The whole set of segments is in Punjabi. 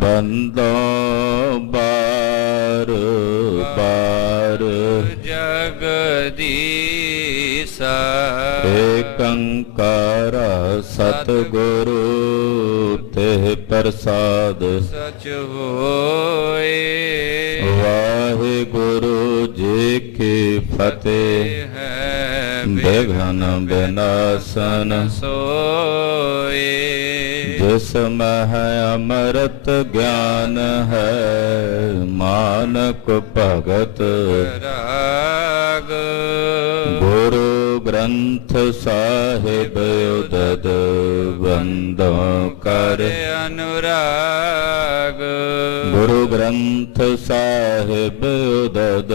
ਬੰਦੋ ਬਾਰ ਬਾਰ ਜਗਦੀਸਾ ਏਕੰਕਾਰ ਸਤਿਗੁਰੂ ਤੇ ਪ੍ਰਸਾਦ ਸਚ ਹੋਏ। ਵਾਹਿਗੁਰੂ ਜੀ ਕੀ ਫਤਿਹ। ਬਿਘਨ ਬਿਨਾਸਨ ਸੋਏ ਜਿਸ ਮਹਿ ਅੰਮ੍ਰਿਤ ਗਿਆਨ ਹੈ ਮਾਨਕ ਭਗਤ ਰਾਗ। ਗੁਰੂ ਗ੍ਰੰਥ ਸਾਹਿਬ ਉਦਦ ਬੰਦੋ ਕਰ ਅਨੁਰਾਗ। ਗੁਰੂ ਗ੍ਰੰਥ ਸਾਹਿਬ ਉਦਦ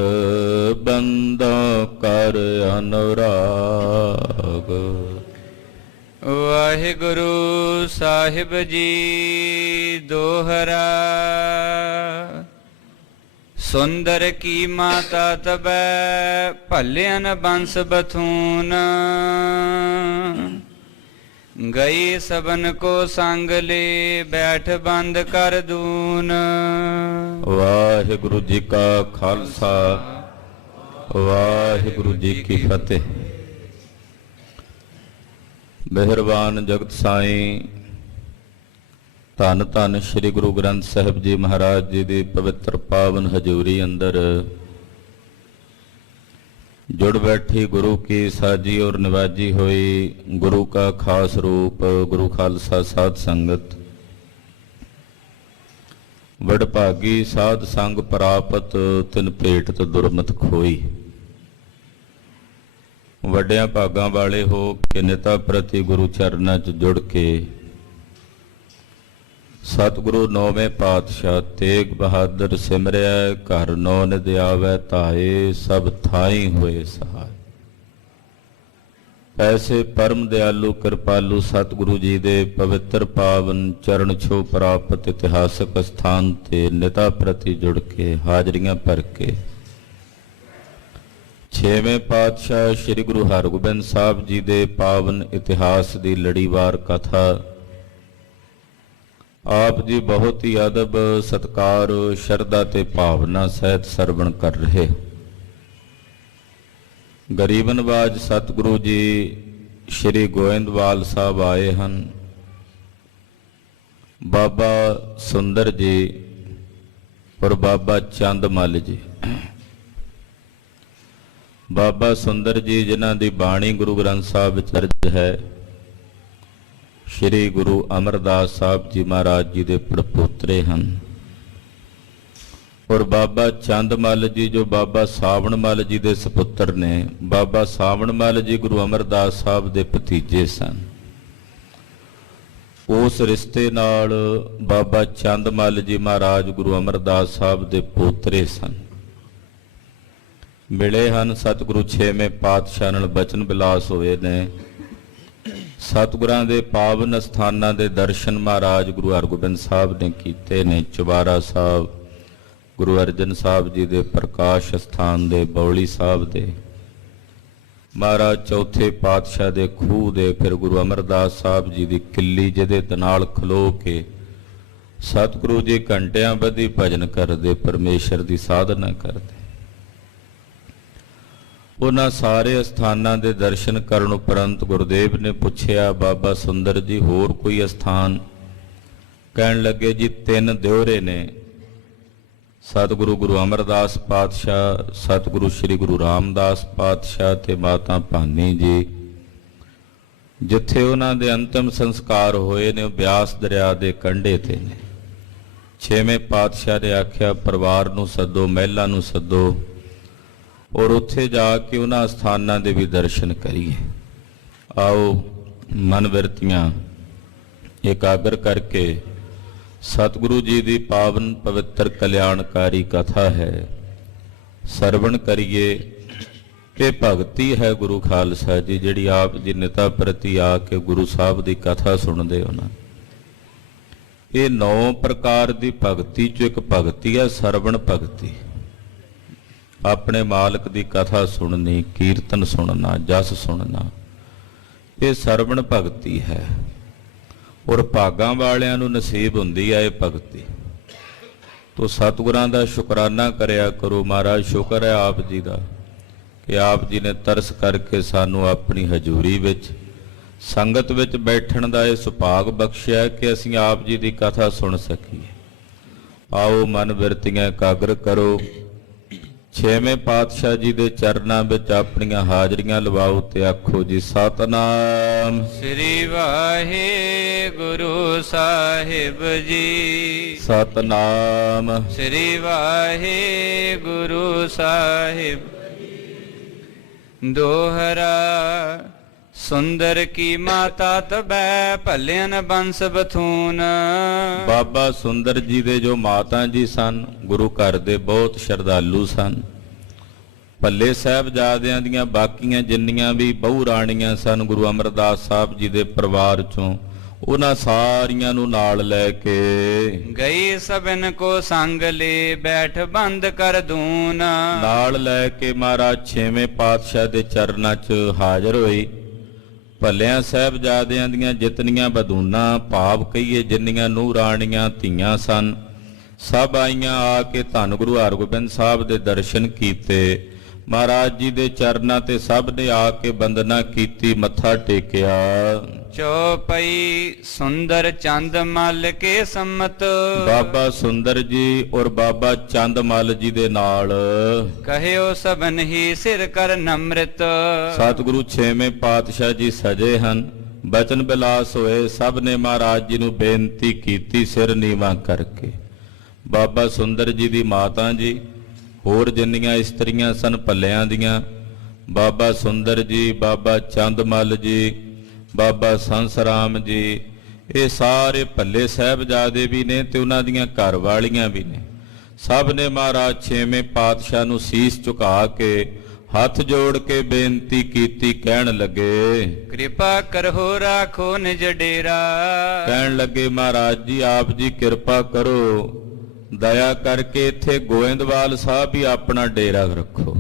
ਬੰਦੋ ਕਰ ਅਨੁਰਾਗ। ਵਾਹਿਗੁਰੂ ਸਾਹਿਬ ਜੀ ਦੋਹਰਾ। ਸੁੰਦਰ ਕੀ ਮਾਤਾ ਤਬੈ ਭਲਿਆਨ ਬੰਸ ਬਥੂਨ। ਗਈ ਸਬਨ ਕੋ ਸੰਗ ਲੇ ਬੈਠ ਬੰਦ ਕਰ ਦੂਨ। ਵਾਹਿਗੁਰੂ ਜੀ ਕਾ ਖਾਲਸਾ ਵਾਹਿਗੁਰੂ ਜੀ ਕੀ ਫਤਿਹ। ਮਿਹਰਬਾਨ ਜਗਤ ਸਾਈਂ ਧੰਨ ਧੰਨ ਸ੍ਰੀ ਗੁਰੂ ਗ੍ਰੰਥ ਸਾਹਿਬ ਜੀ ਮਹਾਰਾਜ ਜੀ ਦੀ ਪਵਿੱਤਰ ਪਾਵਨ ਹਜ਼ੂਰੀ ਅੰਦਰ ਜੁੜ ਬੈਠੀ ਗੁਰੂ ਕੀ ਸਾਜੀ ਔਰ ਨਿਵਾਜੀ ਹੋਈ ਗੁਰੂ ਕਾ ਖਾਸ ਰੂਪ ਗੁਰੂ ਖਾਲਸਾ ਸਾਧ ਸੰਗਤ। ਵਡਭਾਗੀ ਸਾਧ ਸੰਗ ਪ੍ਰਾਪਤ ਤਿਨ ਭੇਟਤ ਦੁਰਮਤ ਖੋਈ। ਵੱਡਿਆਂ ਭਾਗਾਂ ਵਾਲੇ ਹੋ ਕੇ ਨਿਤਾ ਪ੍ਰਤੀ ਗੁਰੂ ਚਰਨਾਂ 'ਚ ਜੁੜ ਕੇ ਸਤਿਗੁਰੂ ਨੌਵੇਂ ਪਾਤਸ਼ਾਹ ਤੇਗ ਬਹਾਦਰ ਸਿਮਰਿਆ ਘਰ ਨੌ ਨਿਧ ਆਵੈ ਧਾਏ ਸਭ ਥਾਈ ਹੋਏ ਸਹਾਏ। ਐਸੇ ਪਰਮ ਦਿਆਲੂ ਕਿਰਪਾਲੂ ਸਤਿਗੁਰੂ ਜੀ ਦੇ ਪਵਿੱਤਰ ਪਾਵਨ ਚਰਨ ਛੋਹ ਪ੍ਰਾਪਤ ਇਤਿਹਾਸਕ ਸਥਾਨ ਤੇ ਨਿਤਾ ਪ੍ਰਤੀ ਜੁੜ ਕੇ ਹਾਜ਼ਰੀਆਂ ਭਰ ਕੇ ਛੇਵੇਂ ਪਾਤਸ਼ਾਹ ਸ੍ਰੀ ਗੁਰੂ ਹਰਗੋਬਿੰਦ ਸਾਹਿਬ ਜੀ ਦੇ ਪਾਵਨ ਇਤਿਹਾਸ ਦੀ ਲੜੀਵਾਰ ਕਥਾ ਆਪ ਜੀ ਬਹੁਤ ਹੀ ਅਦਬ ਸਤਿਕਾਰ ਸ਼ਰਧਾ ਤੇ ਭਾਵਨਾ ਸਹਿਤ ਸਰਵਣ ਕਰ ਰਹੇ। ਗਰੀਬ ਨਵਾਜ ਸਤਿਗੁਰੂ ਜੀ ਸ੍ਰੀ ਗੋਇੰਦਵਾਲ ਸਾਹਿਬ ਆਏ ਹਨ। ਬਾਬਾ ਸੁੰਦਰ ਜੀ ਔਰ ਬਾਬਾ ਚੰਦਮੱਲ ਜੀ। ਬਾਬਾ ਸੁੰਦਰ ਜੀ ਜਿਨ੍ਹਾਂ ਦੀ ਬਾਣੀ ਗੁਰੂ ਗ੍ਰੰਥ ਸਾਹਿਬ ਵਿੱਚ ਦਰਜ ਹੈ, ਸ੍ਰੀ ਗੁਰੂ ਅਮਰਦਾਸ ਸਾਹਿਬ ਜੀ ਮਹਾਰਾਜ ਜੀ ਦੇ ਪੜਪੋਤਰੇ ਹਨ। ਔਰ ਬਾਬਾ ਚੰਦਮੱਲ ਜੀ ਜੋ ਬਾਬਾ ਸਾਵਣਮੱਲ ਜੀ ਦੇ ਸਪੁੱਤਰ ਨੇ। ਬਾਬਾ ਸਾਵਣਮੱਲ ਜੀ ਗੁਰੂ ਅਮਰਦਾਸ ਸਾਹਿਬ ਦੇ ਭਤੀਜੇ ਸਨ। ਉਸ ਰਿਸ਼ਤੇ ਨਾਲ ਬਾਬਾ ਚੰਦਮੱਲ ਜੀ ਮਹਾਰਾਜ ਗੁਰੂ ਅਮਰਦਾਸ ਸਾਹਿਬ ਦੇ ਪੋਤਰੇ ਸਨ। ਮਿਲੇ ਹਨ ਸਤਿਗੁਰੂ ਛੇਵੇਂ ਪਾਤਸ਼ਾਹ ਨਾਲ ਬਚਨ ਵਿਲਾਸ ਹੋਏ ਨੇ। ਸਤਿਗੁਰਾਂ ਦੇ ਪਾਵਨ ਸਥਾਨਾਂ ਦੇ ਦਰਸ਼ਨ ਮਹਾਰਾਜ ਗੁਰੂ ਹਰਗੋਬਿੰਦ ਸਾਹਿਬ ਨੇ ਕੀਤੇ ਨੇ। ਚੁਬਾਰਾ ਸਾਹਿਬ, ਗੁਰੂ ਅਰਜਨ ਸਾਹਿਬ ਜੀ ਦੇ ਪ੍ਰਕਾਸ਼ ਸਥਾਨ ਦੇ, ਬੌਲੀ ਸਾਹਿਬ ਦੇ, ਮਹਾਰਾਜ ਚੌਥੇ ਪਾਤਸ਼ਾਹ ਦੇ ਖੂਹ ਦੇ, ਫਿਰ ਗੁਰੂ ਅਮਰਦਾਸ ਸਾਹਿਬ ਜੀ ਦੀ ਕਿੱਲੀ ਜਿਹਦੇ ਨਾਲ ਖਲੋ ਕੇ ਸਤਿਗੁਰੂ ਜੀ ਘੰਟਿਆਂ ਬੱਧੀ ਭਜਨ ਕਰਦੇ, ਪਰਮੇਸ਼ਰ ਦੀ ਸਾਧਨਾ ਕਰਦੇ। ਉਹਨਾਂ ਸਾਰੇ ਅਸਥਾਨਾਂ ਦੇ ਦਰਸ਼ਨ ਕਰਨ ਉਪਰੰਤ ਗੁਰਦੇਵ ਨੇ ਪੁੱਛਿਆ, ਬਾਬਾ ਸੁੰਦਰ ਜੀ ਹੋਰ ਕੋਈ ਅਸਥਾਨ? ਕਹਿਣ ਲੱਗੇ ਜੀ 3 ਦਿਓਰੇ ਨੇ। ਸਤਿਗੁਰੂ ਗੁਰੂ ਅਮਰਦਾਸ ਪਾਤਸ਼ਾਹ, ਸਤਿਗੁਰੂ ਸ੍ਰੀ ਗੁਰੂ ਰਾਮਦਾਸ ਪਾਤਸ਼ਾਹ ਤੇ ਮਾਤਾ ਭਾਨੀ ਜੀ। ਜਿੱਥੇ ਉਹਨਾਂ ਦੇ ਅੰਤਿਮ ਸੰਸਕਾਰ ਹੋਏ ਨੇ ਉਹ ਬਿਆਸ ਦਰਿਆ ਦੇ ਕੰਢੇ ਤੇ ਨੇ। ਛੇਵੇਂ ਪਾਤਸ਼ਾਹ ਨੇ ਆਖਿਆ ਪਰਿਵਾਰ ਨੂੰ ਸੱਦੋ, ਮਹਿਲਾ ਨੂੰ ਸੱਦੋ ਔਰ ਉੱਥੇ ਜਾ ਕੇ ਉਹਨਾਂ ਸਥਾਨਾਂ ਦੇ ਵੀ ਦਰਸ਼ਨ ਕਰੀਏ। ਆਓ ਮਨ ਬਿਰਤੀਆਂ ਇਕਾਗਰ ਕਰਕੇ ਸਤਿਗੁਰੂ ਜੀ ਦੀ ਪਾਵਨ ਪਵਿੱਤਰ ਕਲਿਆਣਕਾਰੀ ਕਥਾ ਹੈ, ਸਰਵਣ ਕਰੀਏ। ਇਹ ਭਗਤੀ ਹੈ ਗੁਰੂ ਖਾਲਸਾ ਜੀ, ਜਿਹੜੀ ਆਪ ਜੀ ਨਿਤਾ ਪ੍ਰਤੀ ਆ ਕੇ ਗੁਰੂ ਸਾਹਿਬ ਦੀ ਕਥਾ ਸੁਣਦੇ ਹੋ ਨਾ। ਇਹ 9 ਪ੍ਰਕਾਰ ਦੀ ਭਗਤੀ ਚੋਂ ਇੱਕ ਭਗਤੀ ਹੈ ਸਰਵਣ ਭਗਤੀ। ਆਪਣੇ ਮਾਲਕ ਦੀ ਕਥਾ ਸੁਣਨੀ, ਕੀਰਤਨ ਸੁਣਨਾ, ਜਸ ਸੁਣਨਾ, ਇਹ ਸਰਵਣ ਭਗਤੀ ਹੈ। ਔਰ ਭਾਗਾਂ ਵਾਲਿਆਂ ਨੂੰ ਨਸੀਬ ਹੁੰਦੀ ਹੈ ਇਹ ਭਗਤੀ। ਤੋ ਸਤਿਗੁਰਾਂ ਦਾ ਸ਼ੁਕਰਾਨਾ ਕਰਿਆ ਕਰੋ। ਮਹਾਰਾਜ ਸ਼ੁਕਰ ਹੈ ਆਪ ਜੀ ਦਾ ਕਿ ਆਪ ਜੀ ਨੇ ਤਰਸ ਕਰਕੇ ਸਾਨੂੰ ਆਪਣੀ ਹਜ਼ੂਰੀ ਵਿੱਚ ਸੰਗਤ ਵਿੱਚ ਬੈਠਣ ਦਾ ਇਹ ਸੁਭਾਗ ਬਖਸ਼ਿਆ ਕਿ ਅਸੀਂ ਆਪ ਜੀ ਦੀ ਕਥਾ ਸੁਣ ਸਕੀਏ। ਆਓ ਮਨ ਬਿਰਤੀਆਂ ਇਕਾਗਰ ਕਰੋ। ਛੇਵੇਂ ਪਾਤਸ਼ਾਹ ਜੀ ਦੇ ਚਰਨਾਂ ਵਿੱਚ ਆਪਣੀਆਂ ਹਾਜ਼ਰੀਆਂ ਲਵਾਓ ਤੇ ਆਖੋ ਜੀ ਸਤਨਾਮ ਸ੍ਰੀ ਵਾਹਿਗੁਰੂ ਸਾਹਿਬ ਜੀ। ਸਤਨਾਮ ਸ੍ਰੀ ਵਾਹਿਗੁਰੂ ਸਾਹਿਬ। ਦੋਹਰਾ ਸੁੰਦਰ ਕੀ ਮਾਤਾ ਤਬੈ ਭਲਿਆਨ ਬੰਸ ਬਥੂਨ। ਬਾਬਾ ਸੁੰਦਰ ਜੀ ਦੇ ਜੋ ਮਾਤਾ ਜੀ ਸਨ, ਗੁਰੂ ਘਰ ਦੇ ਬਹੁਤ ਸ਼ਰਧਾਲੂ ਸਨ। ਭੱਲੇ ਸਾਹਿਬਜ਼ਾਦਿਆਂ ਦੀਆਂ ਬਾਕੀਆਂ ਜਿੰਨੀਆਂ ਵੀ ਬਹੂ ਰਾਣੀਆਂ ਸਨ ਗੁਰੂ ਅਮਰਦਾਸ ਸਾਹਿਬ ਜੀ ਦੇ ਪਰਿਵਾਰ ਚੋਂ, ਉਹਨਾਂ ਸਾਰੀਆਂ ਨੂੰ ਨਾਲ ਲੈ ਕੇ ਗਈ ਸਭਨ ਕੋ ਸੰਗ ਲੈ ਬੈਠ ਬੰਦ ਕਰ ਦੂਨ। ਨਾਲ ਲੈ ਕੇ ਮਹਾਰਾਜ ਛੇਵੇਂ ਪਾਤਸ਼ਾਹ ਦੇ ਚਰਨਾਂ 'ਚ ਹਾਜ਼ਰ ਹੋਈ। ਭੱਲਿਆਂ ਸਾਹਿਬਜ਼ਾਦਿਆਂ ਦੀਆਂ ਜਿਤਨੀਆਂ ਬਦੂਨਾਂ, ਭਾਵ ਕਹੀਏ ਜਿੰਨੀਆਂ ਨੂੰਹ ਰਾਣੀਆਂ ਧੀਆਂ ਸਨ, ਸਭ ਆਈਆਂ ਆ ਕੇ ਧੰਨ ਗੁਰੂ ਹਰਗੋਬਿੰਦ ਸਾਹਿਬ ਦੇ ਦਰਸ਼ਨ ਕੀਤੇ। ਮਹਾਰਾਜ ਜੀ ਦੇ ਚਰਨਾਂ ਤੇ ਸਭ ਨੇ ਆ ਕੇ ਬੰਦਨਾ ਕੀਤੀ, ਮੱਥਾ ਟੇਕਿਆ। ਚੌਪਈ ਸੁੰਦਰ ਚੰਦ ਮਲ ਕੇ ਸੰਮਤ। ਬਾਬਾ ਸੁੰਦਰ ਜੀ ਔਰ ਬਾਬਾ ਚੰਦ ਮਲ ਜੀ ਦੇ ਨਾਲ ਕਹਿਓ ਸਭਨ ਹੀ ਸਿਰ ਕਰ ਨਮ੍ਰਿਤ। ਸਤਿਗੁਰੂ ਛੇਵੇਂ ਪਾਤਸ਼ਾਹ ਜੀ ਸਜੇ ਹਨ, ਬਚਨ ਬਿਲਾਸ ਹੋਏ। ਸਭ ਨੇ ਮਹਾਰਾਜ ਜੀ ਨੂੰ ਬੇਨਤੀ ਕੀਤੀ ਸਿਰ ਨੀਵਾਂ ਕਰਕੇ। ਬਾਬਾ ਸੁੰਦਰ ਜੀ ਦੀ ਮਾਤਾ ਜੀ, ਹੋਰ ਜਿੰਨੀਆਂ ਇਸਤਰੀਆਂ ਸਨ ਭੱਲਿਆਂ ਦੀਆਂ, ਬਾਬਾ ਸੁੰਦਰ ਜੀ, ਬਾਬਾ ਚੰਦ ਮਲ ਜੀ, ਬਾਬਾ ਸੰਸ ਰਾਮ ਜੀ, ਇਹ ਸਾਰੇ ਭੱਲੇ ਸਾਹਿਬਜ਼ਾਦੇ ਵੀ ਨੇ ਤੇ ਉਹਨਾਂ ਦੀਆਂ ਘਰ ਵਾਲੀਆਂ ਵੀ ਨੇ। ਸਭ ਨੇ ਮਹਾਰਾਜ ਛੇਵੇਂ ਪਾਤਸ਼ਾਹ ਨੂੰ ਸੀਸ ਝੁਕਾ ਕੇ ਹੱਥ ਜੋੜ ਕੇ ਬੇਨਤੀ ਕੀਤੀ। ਕਹਿਣ ਲੱਗੇ ਕਿਰਪਾ ਕਰੋ ਰਾਖੋ ਨਿਜ ਡੇਰਾ। ਕਹਿਣ ਲੱਗੇ ਮਹਾਰਾਜ ਜੀ ਆਪ ਜੀ ਕਿਰਪਾ ਕਰੋ, ਦਇਆ ਕਰਕੇ ਇੱਥੇ ਗੋਇੰਦਵਾਲ ਸਾਹਿਬ ਹੀ ਆਪਣਾ ਡੇਰਾ ਰੱਖੋ,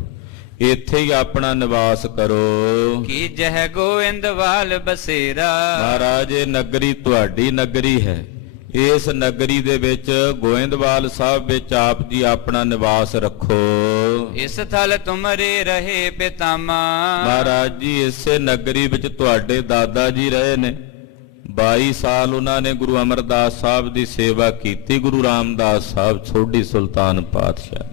ਇੱਥੇ ਹੀ ਆਪਣਾ ਨਿਵਾਸ ਕਰੋ। ਕੀ ਜਹ ਗੋਇੰਦਵਾਲ ਬਸੇਰਾ। ਮਹਾਰਾਜ ਇਹ ਨਗਰੀ ਤੁਹਾਡੀ ਨਗਰੀ ਹੈ, ਇਸ ਨਗਰੀ ਦੇ ਵਿੱਚ ਗੋਇੰਦਵਾਲ ਸਾਹਿਬ ਵਿੱਚ ਆਪ ਜੀ ਆਪਣਾ ਨਿਵਾਸ ਰੱਖੋ। ਇਸ ਥਲ ਤੁਮਰੇ ਰਹੇ ਪਿਤਾਮਾ। ਮਹਾਰਾਜ ਜੀ ਇਸੇ ਨਗਰੀ ਵਿੱਚ ਤੁਹਾਡੇ ਦਾਦਾ ਜੀ ਰਹੇ ਨੇ। 22 ਸਾਲ ਉਹਨਾਂ ਨੇ ਗੁਰੂ ਅਮਰਦਾਸ ਸਾਹਿਬ ਦੀ ਸੇਵਾ ਕੀਤੀ। ਗੁਰੂ ਰਾਮਦਾਸ ਸਾਹਿਬ ਸੋਢੀ ਸੁਲਤਾਨ ਪਾਤਸ਼ਾਹ।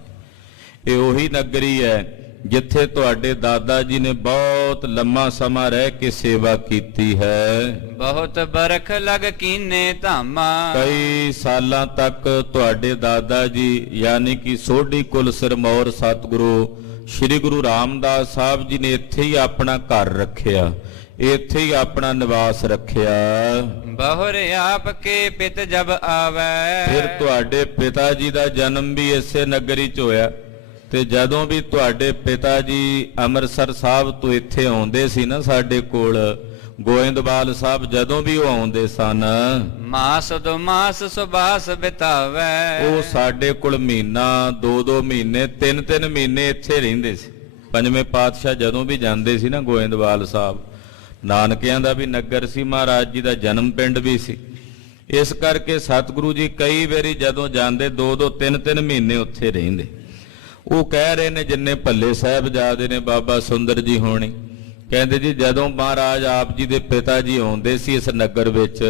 ਇਹ ਉਹੀ ਨਗਰੀ ਹੈ ਜਿੱਥੇ ਤੁਹਾਡੇ ਦਾਦਾ ਜੀ ਨੇ ਬਹੁਤ ਲੰਮਾ ਸਮਾਂ ਰਹਿ ਕੇ ਸੇਵਾ ਕੀਤੀ ਹੈ। ਬਹੁਤ ਬਰਖ ਲਗ ਕੀਨੇ ਧਾਮਾ। ਕਈ ਸਾਲਾਂ ਤੱਕ ਤੁਹਾਡੇ ਦਾਦਾ ਜੀ ਯਾਨੀ ਕਿ ਸੋਢੀ ਕੁਲ ਸਿਰਮੌਰ ਸਤਿਗੁਰੂ ਸ੍ਰੀ ਗੁਰੂ ਰਾਮਦਾਸ ਸਾਹਿਬ ਜੀ ਨੇ ਇੱਥੇ ਹੀ ਆਪਣਾ ਘਰ ਰੱਖਿਆ, ਇੱਥੇ ਹੀ ਆਪਣਾ ਨਿਵਾਸ ਰੱਖਿਆ। ਬਹੁਰ ਆਪ ਕੇ ਪਿਤ ਜਬ ਆਵੈ। ਫਿਰ ਤੁਹਾਡੇ ਪਿਤਾ ਜੀ ਦਾ ਜਨਮ ਵੀ ਇਸੇ ਨਗਰੀ 'ਚ ਹੋਇਆ ਤੇ ਜਦੋਂ ਵੀ ਤੁਹਾਡੇ ਪਿਤਾ ਜੀ ਅੰਮ੍ਰਿਤਸਰ ਸਾਹਿਬ ਤੋਂ ਇੱਥੇ ਆਉਂਦੇ ਸੀ ਨਾ ਸਾਡੇ ਕੋਲ, ਗੋਇੰਦਵਾਲ ਸਾਹਿਬ ਜਦੋਂ ਵੀ ਉਹ ਆਉਂਦੇ ਸਨ, ਮਾਸ ਦੋ ਮਾਸ ਸੁਬਾਸ ਬਿਤਾਵੈ। ਉਹ ਸਾਡੇ ਕੋਲ ਮਹੀਨਾ, 2-2 ਮਹੀਨੇ, 3-3 ਮਹੀਨੇ ਇੱਥੇ ਰਹਿੰਦੇ ਸੀ। ਪੰਜਵੇਂ ਪਾਤਸ਼ਾਹ ਜਦੋਂ ਵੀ ਜਾਂਦੇ ਸੀ ਨਾ ਗੋਇੰਦਵਾਲ ਸਾਹਿਬ, ਨਾਨਕਿਆਂ ਦਾ ਵੀ ਨਗਰ ਸੀ, ਮਹਾਰਾਜ ਜੀ ਦਾ ਜਨਮ ਪਿੰਡ ਵੀ ਸੀ। ਇਸ ਕਰਕੇ ਸਤਿਗੁਰੂ ਜੀ ਕਈ ਵਾਰੀ ਜਦੋਂ ਜਾਂਦੇ 2-2 3-3 ਮਹੀਨੇ ਉੱਥੇ ਰਹਿੰਦੇ। ਉਹ ਕਹਿ ਰਹੇ ਨੇ ਜਿੰਨੇ ਭੱਲੇ ਸਾਹਿਬਜ਼ਾਦੇ ਨੇ, ਬਾਬਾ ਸੁੰਦਰ ਜੀ ਹੋਣੀ ਕਹਿੰਦੇ ਜੀ ਜਦੋਂ ਮਹਾਰਾਜ ਆਪ ਜੀ ਦੇ ਪਿਤਾ ਜੀ ਆਉਂਦੇ ਸੀ ਇਸ ਨਗਰ ਵਿੱਚ,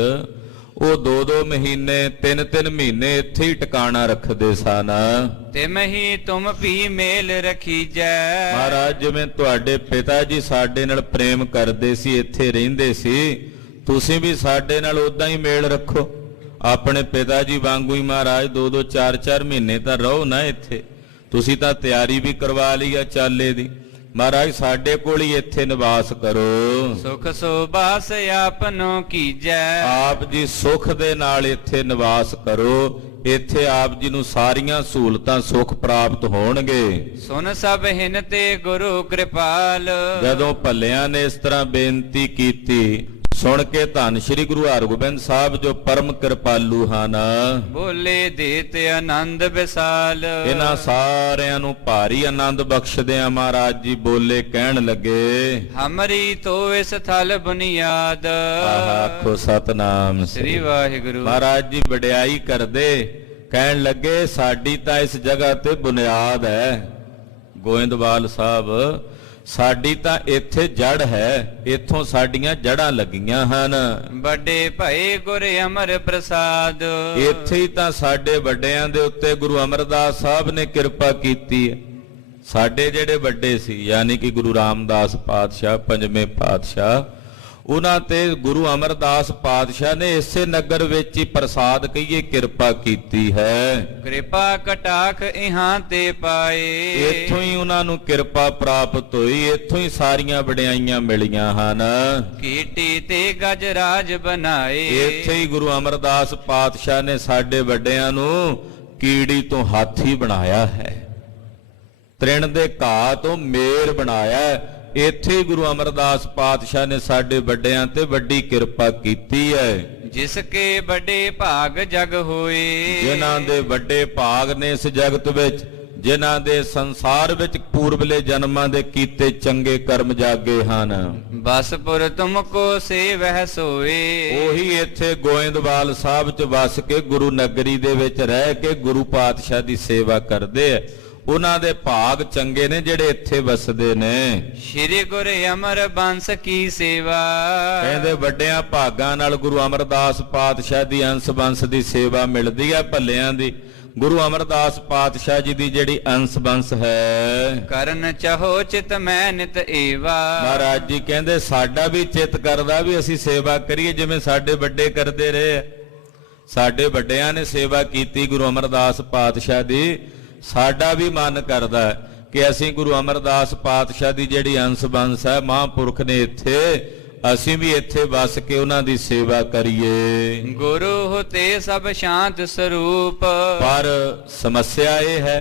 ਉਹ 2-2 ਮਹੀਨੇ 3-3 ਮਹੀਨੇ ਇੱਥੇ ਹੀ ਟਿਕਾਣਾ ਰੱਖਦੇ ਸਨ। ਤਿਮਹੀ ਤੁਮ ਵੀ ਮੇਲ ਰਖੀਜੈ। ਮਹਾਰਾਜ ਜਿਵੇਂ ਤੁਹਾਡੇ ਪਿਤਾ ਜੀ ਸਾਡੇ ਨਾਲ ਪ੍ਰੇਮ ਕਰਦੇ ਸੀ, ਇੱਥੇ ਰਹਿੰਦੇ ਸੀ, ਤੁਸੀਂ ਵੀ ਸਾਡੇ ਨਾਲ ਉਦਾਂ ਹੀ ਮੇਲ ਰੱਖੋ। ਆਪਣੇ ਪਿਤਾ ਜੀ ਵਾਂਗੂ ਹੀ ਮਹਾਰਾਜ 2-2 4-4 ਮਹੀਨੇ ਤਾਂ ਰਹੋ ਨਾ ਇੱਥੇ। ਤੁਸੀਂ ਤਾਂ ਤਿਆਰੀ ਵੀ ਕਰਵਾ ਲਈ ਆ ਚਾਲੇ ਦੀ, ਮਹਾਰਾਜ ਸਾਡੇ ਕੋਲ ਹੀ ਇੱਥੇ ਨਿਵਾਸ ਕਰੋ। ਸੁਖ ਸੁਬਾਸ ਆਪਨੋ ਕੀਜੈ। ਆਪ ਜੀ ਸੁਖ ਦੇ ਨਾਲ ਇੱਥੇ ਨਿਵਾਸ ਕਰੋ, ਇੱਥੇ ਆਪ ਜੀ ਨੂੰ ਸਾਰੀਆਂ ਸਹੂਲਤਾਂ ਸੁਖ ਪ੍ਰਾਪਤ ਹੋਣਗੇ। ਸੁਨ ਸਭ ਹਿਨ ਤੇ ਗੁਰੂ ਕਿਰਪਾਲ। ਜਦੋਂ ਭੱਲਿਆਂ ਨੇ ਇਸ ਤਰ੍ਹਾਂ ਬੇਨਤੀ ਕੀਤੀ, ਸੁਣ ਕੇ ਧੰਨ ਸ਼੍ਰੀ ਗੁਰੂ ਹਰਗੋਬਿੰਦ ਸਾਹਿਬ ਜੋ ਪਰਮ ਕਿਰਪਾਲੂ ਹਨ, ਬੋਲੇ ਦੇਤ ਆਨੰਦ ਵਿਸਾਲ। ਇਹਨਾਂ ਸਾਰਿਆਂ ਨੂੰ ਭਾਰੀ ਆਨੰਦ ਬਖਸ਼ਦੇ ਆ। ਮਹਾਰਾਜ ਜੀ ਬੋਲੇ, ਕਹਿਣ ਲੱਗੇ ਹਮਰੀ ਤੋ ਇਸ ਥਲ ਬੁਨਿਆਦ। ਆਖੋ ਸਤਨਾਮ ਸ੍ਰੀ ਵਾਹਿਗੁਰੂ। ਮਹਾਰਾਜ ਜੀ ਵਡਿਆਈ ਕਰਦੇ ਕਹਿਣ ਲੱਗੇ ਸਾਡੀ ਤਾਂ ਇਸ ਜਗ੍ਹਾ ਤੇ ਬੁਨਿਆਦ ਹੈ, ਗੋਇੰਦਵਾਲ ਸਾਹਿਬ ਸਾਡੀ ਤਾਂ ਇੱਥੇ ਜੜ ਹੈ, ਇੱਥੋਂ ਸਾਡੀਆਂ ਜੜਾਂ ਲੱਗੀਆਂ ਹਨ। ਵੱਡੇ ਭਏ ਗੁਰ ਅਮਰ ਪ੍ਰਸਾਦ, ਇੱਥੇ ਹੀ ਤਾਂ ਸਾਡੇ ਵੱਡਿਆਂ ਦੇ ਉੱਤੇ ਗੁਰੂ ਅਮਰਦਾਸ ਸਾਹਿਬ ਨੇ ਕਿਰਪਾ ਕੀਤੀ ਹੈ। ਸਾਡੇ ਜਿਹੜੇ ਵੱਡੇ ਸੀ ਯਾਨੀ ਕਿ ਗੁਰੂ ਰਾਮਦਾਸ ਪਾਤਸ਼ਾਹ, ਪੰਜਵੇਂ ਪਾਤਸ਼ਾਹ, ਉਹਨਾਂ ਤੇ ਗੁਰੂ ਅਮਰਦਾਸ ਪਾਤਸ਼ਾਹ ਨੇ ਇਸੇ ਨਗਰ ਵਿੱਚ ਹੀ ਪ੍ਰਸਾਦ ਕਹੀਏ ਕਿਰਪਾ ਕੀਤੀ ਹੈ। ਕਿਰਪਾ ਕਟਾਖ ਇਹਾਂ ਤੇ ਪਾਏ, ਇੱਥੋਂ ਹੀ ਉਹਨਾਂ ਨੂੰ ਕਿਰਪਾ ਪ੍ਰਾਪਤ ਹੋਈ, ਇੱਥੋਂ ਹੀ ਸਾਰੀਆਂ ਵਡਿਆਈਆਂ ਮਿਲੀਆਂ ਹਨ। ਕੀਟੀ ਤੇ ਗਜ ਰਾਜ ਬਣਾਏ, ਇੱਥੇ ਹੀ ਗੁਰੂ ਅਮਰਦਾਸ ਪਾਤਸ਼ਾਹ ਨੇ ਸਾਡੇ ਵੱਡਿਆਂ ਨੂੰ ਕੀੜੀ ਤੋਂ ਹਾਥੀ ਬਣਾਇਆ ਹੈ, ਤ੍ਰਿਣ ਦੇ ਘਾਹ ਤੋਂ ਮੇਰ ਬਣਾਇਆ। ਇੱਥੇ ਹੀ ਗੁਰੂ ਅਮਰਦਾਸ ਪਾਤਸ਼ਾਹ ਨੇ ਸਾਡੇ ਵੱਡਿਆਂ ਤੇ ਵੱਡੀ ਕਿਰਪਾ ਕੀਤੀ ਹੈ। ਜਿਸ ਕੇ ਵੱਡੇ ਭਾਗ ਜਗ ਹੋਏ, ਜਿਨ੍ਹਾਂ ਦੇ ਵੱਡੇ ਭਾਗ ਨੇ ਇਸ ਜਗਤ ਵਿੱਚ, ਜਿਨ੍ਹਾਂ ਦੇ ਸੰਸਾਰ ਵਿੱਚ ਪੂਰਬਲੇ ਜਨਮਾਂ ਦੇ ਕੀਤੇ ਚੰਗੇ ਕਰਮ ਜਾਗੇ ਹਨ। ਬਸਪੁਰ ਤੁਮਕੋ ਸੇਵਹਿ ਸੋਏ, ਉਹੀ ਇੱਥੇ ਗੋਇੰਦਵਾਲ ਸਾਹਿਬ ਚ ਵਸ ਕੇ ਗੁਰੂ ਨਗਰੀ ਦੇ ਵਿੱਚ ਰਹਿ ਕੇ ਗੁਰੂ ਪਾਤਸ਼ਾਹ ਦੀ ਸੇਵਾ ਕਰਦੇ ਆ। ਉਹਨਾਂ ਦੇ ਭਾਗ ਚੰਗੇ ਨੇ ਜਿਹੜੇ ਇੱਥੇ ਵਸਦੇ ਨੇ। ਸ਼੍ਰੀ ਗੁਰ ਅਮਰ ਬੰਸ ਕੀ ਸੇਵਾ, ਕਹਿੰਦੇ ਵੱਡਿਆਂ ਭਾਗਾਂ ਨਾਲ ਗੁਰੂ ਅਮਰਦਾਸ ਪਾਤਸ਼ਾਹ ਦੀ ਅੰਸ਼ ਬੰਸ ਦੀ ਸੇਵਾ ਮਿਲਦੀ ਹੈ ਭੱਲਿਆਂ ਦੀ। ਗੁਰੂ ਅਮਰਦਾਸ ਪਾਤਸ਼ਾਹ ਜੀ ਦੀ ਜਿਹੜੀ ਅੰਸ਼ ਬੰਸ ਹੈ, ਕਰਨ ਚਾਹੋ ਚਿਤ ਮੈਂ ਨਿਤ ਏਵਾ। ਮਹਾਰਾਜ ਜੀ ਕਹਿੰਦੇ ਸਾਡਾ ਵੀ ਚਿੱਤ ਕਰਦਾ ਵੀ ਅਸੀਂ ਸੇਵਾ ਕਰੀਏ ਜਿਵੇਂ ਸਾਡੇ ਵੱਡੇ ਕਰਦੇ ਰਹੇ। ਸਾਡੇ ਵੱਡਿਆਂ ਨੇ ਸੇਵਾ ਕੀਤੀ ਗੁਰੂ ਅਮਰਦਾਸ ਪਾਤਸ਼ਾਹ ਦੀ, ਸਾਡਾ ਵੀ ਮਨ ਕਰਦਾ ਕਿ ਅਸੀਂ ਗੁਰੂ ਅਮਰਦਾਸ ਪਾਤਸ਼ਾਹ ਦੀ ਜਿਹੜੀ ਅੰਸ਼ ਬੰਸ ਹੈ, ਮਹਾਂਪੁਰਖ ਨੇ ਇੱਥੇ, ਅਸੀਂ ਵੀ ਇੱਥੇ ਵਸ ਕੇ ਉਹਨਾਂ ਦੀ ਸੇਵਾ ਕਰੀਏ। ਗੁਰੂ ਹੋਤੇ ਸਭ ਸ਼ਾਂਤ ਸਰੂਪ, ਪਰ ਸਮੱਸਿਆ ਇਹ ਹੈ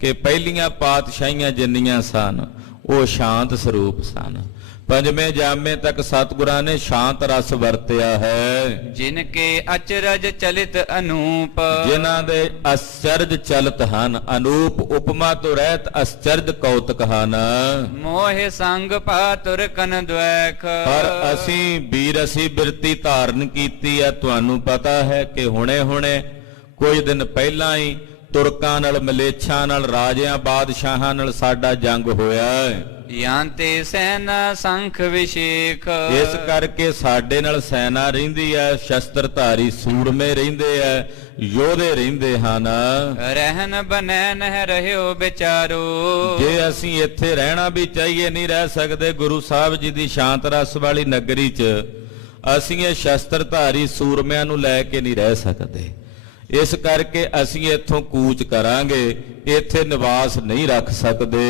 ਕਿ ਪਹਿਲੀਆਂ ਪਾਤਸ਼ਾਹੀਆਂ ਜਿੰਨੀਆਂ ਸਨ ਉਹ ਸ਼ਾਂਤ ਸਰੂਪ ਸਨ। ਪੰਜਵੇਂ ਜਾਮੇ ਤੱਕ ਸਤਿਗੁਰਾਂ ਨੇ ਸ਼ਾਂਤ ਰਸ ਵਰਤਿਆ ਹੈ। ਜਿਨ ਕੇ ਅਚਰਜ ਚਲਿਤ ਅਨੂਪ, ਜਿਨ੍ਹਾਂ ਦੇ ਅਚਰਜ ਚਲਤ ਹਨ, ਅਨੂਪ ਉਪਮਾ ਤੋਂ ਰਹਿਤ ਅਚਰਜ ਕੌਤਕ ਹਨ। ਮੋਹਿ ਸੰਗ ਪਾਤੁਰ ਕਨ ਦ્વੈਖ, ਪਰ ਅਸੀਂ ਬਿਰਤੀ ਧਾਰਨ ਕੀਤੀ ਹੈ। ਤੁਹਾਨੂੰ ਪਤਾ ਹੈ ਕਿ ਹੁਣੇ ਕੁਝ ਦਿਨ ਪਹਿਲਾਂ ਹੀ ਤੁਰਕਾਂ ਨਾਲ, ਮਲੇਛਾਂ ਨਾਲ, ਰਾਜਿਆਂ ਬਾਦਸ਼ਾਹਾਂ ਨਾਲ ਸਾਡਾ ਜੰਗ ਹੋਇਆ ਹੈ। ਯਾਂਤੇ ਸੈਨਾ ਸੰਖ ਵਿਸ਼ੇਖ, ਇਸ ਕਰਕੇ ਸਾਡੇ ਨਾਲ ਸੈਨਾ ਰਹਿੰਦੀ ਹੈ, ਸ਼ਸਤਰਧਾਰੀ ਸੂਰਮੇ ਰਹਿੰਦੇ ਐ, ਯੋਧੇ ਰਹਿੰਦੇ ਹਨ। ਰਹਿਨ ਬਨੈ ਨਹਿ ਰਹਿਓ ਵਿਚਾਰੋ, ਜੇ ਅਸੀਂ ਇੱਥੇ ਰਹਿਣਾ ਵੀ ਚਾਹੀਏ ਨਹੀਂ ਰਹਿ ਸਕਦੇ। ਗੁਰੂ ਸਾਹਿਬ ਜੀ ਦੀ ਸ਼ਾਂਤ ਰਸ ਵਾਲੀ ਨਗਰੀ 'ਚ ਅਸੀਂ ਇਹ ਸ਼ਸਤਰਧਾਰੀ ਸੂਰਮਿਆਂ ਨੂੰ ਲੈ ਕੇ ਨਹੀਂ ਰਹਿ ਸਕਦੇ। ਇਸ ਕਰਕੇ ਅਸੀਂ ਇੱਥੋਂ ਕੂਚ ਕਰਾਂਗੇ, ਇੱਥੇ ਨਿਵਾਸ ਨਹੀਂ ਰੱਖ ਸਕਦੇ।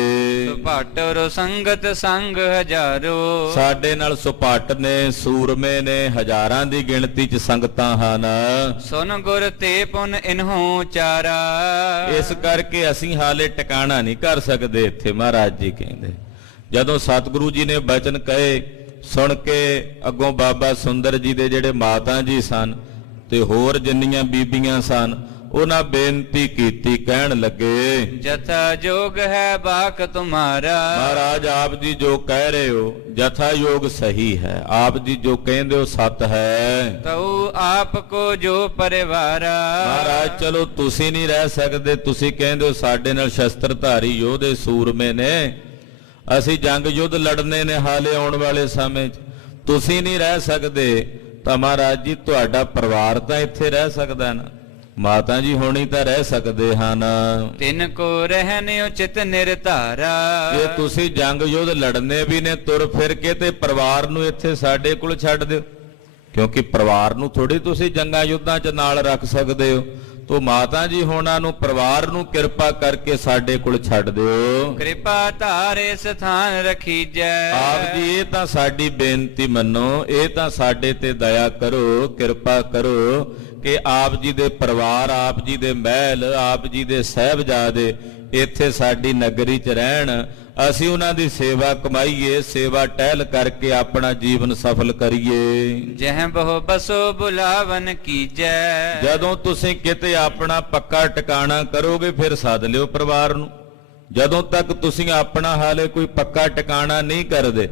ਸੁਭਾਟੋ ਸੰਗਤ ਸੰਗ ਹਜ਼ਾਰੋ, ਸਾਡੇ ਨਾਲ ਸੁਭਾਟ ਨੇ, ਸੂਰਮੇ ਨੇ, ਹਜ਼ਾਰਾਂ ਦੀ ਗਿਣਤੀ 'ਚ ਸੰਗਤਾਂ ਹਨ। ਸੁਨ ਗੁਰ ਤੇ ਪੁਨ ਇਨਹੋ ਚਾਰਾ, ਇਸ ਕਰਕੇ ਅਸੀਂ ਹਾਲੇ ਟਿਕਾਣਾ ਨਹੀਂ ਕਰ ਸਕਦੇ ਇੱਥੇ। ਮਹਾਰਾਜ ਜੀ ਕਹਿੰਦੇ ਜਦੋਂ ਸਤਿਗੁਰੂ ਜੀ ਨੇ ਬਚਨ ਕਹੇ ਸੁਣ ਕੇ ਅੱਗੋਂ ਬਾਬਾ ਸੁੰਦਰ ਜੀ ਦੇ ਜਿਹੜੇ ਮਾਤਾ ਜੀ ਸਨ ਤੇ ਹੋਰ ਜਿੰਨੀਆਂ ਬੀਬੀਆਂ ਸਨ, ਉਹਨਾਂ ਬੇਨਤੀ ਕੀਤੀ, ਕਹਿਣ ਲੱਗੇ ਜਥਾ ਜੋਗ ਹੈ ਬਾਕ ਤੁਮਾਰਾ। ਮਹਾਰਾਜ ਆਪ ਜੀ ਜੋ ਕਹਿ ਰਹੇ ਹੋ ਜਥਾ ਯੋਗ ਸਹੀ ਹੈ, ਆਪ ਜੀ ਜੋ ਕਹਿੰਦੇ ਹੋ ਸਤ ਹੈ। ਤਉ ਆਪ ਕੋ ਜੋ ਪਰਿਵਾਰਾ, ਮਹਾਰਾਜ ਚਲੋ ਤੁਸੀਂ ਨਹੀਂ ਰਹਿ ਸਕਦੇ, ਤੁਸੀਂ ਕਹਿੰਦੇ ਹੋ ਸਾਡੇ ਨਾਲ ਸ਼ਸਤਰਧਾਰੀ ਯੋਧੇ ਸੂਰਮੇ ਨੇ, ਅਸੀਂ ਜੰਗ ਯੁੱਧ ਲੜਨੇ ਨੇ ਹਾਲੇ ਆਉਣ ਵਾਲੇ ਸਮੇਂ 'ਚ, ਤੁਸੀਂ ਨਹੀਂ ਰਹਿ ਸਕਦੇ ਤਾਂ ਮਹਾਰਾਜ ਜੀ ਤੁਹਾਡਾ ਪਰਿਵਾਰ ਤਾਂ ਇੱਥੇ ਰਹਿ ਸਕਦਾ ਨਾ, ਮਾਤਾ ਜੀ ਹੋਣੀ ਤਾਂ ਰਹਿ ਸਕਦੇ ਹਨ। ਤਿਨ ਕੋ ਰਹਿਨ ਉਚਿਤ ਨਿਰਧਾਰਾ, ਜੇ ਤੁਸੀਂ ਜੰਗ ਯੁੱਧ ਲੜਨੇ ਵੀ ਨੇ ਤੁਰ ਫਿਰ ਕੇ ਤੇ ਪਰਿਵਾਰ ਨੂੰ ਇੱਥੇ ਸਾਡੇ ਕੋਲ ਛੱਡ ਦਿਓ, ਕਿਉਂਕਿ ਪਰਿਵਾਰ ਨੂੰ ਥੋੜੀ ਤੁਸੀਂ ਜੰਗਾਂ ਯੁੱਧਾਂ 'ਚ ਨਾਲ ਰੱਖ ਸਕਦੇ ਹੋ। ਤੋ ਮਾਤਾ ਜੀ ਹੋਣਾ ਨੂੰ, ਪਰਿਵਾਰ ਨੂੰ ਕਿਰਪਾ ਕਰਕੇ ਸਾਡੇ ਕੋਲ ਛੱਡ ਦਿਓ। ਕਿਰਪਾ ਧਾਰੇ ਸਥਾਨ ਰਖੀਜੈ, ਆਪ ਜੀ ਇਹ ਤਾਂ ਸਾਡੀ ਬੇਨਤੀ ਮੰਨੋ, ਇਹ ਤਾਂ ਸਾਡੇ ਤੇ ਦਇਆ ਕਰੋ, ਕਿਰਪਾ ਕਰੋ ਕਿ ਆਪ ਜੀ ਦੇ ਪਰਿਵਾਰ, ਆਪ ਜੀ ਦੇ ਮਹਿਲ, ਆਪ ਜੀ ਦੇ ਸਾਹਿਬਜ਼ਾਦੇ ਇੱਥੇ ਸਾਡੀ ਨਗਰੀ 'ਚ ਰਹਿਣ, ਅਸੀਂ ਉਹਨਾਂ ਦੀ ਸੇਵਾ ਕਮਾਈਏ, ਸੇਵਾ ਟਹਿਲ ਕਰਕੇ ਆਪਣਾ ਜੀਵਨ ਸਫਲ ਕਰੀਏ। ਜਹ ਬਹੁ ਬਸੋ ਬੁਲਾਵਨ ਕੀਜੈ, ਜਦੋਂ ਤੁਸੀਂ ਕਿਤੇ ਆਪਣਾ ਪੱਕਾ ਟਿਕਾਣਾ ਕਰੋਗੇ ਫਿਰ ਸੱਦ ਲਿਓ ਪਰਿਵਾਰ ਨੂੰ। ਜਦੋਂ ਤੱਕ ਤੁਸੀਂ ਆਪਣਾ ਹਾਲੇ ਕੋਈ ਪੱਕਾ ਟਿਕਾਣਾ ਨਹੀਂ ਕਰਦੇ,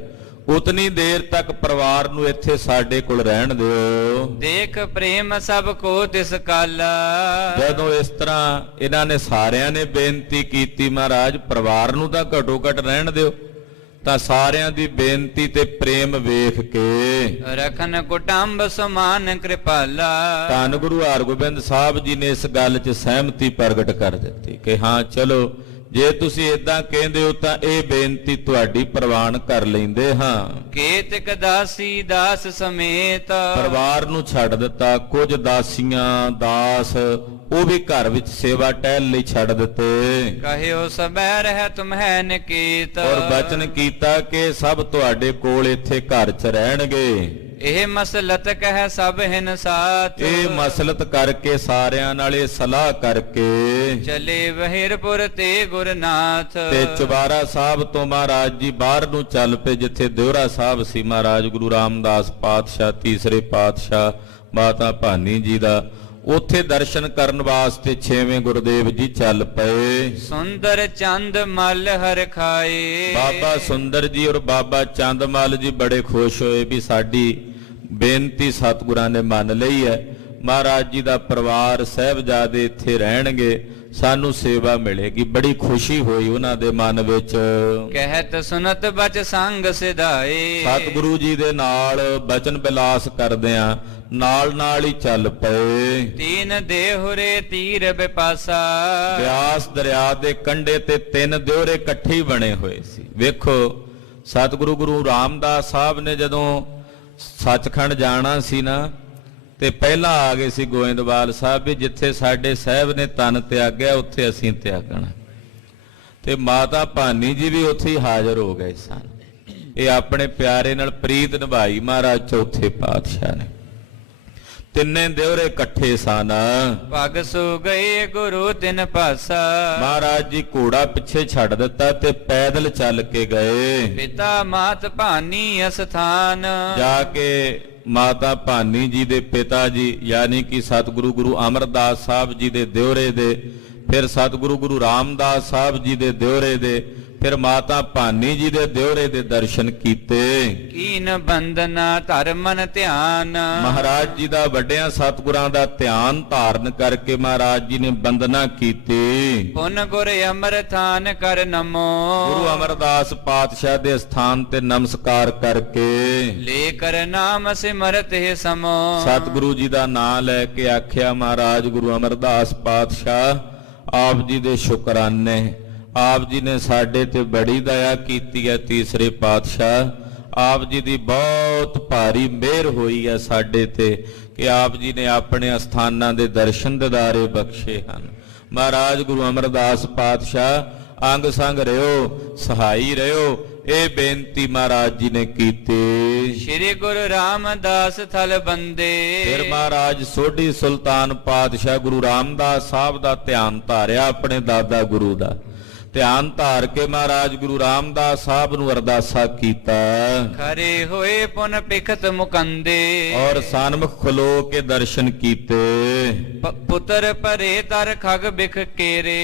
ਉਤਨੀ ਦੇਰ ਤੱਕ ਪਰਿਵਾਰ ਨੂੰ ਇੱਥੇ ਸਾਡੇ ਕੋਲ ਰਹਿਣ ਦਿਓ। ਦੇਖ ਪ੍ਰੇਮ ਸਭ ਕੋ ਤਿਸ ਕਾਲਾ। ਜਦੋਂ ਇਸ ਤਰ੍ਹਾਂ ਇਹਨਾਂ ਨੇ ਸਾਰਿਆਂ ਨੇ ਬੇਨਤੀ ਕੀਤੀ ਮਹਾਰਾਜ ਪਰਿਵਾਰ ਨੂੰ ਤਾਂ ਘਟੋ ਘਟ ਰਹਿਣ ਦਿਓ, ਤਾਂ ਸਾਰਿਆਂ ਦੀ ਬੇਨਤੀ ਤੇ ਪ੍ਰੇਮ ਵੇਖ ਕੇ ਰਖਨ ਕੁਟੰਬ ਸਮਾਨ ਕਿਰਪਾਲਾ। ਧੰਨ ਗੁਰੂ ਹਰਗੋਬਿੰਦ ਸਾਹਿਬ ਜੀ ਨੇ ਇਸ ਗੱਲ 'ਚ ਸਹਿਮਤੀ ਪ੍ਰਗਟ ਕਰ ਦਿੱਤੀ ਕਿ ਹਾਂ ਚਲੋ ਜੇ ਤੁਸੀਂ ਇਦਾਂ ਕਹਿੰਦੇ ਹੋ ਤਾਂ ਇਹ ਬੇਨਤੀ ਤੁਹਾਡੀ ਪ੍ਰਵਾਨ ਕਰ ਲੈਂਦੇ ਹਾਂ। ਕੇਤਕ ਦਾਸੀ ਦਾਸ ਸਮੇਤ। ਪਰਿਵਾਰ ਨੂੰ ਛੱਡ ਦਿੱਤਾ, ਕੁਝ ਦਾਸੀਆਂ ਦਾਸ ਉਹ ਵੀ ਘਰ ਵਿੱਚ ਸੇਵਾ ਟਹਿਲ ਲਈ ਛੱਡ ਦਿੱਤੇ। ਕਹਿਓ ਸਬੈ ਰਹਿ ਤੁਮਹਿ ਨਿਕੇਤ। ਔਰ ਬਚਨ ਕੀਤਾ ਕਿ ਸਭ ਤੁਹਾਡੇ ਕੋਲ ਇੱਥੇ ਘਰ 'ਚ ਰਹਿਣਗੇ। ਇਹ ਮਸਲਤ ਕਹਿ ਸਭ ਹਿਨ ਸਾਥ। ਇਹ ਮਸਲਤ ਕਰਕੇ ਸਾਰਿਆਂ ਨਾਲ ਇਹ ਸਲਾਹ ਕਰਕੇ ਚਲੇ ਵਹਿਰਪੁਰ ਤੇ ਗੁਰਨਾਥ। ਤੇ ਚੁਬਾਰਾ ਸਾਹਿਬ ਤੋਂ ਮਹਾਰਾਜ ਜੀ ਬਾਹਰ ਨੂੰ ਚੱਲ ਪਏ, ਜਿੱਥੇ ਦਿਉਰਾ ਸਾਹਿਬ ਸੀ ਮਹਾਰਾਜ ਗੁਰੂ ਰਾਮਦਾਸ ਪਾਤਸ਼ਾਹ ਤੀਸਰੇ ਪਾਤਸ਼ਾਹ ਮਾਤਾ ਭਾਨੀ ਜੀ ਦਾ। ਉੱਥੇ ਦਰਸ਼ਨ ਕਰਨ ਵਾਸਤੇ 6ਵੇਂ ਗੁਰਦੇਵ ਜੀ ਚੱਲ ਪਏ। ਸੁੰਦਰ ਚੰਦ ਮਲ ਹਰ ਖਾਏ। ਬਾਬਾ ਸੁੰਦਰ ਜੀ ਔਰ ਬਾਬਾ ਚੰਦਮਲ ਜੀ ਬੜੇ ਖੁਸ਼ ਹੋਏ ਵੀ ਸਾਡੀ ਬੇਨਤੀ ਸਤਿਗੁਰਾਂ ਨੇ ਮੰਨ ਲਈ ਹੈ। ਮਹਾਰਾਜ ਜੀ ਦਾ ਪਰਿਵਾਰ ਸਾਹਿਬਜ਼ਾਦੇ ਇੱਥੇ ਰਹਿਣਗੇ, ਸਾਨੂੰ ਸੇਵਾ ਮਿਲੇਗੀ। ਬੜੀ ਖੁਸ਼ੀ ਹੋਈ ਉਹਨਾਂ ਦੇ ਮਨ ਵਿੱਚ। ਕਹਿਤ ਸੁਨਤ ਬਚ ਸੰਗ ਸਿਧਾਏ। ਸਤਿਗੁਰੂ ਜੀ ਦੇ ਨਾਲ ਬਚਨ ਬਿਲਾਸ ਕਰਦਿਆਂ ਨਾਲ ਨਾਲ ਹੀ ਚੱਲ ਪਏ। ਤੀਨ ਦੇਹੁਰੇ ਤੀਰ ਬਿਪਾਸਾ। ਬਿਆਸ ਦਰਿਆ ਦੇ ਕੰਢੇ ਤੇ 3 ਦਿਉਰੇ ਇਕੱਠੇ ਹੀ ਬਣੇ ਹੋਏ ਸੀ। ਵੇਖੋ ਸਤਿਗੁਰੂ ਗੁਰੂ ਰਾਮਦਾਸ ਸਾਹਿਬ ਨੇ ਜਦੋਂ ਸੱਚਖੰਡ ਜਾਣਾ ਸੀ ਨਾ ਤੇ ਪਹਿਲਾਂ ਆ ਗਏ ਸੀ ਗੋਇੰਦਵਾਲ ਸਾਹਿਬ ਵੀ ਜਿੱਥੇ ਸਾਡੇ ਸਾਹਿਬ ਨੇ ਤਨ ਤਿਆਗਿਆ ਉੱਥੇ ਅਸੀਂ ਤਿਆਗਣਾ। ਤੇ ਮਾਤਾ ਭਾਨੀ ਜੀ ਵੀ ਉੱਥੇ ਹੀ ਹਾਜ਼ਰ ਹੋ ਗਏ ਸਨ। ਇਹ ਆਪਣੇ ਪਿਆਰੇ ਨਾਲ ਪ੍ਰੀਤ ਨਿਭਾਈ ਮਹਾਰਾਜ ਚੌਥੇ ਪਾਤਸ਼ਾਹ ਨੇ। 3 ਦਿਉਰੇ ਇਕੱਠੇ ਸਨ। ਪਗ ਸੋ ਗਏ ਗੁਰੂ ਤਿਨ ਪਾਸਾ। ਮਹਾਰਾਜ ਜੀ ਘੋੜਾ ਪਿੱਛੇ ਛੱਡ ਦਿੱਤਾ ਤੇ ਪੈਦਲ ਚੱਲ ਕੇ ਗਏ। ਪਿਤਾ ਮਾਤ ਭਾਨੀ ਅਸਥਾਨ। ਜਾ ਕੇ ਮਾਤਾ ਭਾਨੀ ਜੀ ਦੇ ਪਿਤਾ ਜੀ ਯਾਨੀ ਕਿ ਸਤਿਗੁਰੂ ਗੁਰੂ ਅਮਰਦਾਸ ਸਾਹਿਬ ਜੀ ਦੇ ਦਿਉਰੇ ਦੇ, ਫਿਰ ਸਤਿਗੁਰੂ ਗੁਰੂ ਰਾਮਦਾਸ ਸਾਹਿਬ ਜੀ ਦੇ ਦਿਉਰੇ ਦੇ, ਫਿਰ ਮਾਤਾ ਭਾਨੀ ਜੀ ਦੇ ਦਿਉਰੇ ਦੇ ਦਰਸ਼ਨ ਕੀਤੇ। ਕੀਨ ਬੰਦਨਾ ਧਰਮਨ ਧਿਆਨ। ਮਹਾਰਾਜ ਜੀ ਦਾ ਵੱਡਿਆਂ ਸਤਿਗੁਰਾਂ ਦਾ ਧਿਆਨ ਧਾਰਨ ਕਰਕੇ ਮਹਾਰਾਜ ਜੀ ਨੇ ਬੰਦਨਾ ਕੀਤੀ। ਪੁਨ ਗੁਰ ਅਮਰਥਾਨ ਕਰ ਨਮੋ। ਗੁਰੂ ਅਮਰਦਾਸ ਪਾਤਸ਼ਾਹ ਦੇ ਸਥਾਨ ਤੇ ਨਮਸਕਾਰ ਕਰਕੇ ਲੈ ਕਰ ਨਾਮ ਸਿਮਰਤ ਹੈ ਸਮੋ। ਸਤਿਗੁਰੂ ਜੀ ਦਾ ਨਾਮ ਲੈ ਕੇ ਆਖਿਆ ਮਹਾਰਾਜ ਗੁਰੂ ਅਮਰਦਾਸ ਪਾਤਸ਼ਾਹ ਆਪ ਜੀ ਦੇ ਸ਼ੁਕਰਾਨੇ। ਆਪ ਜੀ ਨੇ ਸਾਡੇ ਤੇ ਬੜੀ ਦਇਆ ਕੀਤੀ ਹੈ। ਤੀਸਰੇ ਪਾਤਸ਼ਾਹ ਆਪ ਜੀ ਦੀ ਬਹੁਤ ਭਾਰੀ ਮਿਹਰ ਹੋਈ ਹੈ ਸਾਡੇ ਤੇ ਕਿ ਆਪ ਜੀ ਨੇ ਆਪਣੇ ਅਸਥਾਨਾਂ ਦੇ ਦਰਸ਼ਨ ਦਿਦਾਰੇ ਬਖਸ਼ੇ ਹਨ। ਮਹਾਰਾਜ ਗੁਰੂ ਅਮਰਦਾਸ ਪਾਤਸ਼ਾਹ ਅੰਗ ਸੰਗ ਰਹਿਓ, ਸਹਾਈ ਰਹਿਓ, ਇਹ ਬੇਨਤੀ ਮਹਾਰਾਜ ਜੀ ਨੇ ਕੀਤੀ। ਸ਼੍ਰੀ ਗੁਰੂ ਰਾਮਦਾਸ ਥਲ ਬੰਦੇ। ਫਿਰ ਮਹਾਰਾਜ ਸੋਢੀ ਸੁਲਤਾਨ ਪਾਤਸ਼ਾਹ ਗੁਰੂ ਰਾਮਦਾਸ ਸਾਹਿਬ ਦਾ ਧਿਆਨ ਧਾਰਿਆ, ਆਪਣੇ ਦਾਦਾ ਗੁਰੂ ਦਾ ਧਿਆਨ ਧਾਰ ਕੇ ਮਹਾਰਾਜ ਗੁਰੂ ਰਾਮਦਾਸ ਸਾਹਿਬ ਨੂੰ ਅਰਦਾਸਾ ਕੀਤਾ। ਖਰੇ ਹੋਏ ਪੁਨ ਪਿਖਤ ਮੁਕੰਦੇ। ਔਰ ਸਨਮੁਖ ਖਲੋ ਕੇ ਦਰਸ਼ਨ ਕੀਤੇ। ਪੁੱਤਰ ਭਰੇ ਤਰ ਖਗ ਬਿਖ ਕੇਰੇ।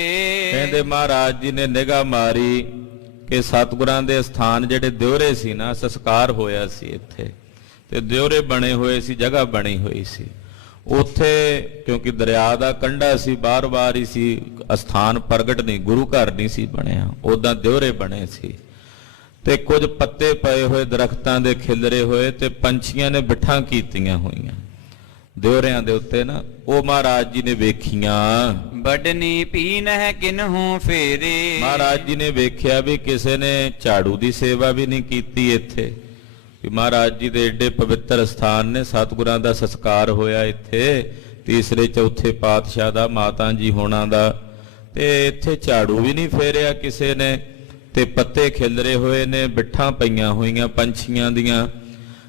ਕਹਿੰਦੇ ਮਹਾਰਾਜ ਜੀ ਨੇ ਨਿਗਾਹ ਮਾਰੀ ਕਿ ਸਤਿਗੁਰਾਂ ਦੇ ਸਥਾਨ ਜਿਹੜੇ ਦਿਉਰੇ ਸੀ ਨਾ, ਸੰਸਕਾਰ ਹੋਇਆ ਸੀ ਇੱਥੇ ਤੇ ਦਿਉਰੇ ਬਣੇ ਹੋਏ ਸੀ, ਜਗ੍ਹਾ ਬਣੀ ਹੋਈ ਸੀ ਉੱਥੇ, ਕਿਉਂਕਿ ਦਰਿਆ ਦਾ ਕੰਢਾ ਸੀ, ਬਾਰ-ਬਾਰ ਹੀ ਸੀ, ਅਸਥਾਨ ਪ੍ਰਗਟ ਨਹੀਂ, ਗੁਰੂ ਘਰ ਨਹੀਂ ਸੀ ਬਣਿਆ, ਉਦਾਂ ਦਿਉਰੇ ਬਣੇ ਸੀ ਤੇ ਕੁਝ ਪੱਤੇ ਪਏ ਹੋਏ ਦਰਖਤਾਂ ਦੇ ਖਿਲਰੇ ਹੋਏ ਤੇ ਪੰਛੀਆਂ ਨੇ ਬਿਠਾਂ ਕੀਤੀਆਂ ਹੋਈਆਂ ਦਿਉਰਿਆਂ ਦੇ ਉੱਤੇ ਨਾ, ਉਹ ਮਹਾਰਾਜ ਜੀ ਨੇ ਵੇਖੀਆਂ। ਬਡਨੀ ਪੀਨ ਹੈ ਕਿਨਹੂ ਫੇਰੇ। ਮਹਾਰਾਜ ਜੀ ਨੇ ਵੇਖਿਆ ਵੀ ਕਿਸੇ ਨੇ ਝਾੜੂ ਦੀ ਸੇਵਾ ਵੀ ਨਹੀਂ ਕੀਤੀ ਇੱਥੇ, ਕਿ ਮਹਾਰਾਜ ਜੀ ਦੇ ਏਡੇ ਪਵਿੱਤਰ ਸਥਾਨ ਨੇ, ਸਤਿਗੁਰਾਂ ਦਾ ਸੰਸਕਾਰ ਹੋਇਆ ਇੱਥੇ ਤੀਸਰੇ ਚੌਥੇ ਪਾਤਸ਼ਾਹ ਦਾ, ਮਾਤਾ ਜੀ ਹੋਣਾ ਦਾ, ਤੇ ਇੱਥੇ ਝਾੜੂ ਵੀ ਨਹੀਂ ਫੇਰਿਆ ਕਿਸੇ ਨੇ ਤੇ ਪੱਤੇ ਖਿਲਰੇ ਹੋਏ ਨੇ, ਬਿੱਠਾਂ ਪਈਆਂ ਹੋਈਆਂ ਪੰਛੀਆਂ ਦੀਆਂ।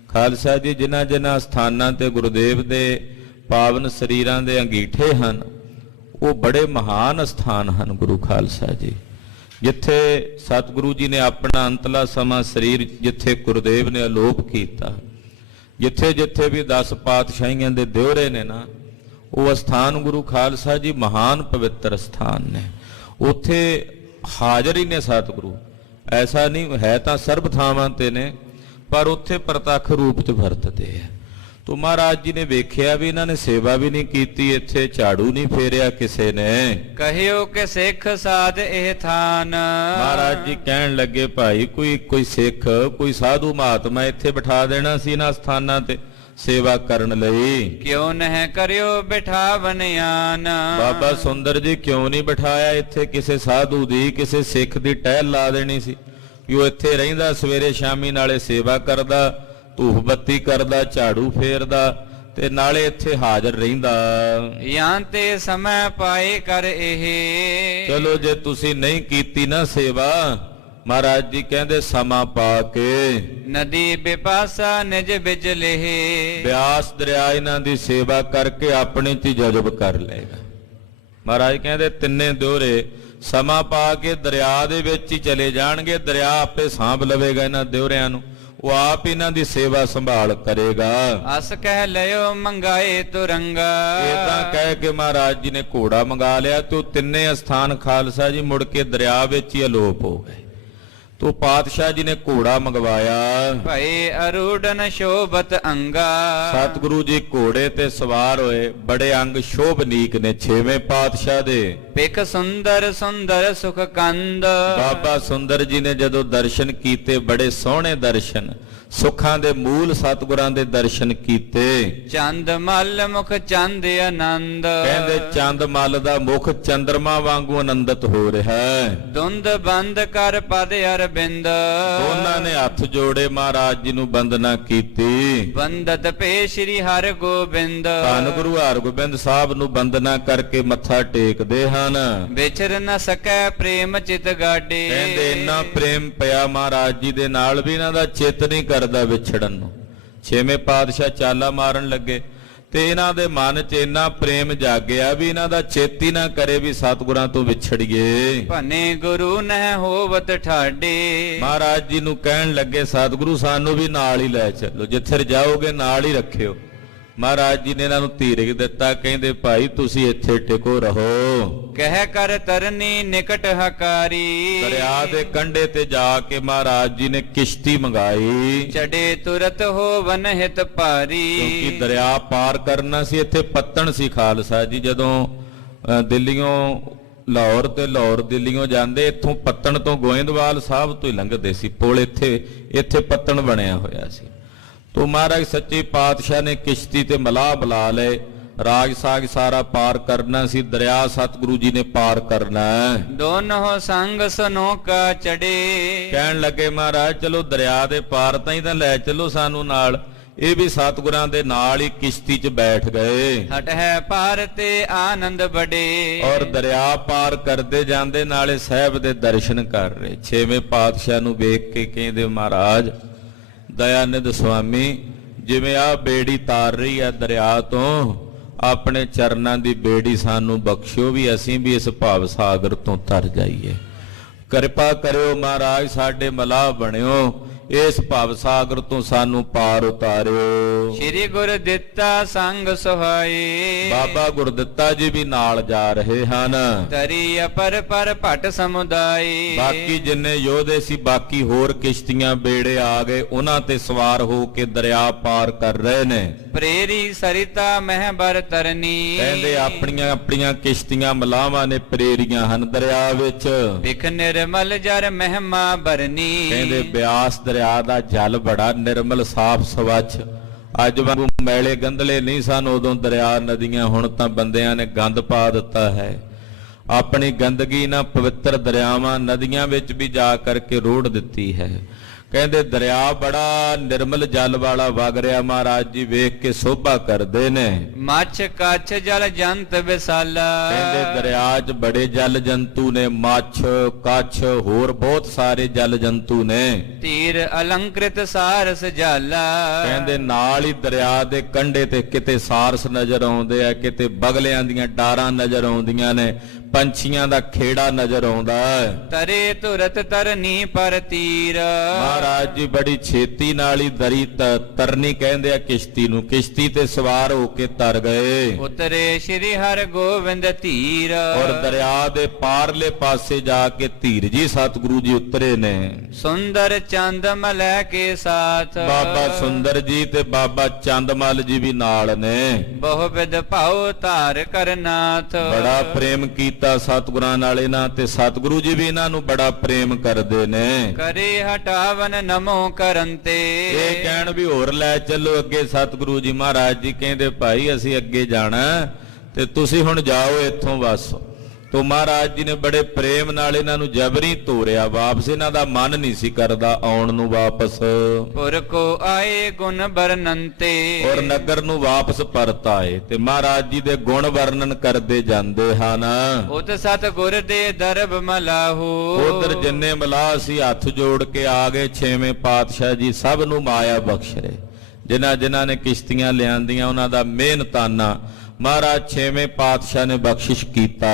ਖਾਲਸਾ ਜੀ ਜਿਨ੍ਹਾਂ ਜਿਨ੍ਹਾਂ ਸਥਾਨਾਂ ਤੇ ਗੁਰਦੇਵ ਦੇ ਪਾਵਨ ਸਰੀਰਾਂ ਦੇ ਅੰਗੀਠੇ ਹਨ ਉਹ ਬੜੇ ਮਹਾਨ ਸਥਾਨ ਹਨ ਗੁਰੂ ਖਾਲਸਾ ਜੀ, ਜਿੱਥੇ ਸਤਿਗੁਰੂ ਜੀ ਨੇ ਆਪਣਾ ਅੰਤਲਾ ਸਮਾਂ ਸਰੀਰ ਜਿੱਥੇ ਗੁਰਦੇਵ ਨੇ ਅਲੋਪ ਕੀਤਾ, ਜਿੱਥੇ ਜਿੱਥੇ ਵੀ 10 ਪਾਤਸ਼ਾਹੀਆਂ ਦੇ ਦਿਉਰੇ ਨੇ ਨਾ, ਉਹ ਸਥਾਨ ਗੁਰੂ ਖਾਲਸਾ ਜੀ ਮਹਾਨ ਪਵਿੱਤਰ ਸਥਾਨ ਨੇ, ਉੱਥੇ ਹਾਜ਼ਰ ਹੀ ਨੇ ਸਤਿਗੁਰੂ। ਐਸਾ ਨਹੀਂ ਹੈ ਤਾਂ ਸਰਬ ਥਾਵਾਂ ਤੇ ਨੇ, ਪਰ ਉੱਥੇ ਪ੍ਰਤੱਖ ਰੂਪ 'ਚ ਵਰਤਦੇ ਆ। ਤੋ ਮਹਾਰਾਜ ਜੀ ਨੇ ਵੇਖਿਆ ਵੀ ਇਹਨਾਂ ਨੇ ਸੇਵਾ ਵੀ ਨਹੀਂ ਕੀਤੀ, ਇੱਥੇ ਝਾੜੂ ਨਹੀਂ ਫੇਰਿਆ ਕਿਸੇ ਨੇ। ਕਹਿਓ ਕਿ ਸਿੱਖ ਸਾਧ ਇਹ ਥਾਨ। ਮਹਾਰਾਜ ਜੀ ਕਹਿਣ ਲੱਗੇ ਭਾਈ ਕੋਈ ਸਿੱਖ ਕੋਈ ਸਾਧੂ ਮਹਾਤਮਾ ਇੱਥੇ ਬਿਠਾ ਦੇਣਾ ਸੀ ਇਹਨਾਂ ਸਥਾਨਾਂ ਤੇ ਸੇਵਾ ਕਰਨ ਲਈ। ਕਿਉਂ ਨਹਿ ਕਰਿਓ ਬਿਠਾਵਨ ਆਨ। ਬਾਬਾ ਸੁੰਦਰ ਜੀ ਕਿਉਂ ਨਹੀਂ ਬਿਠਾਇਆ ਇੱਥੇ ਕਿਸੇ ਸਾਧੂ ਦੀ ਕਿਸੇ ਸਿੱਖ ਦੀ ਟਹਿਲ ਲਾ ਦੇਣੀ ਸੀ ਕਿ ਉਹ ਇੱਥੇ ਰਹਿੰਦਾ, ਸਵੇਰੇ ਸ਼ਾਮੀ ਨਾਲੇ ਸੇਵਾ ਕਰਦਾ, ਧੂਫ ਬੱਤੀ ਕਰਦਾ, ਝਾੜੂ ਫੇਰਦਾ ਤੇ ਨਾਲੇ ਇੱਥੇ ਹਾਜ਼ਰ ਰਹਿੰਦਾ। ਜਾਂ ਤੇ ਸਮੈ ਪਾਏ ਕਰ ਇਹ। ਚਲੋ ਜੇ ਤੁਸੀਂ ਨਹੀਂ ਕੀਤੀ ਨਾ ਸੇਵਾ, ਮਹਾਰਾਜ ਜੀ ਕਹਿੰਦੇ ਸਮਾਂ ਪਾ ਕੇ ਨਦੀ ਬਿਪਾਸਾ ਨਿਜ ਬਿਜ ਲੇਹ। ਬਿਆਸ ਦਰਿਆ ਇਹਨਾਂ ਦੀ ਸੇਵਾ ਕਰਕੇ ਆਪਣੇ ਚ ਜਜ਼ਬ ਕਰ ਲਏਗਾ। ਮਹਾਰਾਜ ਕਹਿੰਦੇ ਤਿੰਨੇ ਦਿਓਰੇ ਸਮਾਂ ਪਾ ਕੇ ਦਰਿਆ ਦੇ ਵਿੱਚ ਹੀ ਚਲੇ ਜਾਣਗੇ, ਦਰਿਆ ਆਪੇ ਸਾਂਭ ਲਵੇਗਾ ਇਹਨਾਂ ਦਿਓਰਿਆਂ ਨੂੰ, ਉਹ ਆਪ ਇਹਨਾਂ ਦੀ ਸੇਵਾ ਸੰਭਾਲ ਕਰੇਗਾ। ਅਸ ਕਹਿ ਲਿਓ ਮੰਗਾਏ ਤੁਰੰਗਾ। ਇਹ ਤਾਂ ਕਹਿ ਕੇ ਮਹਾਰਾਜ ਜੀ ਨੇ ਘੋੜਾ ਮੰਗਾ ਲਿਆ ਤੇ ਉਹ ਤਿੰਨੇ ਅਸਥਾਨ ਖਾਲਸਾ ਜੀ ਮੁੜ ਕੇ ਦਰਿਆ ਵਿੱਚ ਹੀ ਅਲੋਪ ਹੋ ਗਏ। ਤੋ ਪਾਤਸ਼ਾਹ ਜੀ ਨੇ ਘੋੜਾ ਮੰਗਵਾਇਆ। ਭਏ ਅਰੂਢਨ ਸ਼ੋਭਤ ਅੰਗਾ। ਸਤਿਗੁਰੂ ਜੀ ਘੋੜੇ ਤੇ ਸਵਾਰ ਹੋਏ, ਬੜੇ ਅੰਗ ਸ਼ੋਭਨੀਕ ਨੇ ਛੇਵੇਂ ਪਾਤਸ਼ਾਹ ਦੇ। ਪਿਕ ਸੁੰਦਰ ਸੁੰਦਰ ਸੁਖ ਕੰਦ। ਬਾਬਾ ਸੁੰਦਰ ਜੀ ਨੇ ਜਦੋਂ ਦਰਸ਼ਨ ਕੀਤੇ, ਬੜੇ ਸੋਹਣੇ ਦਰਸ਼ਨ, ਸੁੱਖਾਂ ਦੇ ਮੂਲ ਸਤਿਗੁਰਾਂ ਦੇ ਦਰਸ਼ਨ ਕੀਤੇ। ਚੰਦ ਮਲ ਮੁਖ ਚੰਦ ਆਨੰਦ। ਕਹਿੰਦੇ ਚੰਦ ਮਲ ਦਾ ਮੁਖ ਚੰਦਰਮਾ ਵਾਂਗੂ ਆਨੰਦਿਤ ਹੋ ਰਿਹਾ ਹੈ। ਦੁੰਦ ਬੰਦ ਕਰ ਪਦ ਅਰਬਿੰਦ। ਦੋਨਾਂ ਨੇ ਹੱਥ ਜੋੜੇ ਮਹਾਰਾਜ ਜੀ ਨੂੰ ਬੰਦਨਾ ਕੀਤੀ। ਬੰਦਤ ਪੇ ਸ੍ਰੀ ਹਰਿ ਗੋਬਿੰਦ। ਧੰਨ ਗੁਰੂ ਹਰਗੋਬਿੰਦ ਸਾਹਿਬ ਨੂੰ ਬੰਦਨਾ ਕਰਕੇ ਮੱਥਾ ਟੇਕਦੇ ਹਨ। ਵਿਚਰ ਨ ਸਕੈ ਪ੍ਰੇਮ ਚਿਤ ਗਾਡੇ। ਕਹਿੰਦੇ ਇੰਨਾ ਪ੍ਰੇਮ ਪਿਆ ਮਹਾਰਾਜ ਜੀ ਦੇ ਨਾਲ ਵੀ ਇਹਨਾਂ ਦਾ ਚਿੱਤ ਨਹੀਂ ਕਰਦਾ ਵਿਛੜਨ ਨੂੰ। ਛੇਵੇਂ ਪਾਤਸ਼ਾਹ ਚਾਲਾ ਮਾਰਨ ਲੱਗੇ ਤੇ ਇਹਨਾਂ ਦੇ ਮਨ 'ਚ ਇੰਨਾ ਪ੍ਰੇਮ ਜਾਗਿਆ ਵੀ ਇਹਨਾਂ ਦਾ ਚਿੱਤ ਹੀ ਨਾ ਕਰੇ ਵੀ ਸਤਿਗੁਰਾਂ ਤੋਂ ਵਿਛੜੀਏ। ਭਨੇ ਗੁਰੂ ਨਹਿ ਹੋਵਤ ਠਾਡੇ। ਮਹਾਰਾਜ ਜੀ ਨੂੰ ਕਹਿਣ ਲੱਗੇ ਸਤਿਗੁਰੂ ਸਾਨੂੰ ਵੀ ਨਾਲ ਹੀ ਲੈ ਚੱਲੋ, ਜਿੱਥੇ ਜਾਓਗੇ ਨਾਲ ਹੀ ਰੱਖਿਓ। ਮਹਾਰਾਜ ਜੀ ਨੇ ਇਹਨਾਂ ਨੂੰ ਧੀਰਜ ਦਿੱਤਾ, ਕਹਿੰਦੇ ਭਾਈ ਤੁਸੀਂ ਇੱਥੇ ਟਿਕੋ ਰਹੋ। ਕਹਿ ਕਰ ਤਰਨੀ ਨਿਕਟ ਹਕਾਰੀ। ਦਰਿਆ ਦੇ ਕੰਢੇ ਤੇ ਜਾ ਕੇ ਮਹਾਰਾਜ ਜੀ ਨੇ ਕਿਸ਼ਤੀ ਮੰਗਾਈ। ਚੜੇ ਤੁਰਤ ਹੋਵਨ ਹਿਤ ਭਾਰੀ। ਕਿਉਂਕਿ ਦਰਿਆ ਪਾਰ ਕਰਨਾ ਸੀ, ਇੱਥੇ ਪੱਤਣ ਸੀ ਖਾਲਸਾ ਜੀ। ਜਦੋਂ ਦਿੱਲੀੋਂ ਲਾਹੌਰ ਤੇ ਲਾਹੌਰ ਦਿੱਲੀੋਂ ਜਾਂਦੇ, ਇੱਥੋਂ ਪੱਤਣ ਤੋਂ ਗੋਇੰਦਵਾਲ ਸਾਹਿਬ ਤੋਂ ਹੀ ਲੰਘਦੇ ਸੀ ਪੁਲ। ਇੱਥੇ ਪੱਤਣ ਬਣਿਆ ਹੋਇਆ ਸੀ। ਤੋ ਮਹਾਰਾਜ ਸੱਚੇ ਪਾਤਸ਼ਾਹ ਨੇ ਕਿਸ਼ਤੀ ਤੇ ਮਲਾਹ ਬੁਲਾ ਲਏ। ਰਾਜ ਸਾਗ ਸਾਰਾ ਪਾਰ ਕਰਨਾ ਸੀ, ਦਰਿਆ ਸਤਿਗੁਰੂ ਜੀ ਨੇ ਪਾਰ ਕਰਨਾ। ਦੋਨੋਂ ਸੰਗ ਸਨੋਕਾ ਚੜੇ। ਕਹਿਣ ਲੱਗੇ ਮਹਾਰਾਜ ਚਲੋ ਦਰਿਆ ਦੇ ਪਾਰ ਤਾਂ ਹੀ ਤਾਂ ਲੈ ਚਲੋ ਸਾਨੂੰ ਨਾਲ। ਇਹ ਵੀ ਸਤਿਗੁਰਾਂ ਦੇ ਨਾਲ ਹੀ ਕਿਸ਼ਤੀ 'ਚ ਬੈਠ ਗਏ। ਹਟ ਹੈ ਪਾਰ ਤੇ ਆਨੰਦ ਬੜੇ। ਔਰ ਦਰਿਆ ਪਾਰ ਕਰਦੇ ਜਾਂਦੇ ਨਾਲੇ ਸਾਹਿਬ ਦੇ ਦਰਸ਼ਨ ਕਰ ਰਹੇ। ਛੇਵੇਂ ਪਾਤਸ਼ਾਹ ਨੂੰ ਵੇਖ ਕੇ ਕਹਿੰਦੇ ਮਹਾਰਾਜ ਦਇਆਨੰਦ ਸੁਆਮੀ, ਜਿਵੇਂ ਆ ਬੇੜੀ ਤਾਰ ਰਹੀ ਆ ਦਰਿਆ ਤੋਂ, ਆਪਣੇ ਚਰਨਾਂ ਦੀ ਬੇੜੀ ਸਾਨੂੰ ਬਖਸ਼ਿਓ ਵੀ ਅਸੀਂ ਵੀ ਇਸ ਭਾਵ ਸਾਗਰ ਤੋਂ ਤਰ ਜਾਈਏ। ਕਿਰਪਾ ਕਰਿਓ ਮਹਾਰਾਜ, ਸਾਡੇ ਮਲਾਹ ਬਣਿਓ, ਇਸ ਭਵ ਸਾਗਰ ਤੋਂ ਸਾਨੂੰ ਪਾਰ ਉਤਾਰਿਓ। ਸ੍ਰੀ ਗੁਰ ਦਿੱਤਾ ਸੰਗ ਸੁਹਾਈ। ਬਾਬਾ ਗੁਰਦਿੱਤਾ ਜੀ ਵੀ ਨਾਲ ਜਾ ਰਹੇ ਹਨ। ਤਰੀ ਅਪਰ ਪਰ ਭਟ ਸਮੁਦਾਈ। ਬਾਕੀ ਜਿੰਨੇ ਯੋਧੇ ਸੀ, ਬਾਕੀ ਹੋਰ ਕਿਸ਼ਤੀਆਂ ਬੇੜੇ ਆ ਗਏ, ਉਹਨਾਂ ਤੇ ਸਵਾਰ ਹੋ ਕੇ ਦਰਿਆ ਪਾਰ ਕਰ ਰਹੇ ਨੇ। ਪ੍ਰੇਰੀ ਸਰਿਤਾ ਮਹਿਬਰ ਤਰਨੀ। ਕਹਿੰਦੇ ਆਪਣੀਆਂ ਆਪਣੀਆਂ ਕਿਸ਼ਤੀਆਂ ਮਲਾਵਾਂ ਨੇ ਪ੍ਰੇਰੀਆਂ ਹਨ ਦਰਿਆ ਵਿੱਚ। ਵਿਖ ਨਿਰਮਲ ਜਰ ਮਹਿਮਾ ਬਰਨੀ। ਕਹਿੰਦੇ ਬਿਆਸ ਦਰਿਆ ਦਾ ਜਲ ਬੜਾ ਨਿਰਮਲ ਸਾਫ਼ ਸਵੱਛ। ਅੱਜ ਵਾਂਗੂ ਮੈਲੇ ਗੰਦਲੇ ਨਹੀਂ ਸਨ ਉਦੋਂ ਦਰਿਆ ਨਦੀਆਂ, ਹੁਣ ਤਾਂ ਬੰਦਿਆਂ ਨੇ ਗੰਦ ਪਾ ਦਿੱਤਾ ਹੈ। ਆਪਣੀ ਗੰਦਗੀ ਨਾ ਪਵਿੱਤਰ ਦਰਿਆਵਾਂ ਨਦੀਆਂ ਵਿੱਚ ਵੀ ਜਾ ਕਰਕੇ ਰੋੜ ਦਿੱਤੀ ਹੈ। ਕਹਿੰਦੇ ਦਰਿਆ ਬੜਾ ਨਿਰਮਲ ਜਲ ਵਾਲਾ ਵਗ ਰਿਹਾ। ਮਹਾਰਾਜ ਜੀ ਵੇਖ ਕੇ ਸੋਭਾ ਕਰਦੇ ਨੇ। ਮੱਛ ਕੱਛ ਜਲ ਜੰਤ ਵਿਸਾਲਾ। ਕਹਿੰਦੇ ਦਰਿਆ 'ਚ ਬੜੇ ਜਲ ਜੰਤੂ ਨੇ, ਮੱਛ ਕੱਛ ਹੋਰ ਬਹੁਤ ਸਾਰੇ ਜਲ ਜੰਤੂ ਨੇ। ਤੀਰ ਅਲੰਕ੍ਰਿਤ ਸਾਰਸ ਜਾਲਾ। ਕਹਿੰਦੇ ਨਾਲ ਹੀ ਦਰਿਆ ਦੇ ਕੰਢੇ ਤੇ ਕਿਤੇ ਸਾਰਸ ਨਜ਼ਰ ਆਉਂਦੇ ਆ, ਕਿਤੇ ਬਗਲਿਆਂ ਦੀਆਂ ਡਾਰਾਂ ਨਜ਼ਰ ਆਉਂਦੀਆਂ ਨੇ, ਪੰਛੀਆਂ ਦਾ ਖੇੜਾ ਨਜ਼ਰ ਆਉਂਦਾ ਹੈ। ਤਰੇ ਤੁਰਤ ਤਰਨੀ ਪਰ ਤੀਰ। ਮਹਾਰਾਜ ਜੀ ਬੜੀ ਛੇਤੀ ਨਾਲ ਹੀ ਦਰੀ ਤਰਨੀ ਕਹਿੰਦੇ ਆ ਕਿਸ਼ਤੀ ਨੂੰ, ਕਿਸ਼ਤੀ ਤੇ ਸਵਾਰ ਹੋ ਕੇ ਤਰ ਗਏ ਉਤਰੇ ਸ਼੍ਰੀ ਹਰਿ ਗੋਬਿੰਦ ਧੀਰ। ਔਰ ਦਰਿਆ ਦੇ ਪਾਰਲੇ ਪਾਸੇ ਜਾ ਕੇ ਧੀਰ ਜੀ ਸਤਿਗੁਰੂ ਜੀ ਉਤਰੇ ਨੇ। ਸੁੰਦਰ ਚੰਦ ਮਲੈ ਕੇ ਸਾਥ। ਬਾਬਾ ਸੁੰਦਰ ਜੀ ਤੇ ਬਾਬਾ ਚੰਦਮਲ ਜੀ ਵੀ ਨਾਲ ਨੇ। ਬਹੁ ਵਿਦ ਭਾਉ ਧਾਰ ਕਰਨਾਥ। ਬੜਾ ਪ੍ਰੇਮ ਕੀਤਾ ਸਤਿਗੁਰਾਂ ਨਾਲ ਇਹਨਾਂ ਤੇ ਸਤਿਗੁਰੂ ਜੀ ਵੀ ਇਹਨਾਂ ਨੂੰ ਬੜਾ ਪ੍ਰੇਮ ਕਰਦੇ ਨੇ। ਕਰੇ ਹਟਾਵਨ ਨਮੋ ਕਰਨ ਤੇ। ਇਹ ਕਹਿਣ ਵੀ ਹੋਰ ਲੈ ਚੱਲੋ ਅੱਗੇ। ਸਤਿਗੁਰੂ ਜੀ ਮਹਾਰਾਜ ਜੀ ਕਹਿੰਦੇ ਭਾਈ ਅਸੀਂ ਅੱਗੇ ਜਾਣਾ ਤੇ ਤੁਸੀਂ ਹੁਣ ਜਾਓ ਇੱਥੋਂ ਬਸ। ਤੋ ਮਹਾਰਾਜ ਜੀ ਨੇ ਬੜੇ ਪ੍ਰੇਮ ਨਾਲ ਇਹਨਾਂ ਨੂੰ ਜਬਰੀ ਤੋਰਿਆ ਵਾਪਸ। ਇਹਨਾਂ ਦਾ ਮਨ ਨਹੀਂ ਸੀ ਕਰਦਾ ਆਉਣ ਨੂੰ ਵਾਪਸ। ਪੁਰ ਕੋ ਆਏ ਗੁਣ ਵਰਨੰਤੇ। ਔਰ ਨਗਰ ਨੂੰ ਵਾਪਸ ਪਰਤ ਆਏ ਤੇ ਮਹਾਰਾਜ ਜੀ ਦੇ ਗੁਣ ਵਰਣਨ ਕਰਦੇ ਜਾਂਦੇ ਹਨ। ਉਤ ਸਤ ਗੁਰ ਦੇ ਦਰਬ ਮਲਾਹੂ। ਉਧਰ ਜਿੰਨੇ ਮਲਾਹ ਸੀ ਹੱਥ ਜੋੜ ਕੇ ਆ ਗਏ। ਛੇਵੇਂ ਪਾਤਸ਼ਾਹ ਜੀ ਸਭ ਨੂੰ ਮਾਇਆ ਬਖਸ਼ਰੇ। ਜਿਨ੍ਹਾਂ ਨੇ ਕਿਸ਼ਤੀਆਂ ਲਿਆਂਦੀਆਂ ਉਹਨਾਂ ਦਾ ਮਿਹਨਤਾਨਾ ਮਹਾਰਾਜ ਛੇਵੇਂ ਪਾਤਸ਼ਾਹ ਨੇ ਬਖਸ਼ਿਸ਼ ਕੀਤਾ।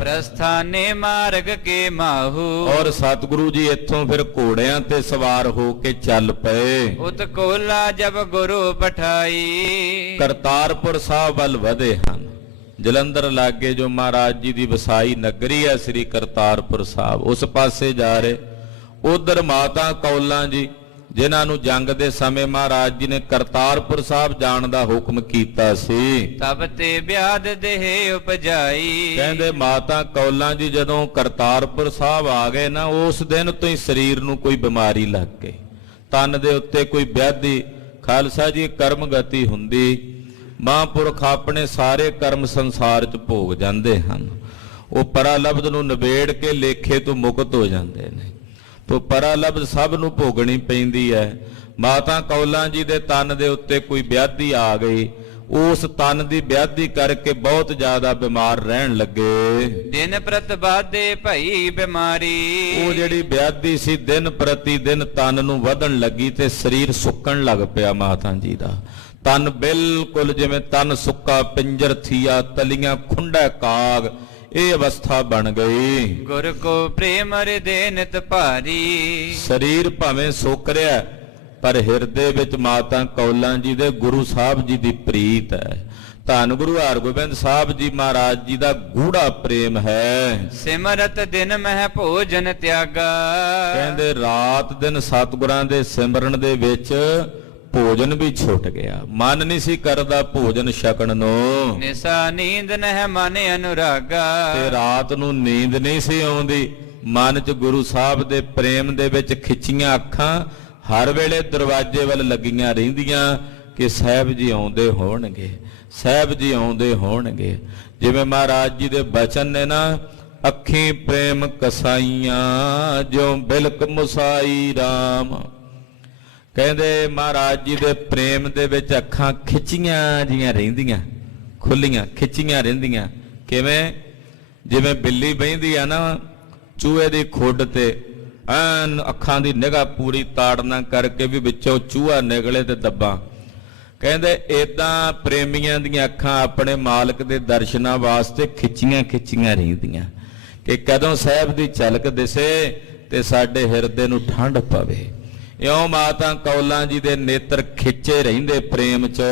ਪ੍ਰਸਥਾਨੇ ਮਾਰਗ ਕੇ ਮਾਹੂ। ਔਰ ਸਤਿਗੁਰੂ ਜੀ ਇੱਥੋਂ ਫਿਰ ਘੋੜਿਆਂ ਤੇ ਸਵਾਰ ਹੋ ਕੇ ਚੱਲ ਪਏ। ਉਤ ਕੋਲਾ ਜਬ ਗੁਰੂ ਪਠਾਈ। ਕਰਤਾਰਪੁਰ ਸਾਹਿਬ ਵੱਲ ਵਧੇ ਹਨ। ਜਲੰਧਰ ਲਾਗੇ ਜੋ ਮਹਾਰਾਜ ਜੀ ਦੀ ਵਸਾਈ ਨਗਰੀ ਹੈ ਸ੍ਰੀ ਕਰਤਾਰਪੁਰ ਸਾਹਿਬ, ਉਸ ਪਾਸੇ ਜਾ ਰਹੇ। ਉਧਰ ਮਾਤਾ ਕੌਲਾਂ ਜੀ ਜਿਨ੍ਹਾਂ ਨੂੰ ਜੰਗ ਦੇ ਸਮੇਂ ਮਹਾਰਾਜ ਜੀ ਨੇ ਕਰਤਾਰਪੁਰ ਸਾਹਿਬ ਜਾਣ ਦਾ ਹੁਕਮ ਕੀਤਾ ਸੀ। ਤਬ ਤੇ ਬਿਆਦ ਦੇਹ ਉਪਜਾਈ। ਕਹਿੰਦੇ ਮਾਤਾ ਕੌਲਾਂ ਜੀ ਜਦੋਂ ਕਰਤਾਰਪੁਰ ਸਾਹਿਬ ਆ ਗਏ ਨਾ, ਉਸ ਦਿਨ ਤੋਂ ਹੀ ਸਰੀਰ ਨੂੰ ਕੋਈ ਬਿਮਾਰੀ ਲੱਗ ਗਈ। ਤਨ ਦੇ ਉੱਤੇ ਕੋਈ ਵਿਆਧੀ। ਖਾਲਸਾ ਜੀ ਕਰਮ ਗਤੀ ਹੁੰਦੀ। ਮਹਾਂਪੁਰਖ ਆਪਣੇ ਸਾਰੇ ਕਰਮ ਸੰਸਾਰ 'ਚ ਭੋਗ ਜਾਂਦੇ ਹਨ। ਉਹ ਪਰਾਲਬਧ ਨੂੰ ਨਿਬੇੜ ਕੇ ਲੇਖੇ ਤੋਂ ਮੁਕਤ ਹੋ ਜਾਂਦੇ ਨੇ। ਤੋ ਪਰਾਲਬਧ ਸਭ ਨੂੰ ਭੋਗਣੀ ਪੈਂਦੀ ਹੈ। ਮਾਤਾ ਕੌਲਾਂ ਜੀ ਦੇ ਤਨ ਦੇ ਉੱਤੇ ਕੋਈ ਵਿਆਧੀ ਆ ਗਈ। ਉਸ ਤਨ ਦੀ ਵਿਆਧੀ ਕਰਕੇ ਬਹੁਤ ਜ਼ਿਆਦਾ ਬਿਮਾਰ ਰਹਿਣ ਲੱਗੇ। ਦਿਨ ਪ੍ਰਤਿਬਾਦੇ ਭਈ ਬਿਮਾਰੀ। ਉਹ ਜਿਹੜੀ ਵਿਆਧੀ ਸੀ ਦਿਨ ਪ੍ਰਤੀ ਦਿਨ ਤਨ ਨੂੰ ਵਧਣ ਲੱਗੀ ਤੇ ਸਰੀਰ ਸੁੱਕਣ ਲੱਗ ਪਿਆ ਮਾਤਾ ਜੀ ਦਾ। ਤਨ ਬਿਲਕੁਲ ਜਿਵੇਂ ਤਨ ਸੁੱਕਾ ਪਿੰਜਰ ਥੀਆ, ਤਲੀਆਂ ਖੁੰਡਾ ਕਾਗ, ਇਹ ਅਵਸਥਾ ਬਣ ਗਈ। ਗੁਰ ਕੋ ਪ੍ਰੇਮ ਹਿਰਦੇ ਨਿਤ ਭਾਰੀ। ਸਰੀਰ ਭਾਵੇਂ ਸੁੱਕ ਰਿਹਾ ਪਰ ਹਿਰਦੇ ਵਿੱਚ ਮਾਤਾ ਕੌਲਾਂ ਜੀ ਦੇ ਗੁਰੂ ਸਾਹਿਬ ਜੀ ਦੀ ਪ੍ਰੀਤ ਹੈ। ਧੰਨ ਗੁਰੂ ਹਰਗੋਬਿੰਦ ਸਾਹਿਬ ਜੀ ਮਹਾਰਾਜ ਜੀ ਦਾ ਗੂੜਾ ਪ੍ਰੇਮ ਹੈ। ਸਿਮਰਤ ਦਿਨ ਮਹਿ ਭੋਜਨ ਤਿਆਗਾ। ਕਹਿੰਦੇ ਰਾਤ ਦਿਨ ਸਤਿਗੁਰਾਂ ਦੇ ਸਿਮਰਨ ਦੇ ਵਿੱਚ ਭੋਜਨ ਵੀ ਛੁੱਟ ਗਿਆ। ਮਨ ਨਹੀਂ ਸੀ ਕਰਦਾ ਭੋਜਨ ਛਕਣ ਨੂੰ। ਨਿਸਾ ਨੀਂਦ ਨਹਿ ਮਨ ਅਨੁਰਾਗਾ। ਤੇ ਰਾਤ ਨੂੰ ਨੀਂਦ ਨਹੀਂ ਸੀ ਆਉਂਦੀ। ਮਨ 'ਚ ਗੁਰੂ ਸਾਹਿਬ ਦੇ ਪ੍ਰੇਮ ਦੇ ਵਿੱਚ ਖਿੱਚੀਆਂ ਅੱਖਾਂ ਹਰ ਵੇਲੇ ਦਰਵਾਜ਼ੇ ਵੱਲ ਲੱਗੀਆਂ ਰਹਿੰਦੀਆਂ ਕਿ ਸਾਹਿਬ ਜੀ ਆਉਂਦੇ ਹੋਣਗੇ, ਸਾਹਿਬ ਜੀ ਆਉਂਦੇ ਹੋਣਗੇ। ਜਿਵੇਂ ਮਹਾਰਾਜ ਜੀ ਦੇ ਬਚਨ ਨੇ ਨਾ, ਅੱਖੀਂ ਪ੍ਰੇਮ ਕਸਾਈਆਂ ਜਿਉ ਬਿਲਕ ਮੁਸਾਈ ਰਾਮ। ਕਹਿੰਦੇ ਮਹਾਰਾਜ ਜੀ ਦੇ ਪ੍ਰੇਮ ਦੇ ਵਿੱਚ ਅੱਖਾਂ ਖਿੱਚੀਆਂ ਜੀਆਂ ਰਹਿੰਦੀਆਂ, ਖੁੱਲੀਆਂ ਖਿੱਚੀਆਂ ਰਹਿੰਦੀਆਂ। ਕਿਵੇਂ? ਜਿਵੇਂ ਬਿੱਲੀ ਬਹਿੰਦੀ ਆ ਨਾ ਚੂਹੇ ਦੀ ਖੁੱਡ ਤੇ, ਐਨ ਅੱਖਾਂ ਦੀ ਨਿਗਾਹ ਪੂਰੀ ਤਾੜਨਾ ਕਰਕੇ ਵੀ ਵਿੱਚੋਂ ਚੂਹਾ ਨਿਕਲੇ ਤੇ ਦੱਬਾਂ। ਕਹਿੰਦੇ ਏਦਾਂ ਪ੍ਰੇਮੀਆਂ ਦੀਆਂ ਅੱਖਾਂ ਆਪਣੇ ਮਾਲਕ ਦੇ ਦਰਸ਼ਨਾਂ ਵਾਸਤੇ ਖਿੱਚੀਆਂ ਖਿੱਚੀਆਂ ਰਹਿੰਦੀਆਂ ਕਿ ਕਦੋਂ ਸਾਹਿਬ ਦੀ ਝਲਕ ਦਿਸੇ ਤੇ ਸਾਡੇ ਹਿਰਦੇ ਨੂੰ ਠੰਡ ਪਵੇ। ਇਉਂ ਮਾਤਾ ਕੌਲਾਂ ਜੀ ਦੇ ਨੇਤਰ ਖਿੱਚੇ ਰਹਿੰਦੇ ਪ੍ਰੇਮ 'ਚ।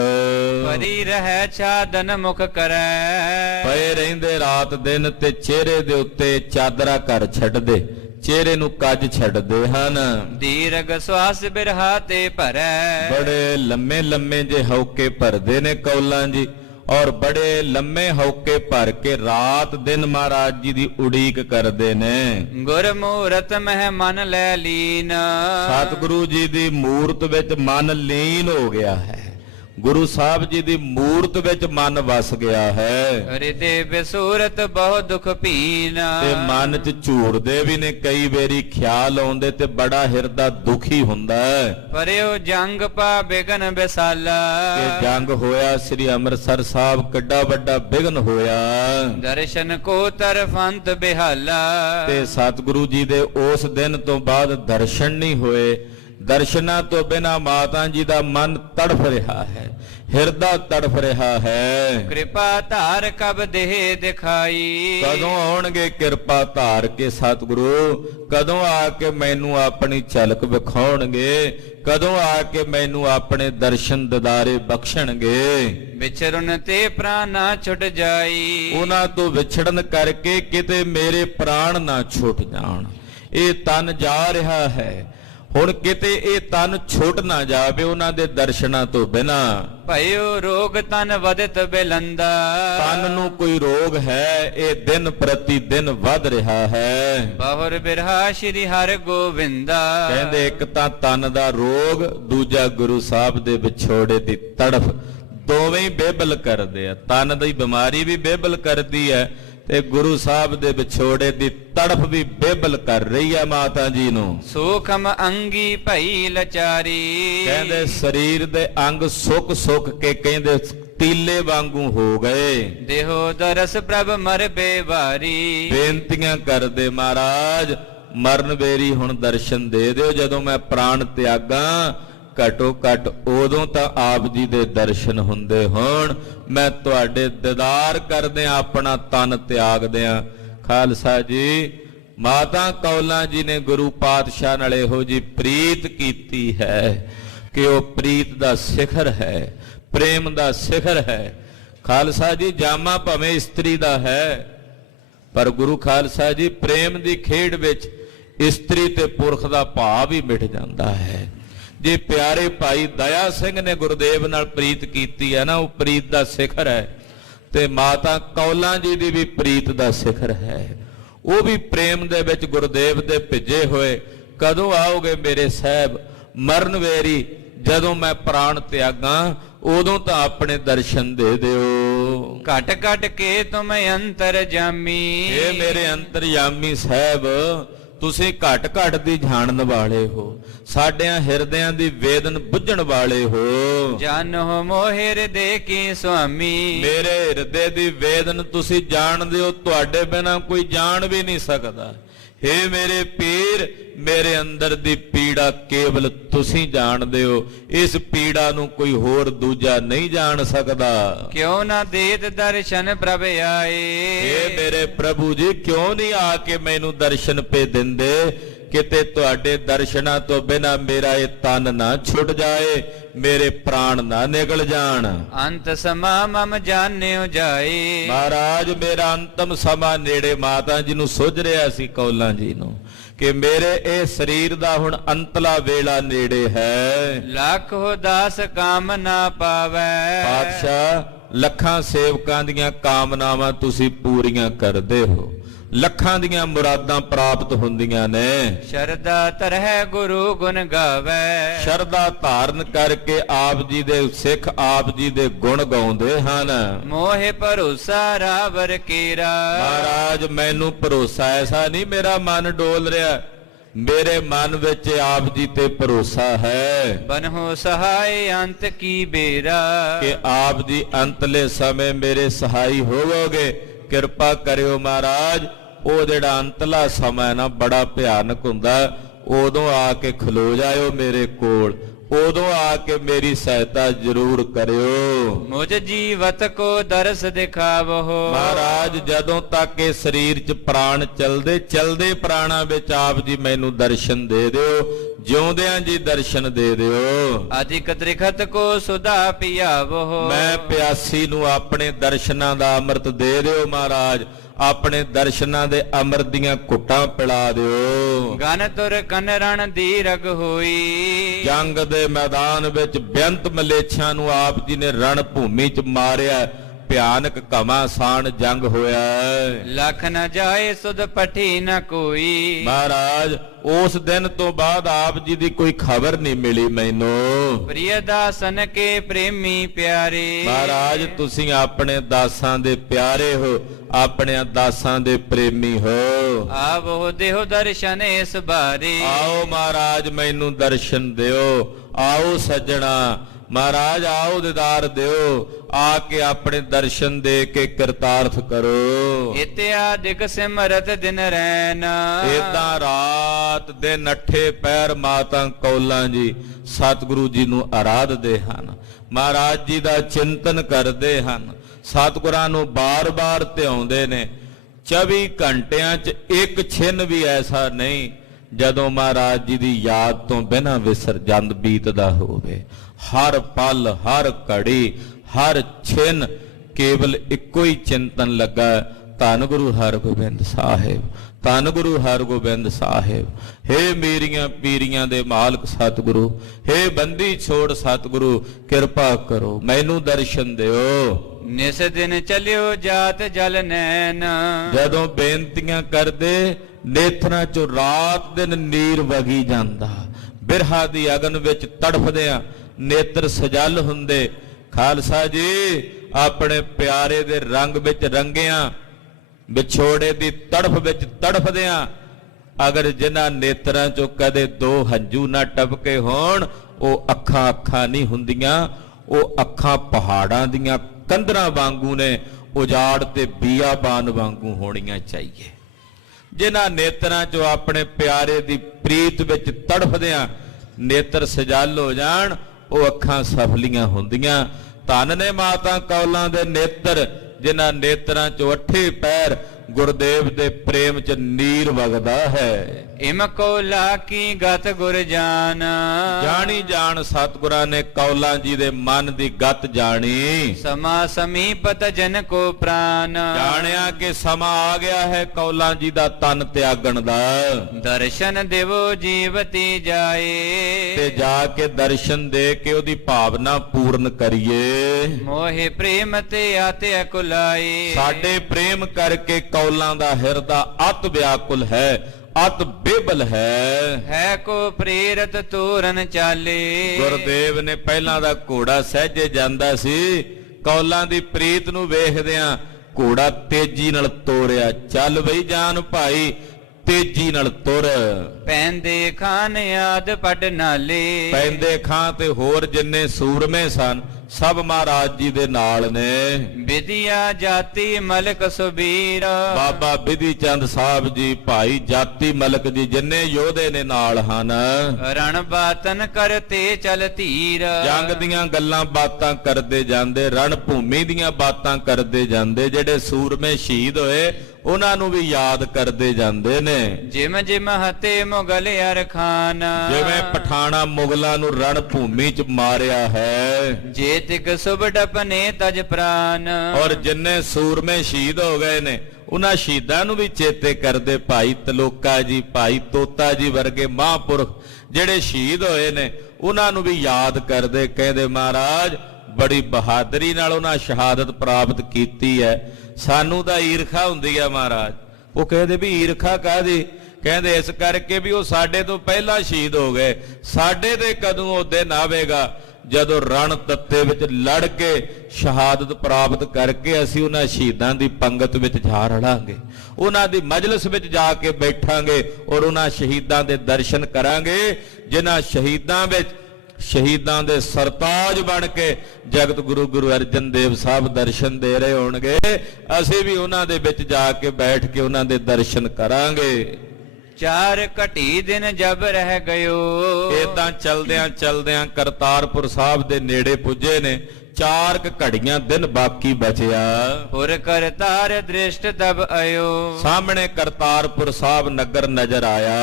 ਪਰੀ ਰਹਿ ਛਾਦਨ ਮੁਖ ਕਰੈ। ਪਏ ਰਹਿੰਦੇ ਰਾਤ ਦਿਨ ਤੇ ਚਿਹਰੇ ਦੇ ਉੱਤੇ ਚਾਦਰਾ ਕਰ ਛੱਡਦੇ, ਚਿਹਰੇ ਨੂੰ ਕੱਜ ਛੱਡਦੇ ਹਨ। ਦੀਰਘ ਸਵਾਸ ਬਿਰਹਾ ਤੇ ਭਰੈ। ਬੜੇ ਲੰਮੇ ਲੰਮੇ ਜੇ ਹੌਕੇ ਭਰਦੇ ਨੇ ਕੌਲਾਂ ਜੀ। ਔਰ ਬੜੇ ਲੰਮੇ ਹੌਕੇ ਭਰ ਕੇ ਰਾਤ ਦਿਨ ਮਹਾਰਾਜ ਜੀ ਦੀ ਉਡੀਕ ਕਰਦੇ ਨੇ। ਗੁਰ ਮੂਰਤ ਮਹਿ ਮਨ ਲੈ ਲੀਨ। ਸਤਿਗੁਰੂ ਜੀ ਦੀ ਮੂਰਤ ਵਿੱਚ ਮਨ ਲੀਨ ਹੋ ਗਿਆ ਹੈ। ਗੁਰੂ ਸਾਹਿਬ ਜੀ ਦੀ ਮੂਰਤ ਵਿੱਚ ਮਨ ਵਸ ਗਿਆ ਹੈ। ਹਿਰਦੇ ਬਿਸੂਰਤ ਬਹੁ ਦੁਖ ਭੀਨ। ਤੇ ਮਨ 'ਚ ਝੂਰਦੇ ਵੀ ਨੇ ਕਈ ਵਾਰੀ ਖਿਆਲ ਆਉਂਦੇ ਤੇ ਬੜਾ ਹਿਰਦਾ ਦੁਖੀ ਹੁੰਦਾ ਹੈ। ਪਰਿਓ ਜੰਗ ਪਾ ਬਿਗਨ ਬਿਸਾਲਾ। ਕਿ ਜੰਗ ਹੋਇਆ ਸ੍ਰੀ ਅੰਮ੍ਰਿਤਸਰ ਸਾਹਿਬ, ਕਿੱਡਾ ਵੱਡਾ ਬਿਗਨ ਹੋਇਆ। ਦਰਸ਼ਨ ਕੋ ਤਰਫੰਤ ਬਿਹਾਲਾ। ਤੇ ਸਤਿਗੁਰੂ ਜੀ ਦੇ ਉਸ ਦਿਨ ਤੋਂ ਬਾਅਦ ਦਰਸ਼ਨ ਨਹੀਂ ਹੋਏ। ਦਰਸ਼ਨਾਂ ਤੋਂ ਬਿਨਾਂ ਮਾਤਾ ਜੀ ਦਾ ਮਨ ਤੜਫ ਰਿਹਾ ਹੈ, ਹਿਰਦਾ ਤੜਫ ਰਿਹਾ ਹੈ। ਕਿਰਪਾ ਧਾਰ ਕਬ ਦੇਹ ਦਿਖਾਈ। ਕਦੋਂ ਆਉਣਗੇ ਕਿਰਪਾ ਧਾਰ ਕੇ ਸਤਿਗੁਰੂ, ਕਦੋਂ ਆ ਕੇ ਮੈਨੂੰ ਆਪਣੀ ਝਲਕ ਵਿਖਾਉਣਗੇ, ਕਦੋਂ ਆ ਕੇ ਮੈਨੂੰ ਆਪਣੇ ਦਰਸ਼ਨ ਦਿਦਾਰੇ ਬਖਸ਼ਣਗੇ। ਵਿਚਰਨ ਤੇ ਪ੍ਰਾਣਾ ਛੁੱਟ ਜਾਈ। ਉਹਨਾਂ ਤੋਂ ਵਿਛੜਨ ਕਰਕੇ ਕਿਤੇ ਮੇਰੇ ਪ੍ਰਾਣ ਨਾ ਛੁੱਟ ਜਾਣ। ਇਹ ਤਨ ਜਾ ਰਿਹਾ ਹੈ, ਹੁਣ ਕਿਤੇ ਇਹ ਤਨ ਛੁੱਟ ਨਾ ਜਾਵੇ ਉਹਨਾਂ ਦੇ ਦਰਸ਼ਨਾਂ ਤੋਂ ਬਿਨਾ। ਭਇਓ ਰੋਗ ਤਨ ਵਧਤ ਬਿਲੰਦਾ। ਤਨ ਨੂੰ ਕੋਈ ਰੋਗ ਹੈ, ਇਹ ਦਿਨ ਪ੍ਰਤੀ ਦਿਨ ਵੱਧ ਰਿਹਾ ਹੈ। ਬਹੁਰ ਬਿਰਹਾ ਸ਼੍ਰੀ ਹਰਿ ਗੋਵਿੰਦਾ। ਕਹਿੰਦੇ ਇੱਕ ਤਾਂ ਤਨ ਦਾ ਰੋਗ, ਦੂਜਾ ਗੁਰੂ ਸਾਹਿਬ ਦੇ ਵਿਛੋੜੇ ਦੀ ਤੜਫ, ਦੋਵੇਂ ਹੀ ਬੇਬਲ ਕਰਦੇ ਆ। ਤਨ ਦੀ ਬਿਮਾਰੀ ਵੀ ਬੇਬਲ ਕਰਦੀ ਹੈ ਤੇ ਗੁਰੂ ਸਾਹਿਬ ਦੇ ਵਿਛੋੜੇ ਦੀ ਤੜਫ ਵੀ ਬੇਬਲ ਕਰ ਰਹੀ ਹੈ ਮਾਤਾ ਜੀ ਨੂੰ। ਸੂਖਮ ਅੰਗੀ ਭਈ ਲਚਾਰੀ। ਕਹਿੰਦੇ ਸਰੀਰ ਦੇ ਅੰਗ ਸੁੱਕ ਸੁੱਕ ਕੇ ਕਹਿੰਦੇ ਤੀਲੇ ਵਾਂਗੂ ਹੋ ਗਏ। ਦੇਹੋ ਦਰਸ ਪ੍ਰਭ ਮਰ ਬੇਵਾਰੀ। ਬੇਨਤੀਆਂ ਕਰਦੇ ਮਹਾਰਾਜ ਮਰਨ ਵੇਰੀ ਹੁਣ ਦਰਸ਼ਨ ਦੇ ਦਿਓ। ਜਦੋਂ ਮੈਂ ਪ੍ਰਾਣ ਤਿਆਗਾਂ ਘਟੋ ਘਟ ਉਦੋਂ ਤਾਂ ਆਪ ਜੀ ਦੇ ਦਰਸ਼ਨ ਹੁੰਦੇ ਹੋਣ। ਮੈਂ ਤੁਹਾਡੇ ਦੀਦਾਰ ਕਰਦੇ ਆਪਣਾ ਤਨ ਤਿਆਗਦਿਆਂ। ਖਾਲਸਾ ਜੀ, ਮਾਤਾ ਕੌਲਾਂ ਜੀ ਨੇ ਗੁਰੂ ਪਾਤਸ਼ਾਹ ਨਾਲ ਇਹੋ ਜੀ ਪ੍ਰੀਤ ਕੀਤੀ ਹੈ ਕਿ ਉਹ ਪ੍ਰੀਤ ਦਾ ਸਿਖਰ ਹੈ, ਪ੍ਰੇਮ ਦਾ ਸਿਖਰ ਹੈ। ਖਾਲਸਾ ਜੀ, ਜਾਮਾ ਭਾਵੇਂ ਇਸਤਰੀ ਦਾ ਹੈ, ਪਰ ਗੁਰੂ ਖਾਲਸਾ ਜੀ ਪ੍ਰੇਮ ਦੀ ਖੇਡ ਵਿੱਚ ਇਸਤਰੀ ਤੇ ਪੁਰਖ ਦਾ ਭਾਵ ਹੀ ਮਿਟ ਜਾਂਦਾ ਹੈ। ਜੇ ਪਿਆਰੇ ਭਾਈ ਦਇਆ ਸਿੰਘ ਨੇ ਗੁਰਦੇਵ ਨਾਲ ਪ੍ਰੀਤ ਕੀਤੀ ਹੈ ਨਾ, ਉਹ ਪ੍ਰੀਤ ਦਾ ਸਿਖਰ ਹੈ। ਤੇ ਮਾਤਾ ਕੌਲਾਂ ਜੀ ਦੀ ਵੀ ਪ੍ਰੀਤ ਦਾ ਸਿਖਰ ਹੈ। ਉਹ ਵੀ ਪ੍ਰੇਮ ਦੇ ਵਿੱਚ ਗੁਰਦੇਵ ਦੇ ਭਿੱਜੇ ਹੋਏ। ਕਦੋਂ ਆਓਗੇ ਮੇਰੇ ਸਾਹਿਬ ਮਰਨ ਵੇਰੀ, ਜਦੋਂ ਮੈਂ ਪ੍ਰਾਣ ਤਿਆਗਾਂ ਉਦੋਂ ਤਾਂ ਆਪਣੇ ਦਰਸ਼ਨ ਦੇ ਦਿਓ। ਘਟ ਘਟ ਕੇ ਤੁਮ ਅੰਤਰ ਜਾਮੀ। ਇਹ ਮੇਰੇ ਅੰਤਰਯਾਮੀ ਸਾਹਿਬ, ਤੁਸੀਂ ਘਟ ਘਟ ਦੀ ਜਾਣਨ ਵਾਲੇ ਹੋ, ਸਾਡਿਆਂ ਹਿਰਦਿਆਂ ਦੀ ਵੇਦਨ ਬੁੱਝਣ ਵਾਲੇ ਹੋ। ਜਾਨੋ ਮੋਹਿ ਹਿਰਦੇ ਕੀ ਸੁਆਮੀ। ਮੇਰੇ ਹਿਰਦੇ ਦੀ ਵੇਦਨ ਤੁਸੀਂ ਜਾਣਦੇ ਹੋ, ਤੁਹਾਡੇ ਬਿਨਾਂ ਕੋਈ ਜਾਣ ਵੀ ਨਹੀਂ ਸਕਦਾ। ਹੇ ਮੇਰੇ ਪੀਰ, ਮੇਰੇ ਅੰਦਰ ਦੀ ਪੀੜਾ ਕੇਵਲ ਤੁਸੀਂ ਜਾਣਦੇ ਹੋ। ਇਸ ਪੀੜਾ ਨੂੰ ਕੋਈ ਹੋਰ ਦੂਜਾ ਨਹੀਂ ਜਾਣ ਸਕਦਾ। ਕਿਉਂ ਨਾ ਦੇਤ ਦਰਸ਼ਨ ਪ੍ਰਭ ਆਏ। ਹੇ ਮੇਰੇ ਪ੍ਰਭੂ ਜੀ, ਕਿਉਂ ਨਹੀਂ ਆ ਕੇ ਮੈਨੂੰ ਦਰਸ਼ਨ ਪੇ ਦਿੰਦੇ। ਕਿਤੇ ਤੁਹਾਡੇ ਦਰਸ਼ਨਾਂ ਤੋਂ ਬਿਨਾ ਮੇਰਾ ਇਹ ਤਨ ਨਾ ਛੁੱਟ ਜਾਏ, ਮੇਰੇ ਪ੍ਰਾਣ ਨਾ ਨਿਕਲ ਜਾਣ। ਅੰਤ ਸਮਾ ਮਮ ਜਾਣਿਓ ਜਾਏ। ਮਹਾਰਾਜ, ਮੇਰਾ ਅੰਤਮ ਸਮਾਂ ਨੇੜੇ ਮਾਤਾ ਜੀ ਨੂੰ ਸੁੱਝ ਰਿਹਾ ਸੀ, ਕੌਲਾਂ ਜੀ ਨੂੰ, ਕਿ ਮੇਰੇ ਇਹ ਸਰੀਰ ਦਾ ਹੁਣ ਅੰਤਲਾ ਵੇਲਾ ਨੇੜੇ ਹੈ। ਲੱਖੋ ਦਾਸ ਕਾਮ ਨਾ ਪਾਵੈ। ਪਾਤਸ਼ਾਹ, ਲੱਖਾਂ ਸੇਵਕਾਂ ਦੀਆਂ ਕਾਮਨਾਵਾਂ ਤੁਸੀਂ ਪੂਰੀਆਂ ਕਰਦੇ ਹੋ, ਲੱਖਾਂ ਦੀਆਂ ਮੁਰਾਦਾਂ ਪ੍ਰਾਪਤ ਹੁੰਦੀਆਂ ਨੇ। ਸ਼ਰਧਾ ਤਰਹਿ ਗੁਰੂ ਗੁਣ ਗਾਵੈ। ਸ਼ਰਧਾ ਧਾਰਨ ਕਰਕੇ ਆਪ ਜੀ ਦੇ ਸਿੱਖ ਆਪ ਜੀ ਦੇ ਗੁਣ ਗਾਉਂਦੇ ਹਨ। ਮੋਹਿ ਭਰੋਸਾ ਰਾਵਰ ਕੀਰਾ। ਮਹਾਰਾਜ, ਮੈਨੂੰ ਭਰੋਸਾ ਐਸਾ ਨਹੀਂ ਮੇਰਾ ਮਨ ਡੋਲ ਰਿਹਾ, ਮੇਰੇ ਮਨ ਵਿੱਚ ਆਪ ਜੀ ਤੇ ਭਰੋਸਾ ਹੈ। ਬਨਹੁ ਸਹਾਇ ਅੰਤ ਕੀ ਬੇਰਾ। ਕਿ ਆਪ ਜੀ ਅੰਤਲੇ ਸਮੇਂ ਮੇਰੇ ਸਹਾਈ ਹੋਵੋਗੇ। ਕਿਰਪਾ ਕਰਿਓ ਮਹਾਰਾਜ, ਉਹ ਜਿਹੜਾ ਅੰਤਲਾ ਸਮਾਂ ਨਾ ਬੜਾ ਭਿਆਨਕ ਹੁੰਦਾ, ਉਦੋਂ ਆ ਕੇ ਖਲੋ ਜਾਇਓ ਮੇਰੇ ਕੋਲ, ਉਦੋਂ ਆ ਕੇ ਮੇਰੀ ਸਹਾਇਤਾ ਜ਼ਰੂਰ ਕਰਿਓ। ਮੁਝ ਜੀਵਤ ਕੋ ਦਰਸ ਦਿਖਾਵੋ। ਮਹਾਰਾਜ, ਜਦੋਂ ਤੱਕ ਇਹ ਸਰੀਰ 'ਚ ਪ੍ਰਾਣ ਚਲਦੇ ਪ੍ਰਾਣਾਂ ਵਿੱਚ ਆਪ ਜੀ ਮੈਨੂੰ ਦਰਸ਼ਨ ਦੇ ਦਿਓ, ਜਿਉਂਦਿਆਂ ਜੀ ਦਰਸ਼ਨ ਦੇ ਦਿਓ। ਅਧਿਕ ਤ੍ਰਿਖਤ ਕੋ ਸੁਧਾ ਪਿਆਵੋ। ਮੈਂ ਪਿਆਸੀ ਨੂੰ ਆਪਣੇ ਦਰਸ਼ਨਾਂ ਦਾ ਅੰਮ੍ਰਿਤ ਦੇ ਦਿਓ ਮਹਾਰਾਜ, ਆਪਣੇ ਦਰਸ਼ਨਾਂ ਦੇ ਅੰਮ੍ਰਿਤ ਦੀਆਂ ਘੁੱਟਾਂ ਪਿਲਾ ਦਿਓ। ਗਨ ਤੁਰ ਕਨ ਰਣ ਦੀ ਰਗ ਹੋਈ। ਜੰਗ ਦੇ ਮੈਦਾਨ ਵਿੱਚ ਬੇਅੰਤ ਮਲੇਛਾਂ ਨੂੰ ਆਪ ਜੀ ਨੇ ਰਣ ਭੂਮੀ 'ਚ ਮਾਰਿਆ। ਭਿਆਨਕ ਘਮਾਸਾਨ ਜੰਗ ਹੋਇਆ। ਲੱਖ ਨ ਜਾਏ ਸੁਧ ਪਠੀ ਨ ਕੋਈ। ਮਹਾਰਾਜ, ਉਸ ਦਿਨ ਤੋਂ ਬਾਅਦ ਆਪ ਜੀ ਦੀ ਕੋਈ ਖਬਰ ਨਹੀਂ ਮਿਲੀ ਮੈਨੂੰ। ਪ੍ਰਿਯ ਦਾਸਨ ਕੇ ਪ੍ਰੇਮੀ ਪਿਆਰੇ। ਮਹਾਰਾਜ, ਤੁਸੀਂ ਆਪਣੇ ਦਾਸਾਂ ਦੇ ਪਿਆਰੇ ਹੋ, ਆਪਣੇ ਦਾਸਾਂ ਦੇ ਪ੍ਰੇਮੀ ਹੋ। ਆਵੋ ਦੇਹੁ ਦਰਸ਼ਨ ਇਸ ਬਾਰੇ। ਆਓ ਮਹਾਰਾਜ, ਮੈਨੂੰ ਦਰਸ਼ਨ ਦਿਓ। ਆਓ ਸੱਜਣਾ, ਮਹਾਰਾਜ ਆਓ ਦੀਦਾਰ ਦਿਓ। ਆ ਕੇ ਆਪਣੇ ਦਰਸ਼ਨ ਦੇ ਕੇ ਕਿਰਤਾਰਥ ਕਰੋ। ਇਤਿਆਦਿਕ ਸਿਮਰਤ ਦਿਨ ਰੈਨ, ਏਦਾਂ ਰਾਤ ਦੇ ਨੱਠੇ ਪੈਰ ਮਾਤਾ ਕੌਲਾਂ ਜੀ ਸਤਿਗੁਰੂ ਜੀ ਨੂੰ ਆਰਾਧਦੇ ਹਨ, ਮਹਾਰਾਜ ਜੀ ਦਾ ਚਿੰਤਨ ਕਰਦੇ ਹਨ, ਸਤਿਗੁਰਾਂ ਨੂੰ ਬਾਰ-ਬਾਰ ਧਿਆਉਂਦੇ ਨੇ। 24 ਘੰਟਿਆਂ 'ਚ ਇੱਕ ਛਿਨ ਵੀ ਐਸਾ ਨਹੀਂ ਜਦੋਂ ਮਹਾਰਾਜ ਜੀ ਦੀ ਯਾਦ ਤੋਂ ਬਿਨਾਂ ਵਿਸਰਜੰਦ ਬੀਤਦਾ ਹੋਵੇ। ਹਰ ਪਲ, ਹਰ ਘੜੀ, ਹਰ ਛਿਨ ਕੇਵਲ ਇੱਕੋ ਹੀ ਚਿੰਤਨ ਲੱਗਾ, ਧੰਨ ਗੁਰੂ ਹਰਗੋਬਿੰਦ ਸਾਹਿਬ, ਧੰਨ ਗੁਰੂ ਹਰਗੋਬਿੰਦ ਸਾਹਿਬ। ਹੇ ਮੇਰੀਆਂ ਪੀਰੀਆਂ ਦੇ ਮਾਲਕ ਸਤਿਗੁਰੂ, ਹੇ ਬੰਦੀ ਛੋੜ ਸਤਿਗੁਰੂ, ਕਿਰਪਾ ਕਰੋ, ਮੈਨੂੰ ਦਰਸ਼ਨ ਦਿਓ। ਨਿਸ ਦਿਨ ਚਲਿਓ ਜਾਤ ਜਲ ਨੈਣ, ਜਦੋਂ ਬੇਨਤੀਆਂ ਕਰਦੇ ਨੇਤਰਾਂ ਚੋਂ ਰਾਤ ਦਿਨ ਨੀਰ ਵਗੀ ਜਾਂਦਾ, ਬਿਰਹਾ ਦੀ ਅਗਨ ਵਿੱਚ ਤੜਫਦਿਆਂ ਨੇਤਰ ਸਜਲ ਹੁੰਦੇ। ਖਾਲਸਾ ਜੀ ਆਪਣੇ ਪਿਆਰੇ ਦੇ ਰੰਗ ਵਿੱਚ ਰੰਗਿਆਂ, ਵਿਛੋੜੇ ਦੀ ਤੜਫ ਵਿੱਚ ਤੜਫਦਿਆਂ, ਅਗਰ ਜਿਨ੍ਹਾਂ ਨੇਤਰਾਂ ਚੋਂ ਕਦੇ ਦੋ ਹੰਝੂ ਨਾ ਟਪਕੇ ਹੋਣ, ਉਹ ਅੱਖਾਂ ਅੱਖਾਂ ਨਹੀਂ ਹੁੰਦੀਆਂ, ਉਹ ਅੱਖਾਂ ਪਹਾੜਾਂ ਦੀਆਂ ਕੰਧਰਾਂ ਵਾਂਗੂ ਨੇ, ਉਜਾੜ ਤੇ ਬੀਆਬਾਨ ਵਾਂਗੂ ਹੋਣੀਆਂ ਚਾਹੀਏ। ਜਿਨ੍ਹਾਂ ਨੇਤਰਾਂ ਚੋਂ ਆਪਣੇ ਪਿਆਰੇ ਦੀ ਪ੍ਰੀਤ ਵਿੱਚ ਤੜਫਦਿਆਂ ਨੇਤਰ ਸਜਲ ਹੋ ਜਾਣ, ਉਹ ਅੱਖਾਂ ਸਫਲੀਆਂ ਹੁੰਦੀਆਂ। ਧੰਨ ਨੇ ਮਾਤਾ ਕੌਲਾਂ ਦੇ ਨੇਤਰ, ਜਿਨ੍ਹਾਂ ਨੇਤਰਾਂ ਚੋਂ ਅੱਠੇ ਪੈਰ ਗੁਰਦੇਵ ਦੇ ਪ੍ਰੇਮ 'ਚ ਨੀਰ ਵਗਦਾ ਹੈ। ਇਮ ਕੌਲਾ ਕੀ ਗਤ ਗੁਰ ਜਾਨ, ਜਾਣੀ ਜਾਣ ਸਤਿਗੁਰਾਂ ਨੇ ਕੌਲਾਂ ਜੀ ਦੇ ਮਨ ਦੀ ਗਤ ਜਾਣੀ। ਸਮਾ ਸਮੀਪਤ ਜਨ ਕੋ ਪ੍ਰਾਨ, ਜਾਣਿਆ ਕਿ ਸਮਾਂ ਆ ਗਿਆ ਹੈ ਕੌਲਾਂ ਜੀ ਦਾ ਤਨ ਤਿਆਗਣ ਦਾ। ਦਰਸ਼ਨ ਦੇਵੋ ਜੀਵਤੀ ਜਾਏ, ਤੇ ਜਾ ਕੇ ਦਰਸ਼ਨ ਦੇ ਕੇ ਉਹਦੀ ਭਾਵਨਾ ਪੂਰਨ ਕਰੀਏ। ਮੋਹਿ ਪ੍ਰੇਮ ਤੇ ਆਤੇ ਅਕੁਲਾਈ, ਸਾਡੇ ਪ੍ਰੇਮ ਕਰਕੇ ਕੌਲਾਂ ਦਾ ਹਿਰਦਾ ਅਤ ਵਿਆਕੁਲ ਹੈ, ਅਤ ਬੇਬਲ ਹੈ ਕੋ ਪ੍ਰੇਰਤ ਤੋਰਨ ਚਾਲੇ। ਗੁਰਦੇਵ ਨੇ ਪਹਿਲਾਂ ਦਾ ਘੋੜਾ ਸਹਿਜੇ ਜਾਂਦਾ ਸੀ, ਕੌਲਾਂ ਦੀ ਪ੍ਰੀਤ ਨੂੰ ਵੇਖਦਿਆਂ ਘੋੜਾ ਤੇਜ਼ੀ ਨਾਲ ਤੋਰਿਆ। ਚੱਲ ਬਈ ਜਾਨ ਭਾਈ, ਤੇਜ਼ੀ ਨਾਲ ਤੁਰ। ਪੈਂਦੇ ਖਾਨ ਆਦ ਪਟ ਨਾਲੇ, ਪੈਂਦੇ ਖਾਂ ਤੇ ਹੋਰ ਜਿੰਨੇ ਸੂਰਮੇ ਸਨ ਸਭ ਮਹਾਰਾਜ ਜੀ ਦੇ ਨਾਲ ਨੇ। ਵਿਦਿਆ ਜਾਤੀ ਮਲਕ ਸੁਬੀਰ, ਬਾਬਾ ਬਿਧੀ ਚੰਦ ਸਾਹਿਬ ਜੀ, ਭਾਈ ਜਾਤੀ ਮਲਕ ਜੀ, ਜਿੰਨੇ ਯੋਧੇ ਨੇ ਨਾਲ ਹਨ। ਰਣ ਬਾਤਨ ਕਰਤੇ ਚਲ ਧੀਰ, ਜੰਗ ਦੀਆਂ ਗੱਲਾਂ ਬਾਤਾਂ ਕਰਦੇ ਜਾਂਦੇ, ਰਣ ਭੂਮੀ ਦੀਆਂ ਬਾਤਾਂ ਕਰਦੇ ਜਾਂਦੇ। ਜਿਹੜੇ ਸੂਰਮੇ ਸ਼ਹੀਦ ਹੋਏ ਉਹਨਾਂ ਨੂੰ ਵੀ ਯਾਦ ਕਰਦੇ ਜਾਂਦੇ ਨੇ। ਜਿਮ ਜਿਮ ਹਤੇ ਮੁਗਲ ਅਰਖਾਨ, ਜਿਵੇਂ ਪਠਾਣਾ ਮੁਗਲਾਂ ਨੂੰ ਰਣ ਭੂਮੀ 'ਚ ਮਾਰਿਆ ਹੈ। ਜੇ ਤਿਕ ਸੁਭ ਡਪਨੇ ਤਜ ਪ੍ਰਾਨ, ਔਰ ਜਿੰਨੇ ਸੂਰਮੇ ਸ਼ਹੀਦ ਹੋ ਗਏ ਨੇ ਉਹਨਾਂ ਸ਼ਹੀਦਾਂ ਨੂੰ ਵੀ ਚੇਤੇ ਕਰਦੇ। ਭਾਈ ਤਲੋਕਾ ਜੀ, ਭਾਈ ਤੋਤਾ ਜੀ ਵਰਗੇ ਮਹਾਂਪੁਰਖ ਜਿਹੜੇ ਸ਼ਹੀਦ ਹੋਏ ਨੇ ਉਹਨਾਂ ਨੂੰ ਵੀ ਯਾਦ ਕਰਦੇ। ਕਹਿੰਦੇ ਮਹਾਰਾਜ ਬੜੀ ਬਹਾਦਰੀ ਨਾਲ ਉਹਨਾਂ ਸ਼ਹਾਦਤ ਪ੍ਰਾਪਤ ਕੀਤੀ ਹੈ, ਸਾਨੂੰ ਤਾਂ ਈਰਖਾ ਹੁੰਦੀ ਹੈ ਮਹਾਰਾਜ। ਉਹ ਕਹਿੰਦੇ ਵੀ ਈਰਖਾ ਕਾਹਦੀ? ਕਹਿੰਦੇ ਇਸ ਕਰਕੇ ਵੀ ਉਹ ਸਾਡੇ ਤੋਂ ਪਹਿਲਾਂ ਸ਼ਹੀਦ ਹੋ ਗਏ। ਸਾਡੇ ਤੇ ਕਦੋਂ ਉਹ ਦਿਨ ਆਵੇਗਾ ਜਦੋਂ ਰਣ ਤੱਤੇ ਵਿੱਚ ਲੜ ਕੇ ਸ਼ਹਾਦਤ ਪ੍ਰਾਪਤ ਕਰਕੇ ਅਸੀਂ ਉਹਨਾਂ ਸ਼ਹੀਦਾਂ ਦੀ ਪੰਗਤ ਵਿੱਚ ਜਾ ਰਲਾਂਗੇ, ਉਹਨਾਂ ਦੀ ਮਜਲਿਸ ਵਿੱਚ ਜਾ ਕੇ ਬੈਠਾਂਗੇ ਔਰ ਉਹਨਾਂ ਸ਼ਹੀਦਾਂ ਦੇ ਦਰਸ਼ਨ ਕਰਾਂਗੇ ਜਿਨ੍ਹਾਂ ਸ਼ਹੀਦਾਂ ਵਿੱਚ ਸ਼ਹੀਦਾਂ ਦੇ ਸਰਤਾਜ ਬਣ ਕੇ ਜਗਤ ਗੁਰੂ ਗੁਰੂ ਅਰਜਨ ਦੇਵ ਸਾਹਿਬ ਦਰਸ਼ਨ ਦੇ ਰਹੇ ਹੋਣਗੇ। ਅਸੀਂ ਵੀ ਉਹਨਾਂ ਦੇ ਵਿੱਚ ਜਾ ਕੇ ਬੈਠ ਕੇ ਉਹਨਾਂ ਦੇ ਦਰਸ਼ਨ ਕਰਾਂਗੇ। ਚਾਰ ਘਟੀ ਦਿਨ ਜਬ ਰਹਿ ਗਇਓ, ਏਦਾਂ ਚਲਦਿਆਂ ਚਲਦਿਆਂ ਕਰਤਾਰਪੁਰ ਸਾਹਿਬ ਦੇ ਨੇੜੇ ਪੁੱਜੇ ਨੇ। 4 ਘੜੀਆਂ ਦਿਨ ਬਾਕੀ ਬਚਿਆ। ਪੁਰ ਕਰਤਾਰ ਦ੍ਰਿਸ਼ਟ ਤਬ ਆਇਓ, ਸਾਹਮਣੇ ਕਰਤਾਰਪੁਰ ਸਾਹਿਬ ਨਗਰ ਨਜ਼ਰ ਆਇਆ।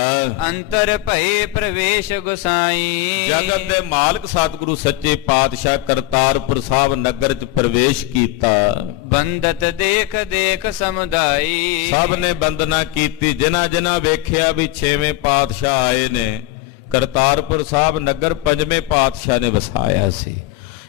ਅੰਤਰ ਭਏ ਪ੍ਰਵੇਸ਼ ਗੁਸਾਈ, ਜਗਤ ਦੇ ਮਾਲਕ ਸਤਿਗੁਰੂ ਸੱਚੇ ਪਾਤਸ਼ਾਹ ਕਰਤਾਰਪੁਰ ਸਾਹਿਬ ਨਗਰ 'ਚ ਪ੍ਰਵੇਸ਼ ਕੀਤਾ। ਬੰਦਤ ਦੇਖ ਦੇਖ ਸਮੁਦਾਈ, ਸਭ ਨੇ ਬੰਦਨਾ ਕੀਤੀ। ਜਿਨ੍ਹਾਂ ਜਿਨ੍ਹਾਂ ਵੇਖਿਆ ਵੀ 6ਵੇਂ ਪਾਤਸ਼ਾਹ ਆਏ ਨੇ। ਕਰਤਾਰਪੁਰ ਸਾਹਿਬ ਨਗਰ 5ਵੇਂ ਪਾਤਸ਼ਾਹ ਨੇ ਵਸਾਇਆ ਸੀ,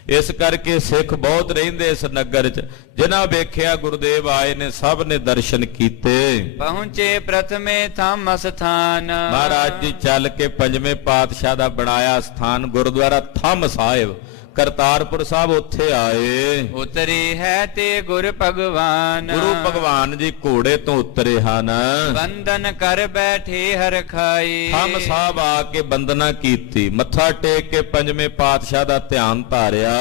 ਇਸ ਕਰਕੇ ਸਿੱਖ ਬਹੁਤ ਰਹਿੰਦੇ ਇਸ ਨਗਰ 'ਚ। ਜਿਨ੍ਹਾਂ ਵੇਖਿਆ ਗੁਰਦੇਵ ਆਏ ਨੇ ਸਭ ਨੇ ਦਰਸ਼ਨ ਕੀਤੇ। ਪਹੁੰਚੇ ਪ੍ਰਥਮੇ ਥੰਮ ਸਥਾਨ, ਮਹਾਰਾਜ ਜੀ ਚੱਲ ਕੇ 5ਵੇਂ ਪਾਤਸ਼ਾਹ ਦਾ ਬਣਾਇਆ ਸਥਾਨ ਗੁਰਦੁਆਰਾ ਥੰਮ ਸਾਹਿਬ ਕਰਤਾਰਪੁਰ ਸਾਹਿਬ ਉੱਥੇ ਆਏ। ਉਤਰੇ ਹੈ ਤੇ ਗੁਰ ਭਗਵਾਨ, ਗੁਰੂ ਭਗਵਾਨ ਜੀ ਘੋੜੇ ਤੋਂ ਉਤਰੇ ਹਨ। ਬੰਦਨ ਕਰ ਬੈਠੇ ਹਰ ਖਾਏ। ਹਮ ਸਾਹਿਬ ਆ ਕੇ ਬੰਦਨਾ ਕੀਤੀ, ਮੱਥਾ ਟੇਕ ਕੇ ਪੰਜਵੇਂ ਪਾਤਸ਼ਾਹ ਦਾ ਧਿਆਨ ਧਾਰਿਆ।